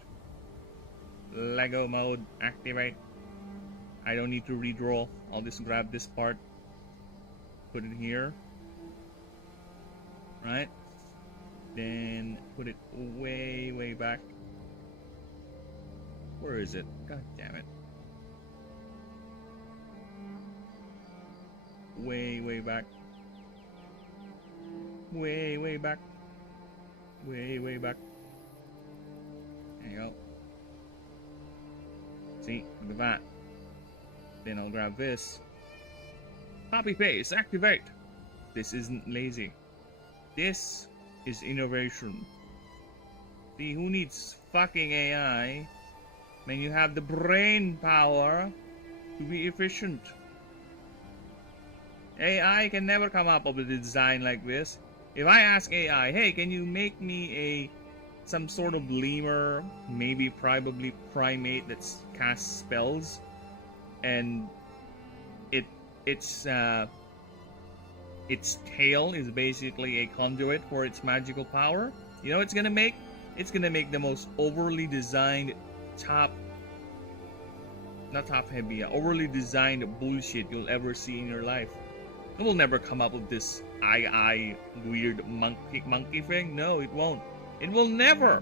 Lego mode activate. I don't need to redraw. I'll just grab this part, put it here, right? Then put it way back. Where is it? God damn it. Way back. Way back. Way back. There you go. See, look at that. Then I'll grab this. Copy paste, activate. This isn't lazy. This is innovation. See, who needs fucking AI when you have the brain power to be efficient? AI can never come up with a design like this. If I ask AI, hey, can you make me some sort of lemur, maybe probably primate that casts spells, and its tail is basically a conduit for its magical power. You know what it's gonna make? It's gonna make the most overly designed overly designed bullshit you'll ever see in your life. It will never come up with this weird monkey thing. No, it won't. It will never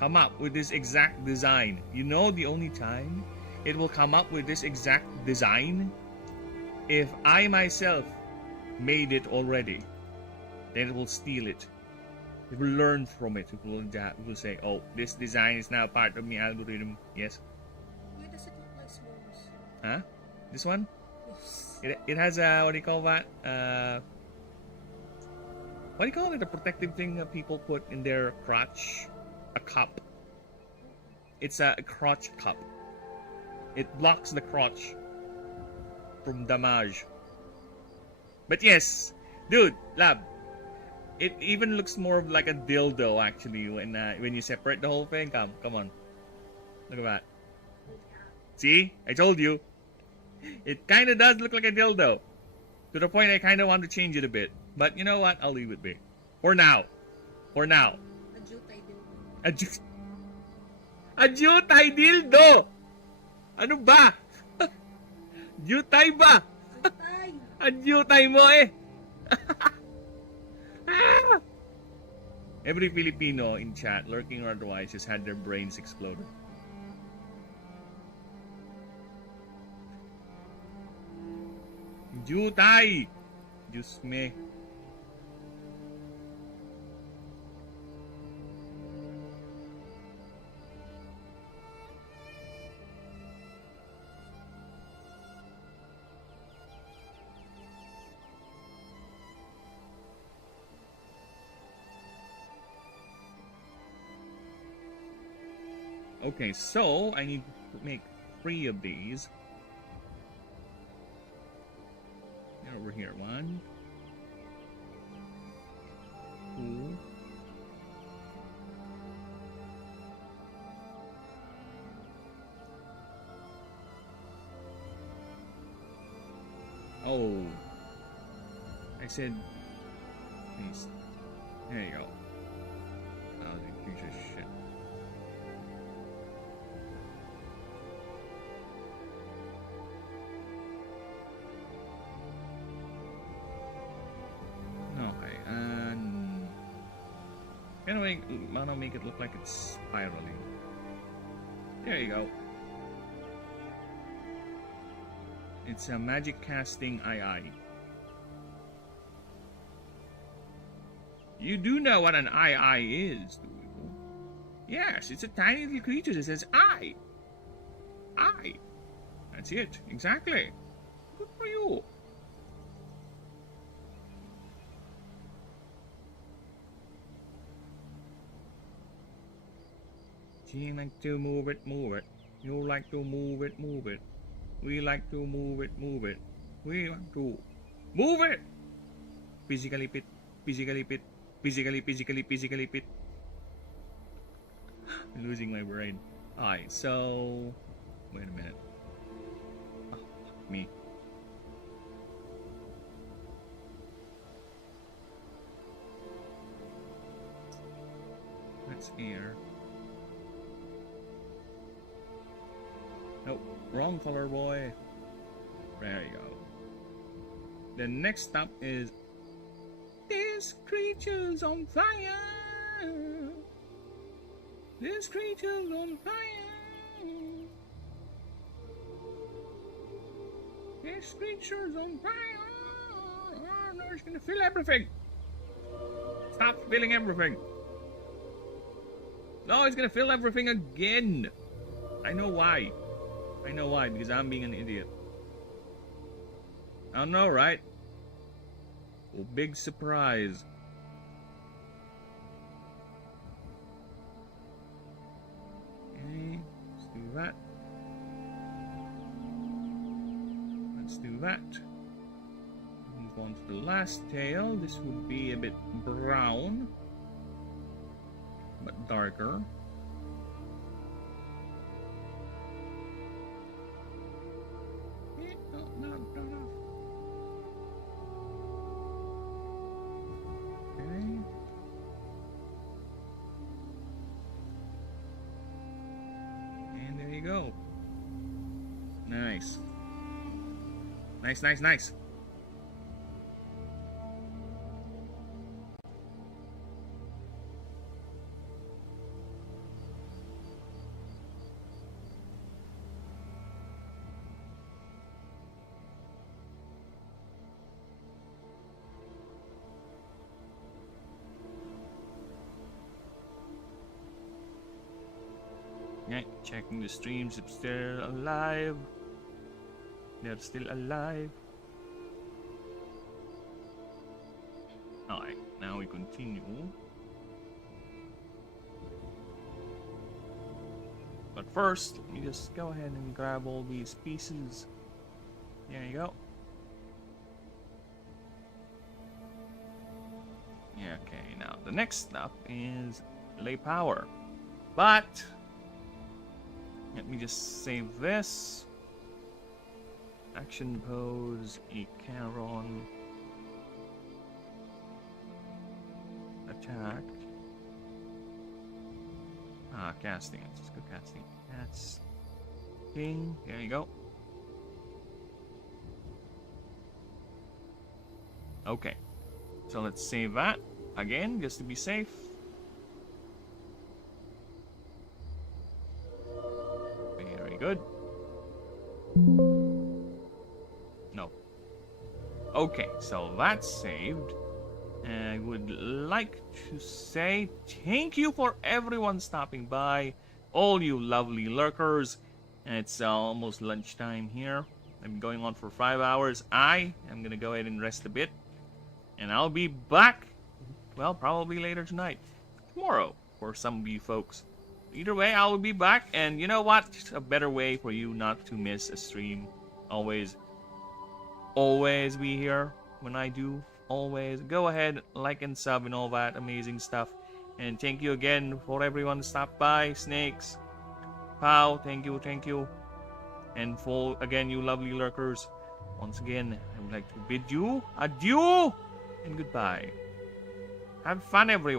come up with this exact design. You know the only time it will come up with this exact design? If I myself made it already, then it will steal it. It will learn from it. It will say, oh, this design is now part of my algorithm. Yes. Why does it look like s'mores? Huh? This one? Yes. It has a, what do you call that? What do you call it? A protective thing that people put in their crotch? A cup. It's a crotch cup. It blocks the crotch from damage. But yes, dude, lab. It even looks more like a dildo actually when you separate the whole thing. Come on, look at that. See, I told you. It kind of does look like a dildo. To the point I kind of want to change it a bit. But you know what? I'll leave it be. For now. A jutay dildo. A jutay dildo! Ano ba? Jutay ba? Jutay! Ang jutay mo eh! Every Filipino in chat, lurking or otherwise, has had their brains exploded. Jutay! Diyos me. Okay, so I need to make 3 of these. Get over here. 1, 2. Oh, I said, please. There you go. Oh, you piece of shit. Okay, and gonna make it look like it's spiraling. There you go. It's a magic casting II. You do know what an II is, do you? Yes, it's a tiny little creature that says I. I. That's it, exactly. Good for you. She like to move it, move it. You like to move it, move it. We like to move it, move it. We want to move it. Physically fit, physically fit, physically fit. I'm losing my brain. Alright, so wait a minute. Oh, fuck me. That's here. Nope, wrong color, boy. There you go. The next stop is this creature's on fire. This creature's on fire. This creature's on fire. Oh, no, it's gonna fill everything. Stop filling everything. No, it's gonna fill everything again. I know why. I know why, because I'm being an idiot. I don't know, right? Oh, big surprise. Okay, let's do that. Let's do that. Move on to the last tail. This would be a bit brown, but darker. Go. Nice. Nice. Yeah, checking the streams if they're alive. They're still alive. Alright, now we continue. But first, let me just go ahead and grab all these pieces. There you go. Yeah, okay, now the next step is lay power. But let me just save this. Action pose, Icaron. Attack. Casting. Let's just go casting. That's King. There you go. Okay. So let's save that again, just to be safe. Very good. No. Okay, so that's saved. I would like to say thank you for everyone stopping by, all you lovely lurkers. It's almost lunchtime here. I've been going on for 5 hours. I am gonna go ahead and rest a bit, and I'll be back, well, probably later tonight, tomorrow, for some of you folks. Either way, I will be back, and you know what? Just a better way for you not to miss a stream. Always be here when I do. Always go ahead, like and sub and all that amazing stuff. And thank you again for everyone who stopped by. Snakes, Pow, thank you. And for, again, you lovely lurkers, once again, I would like to bid you adieu and goodbye. Have fun, everyone.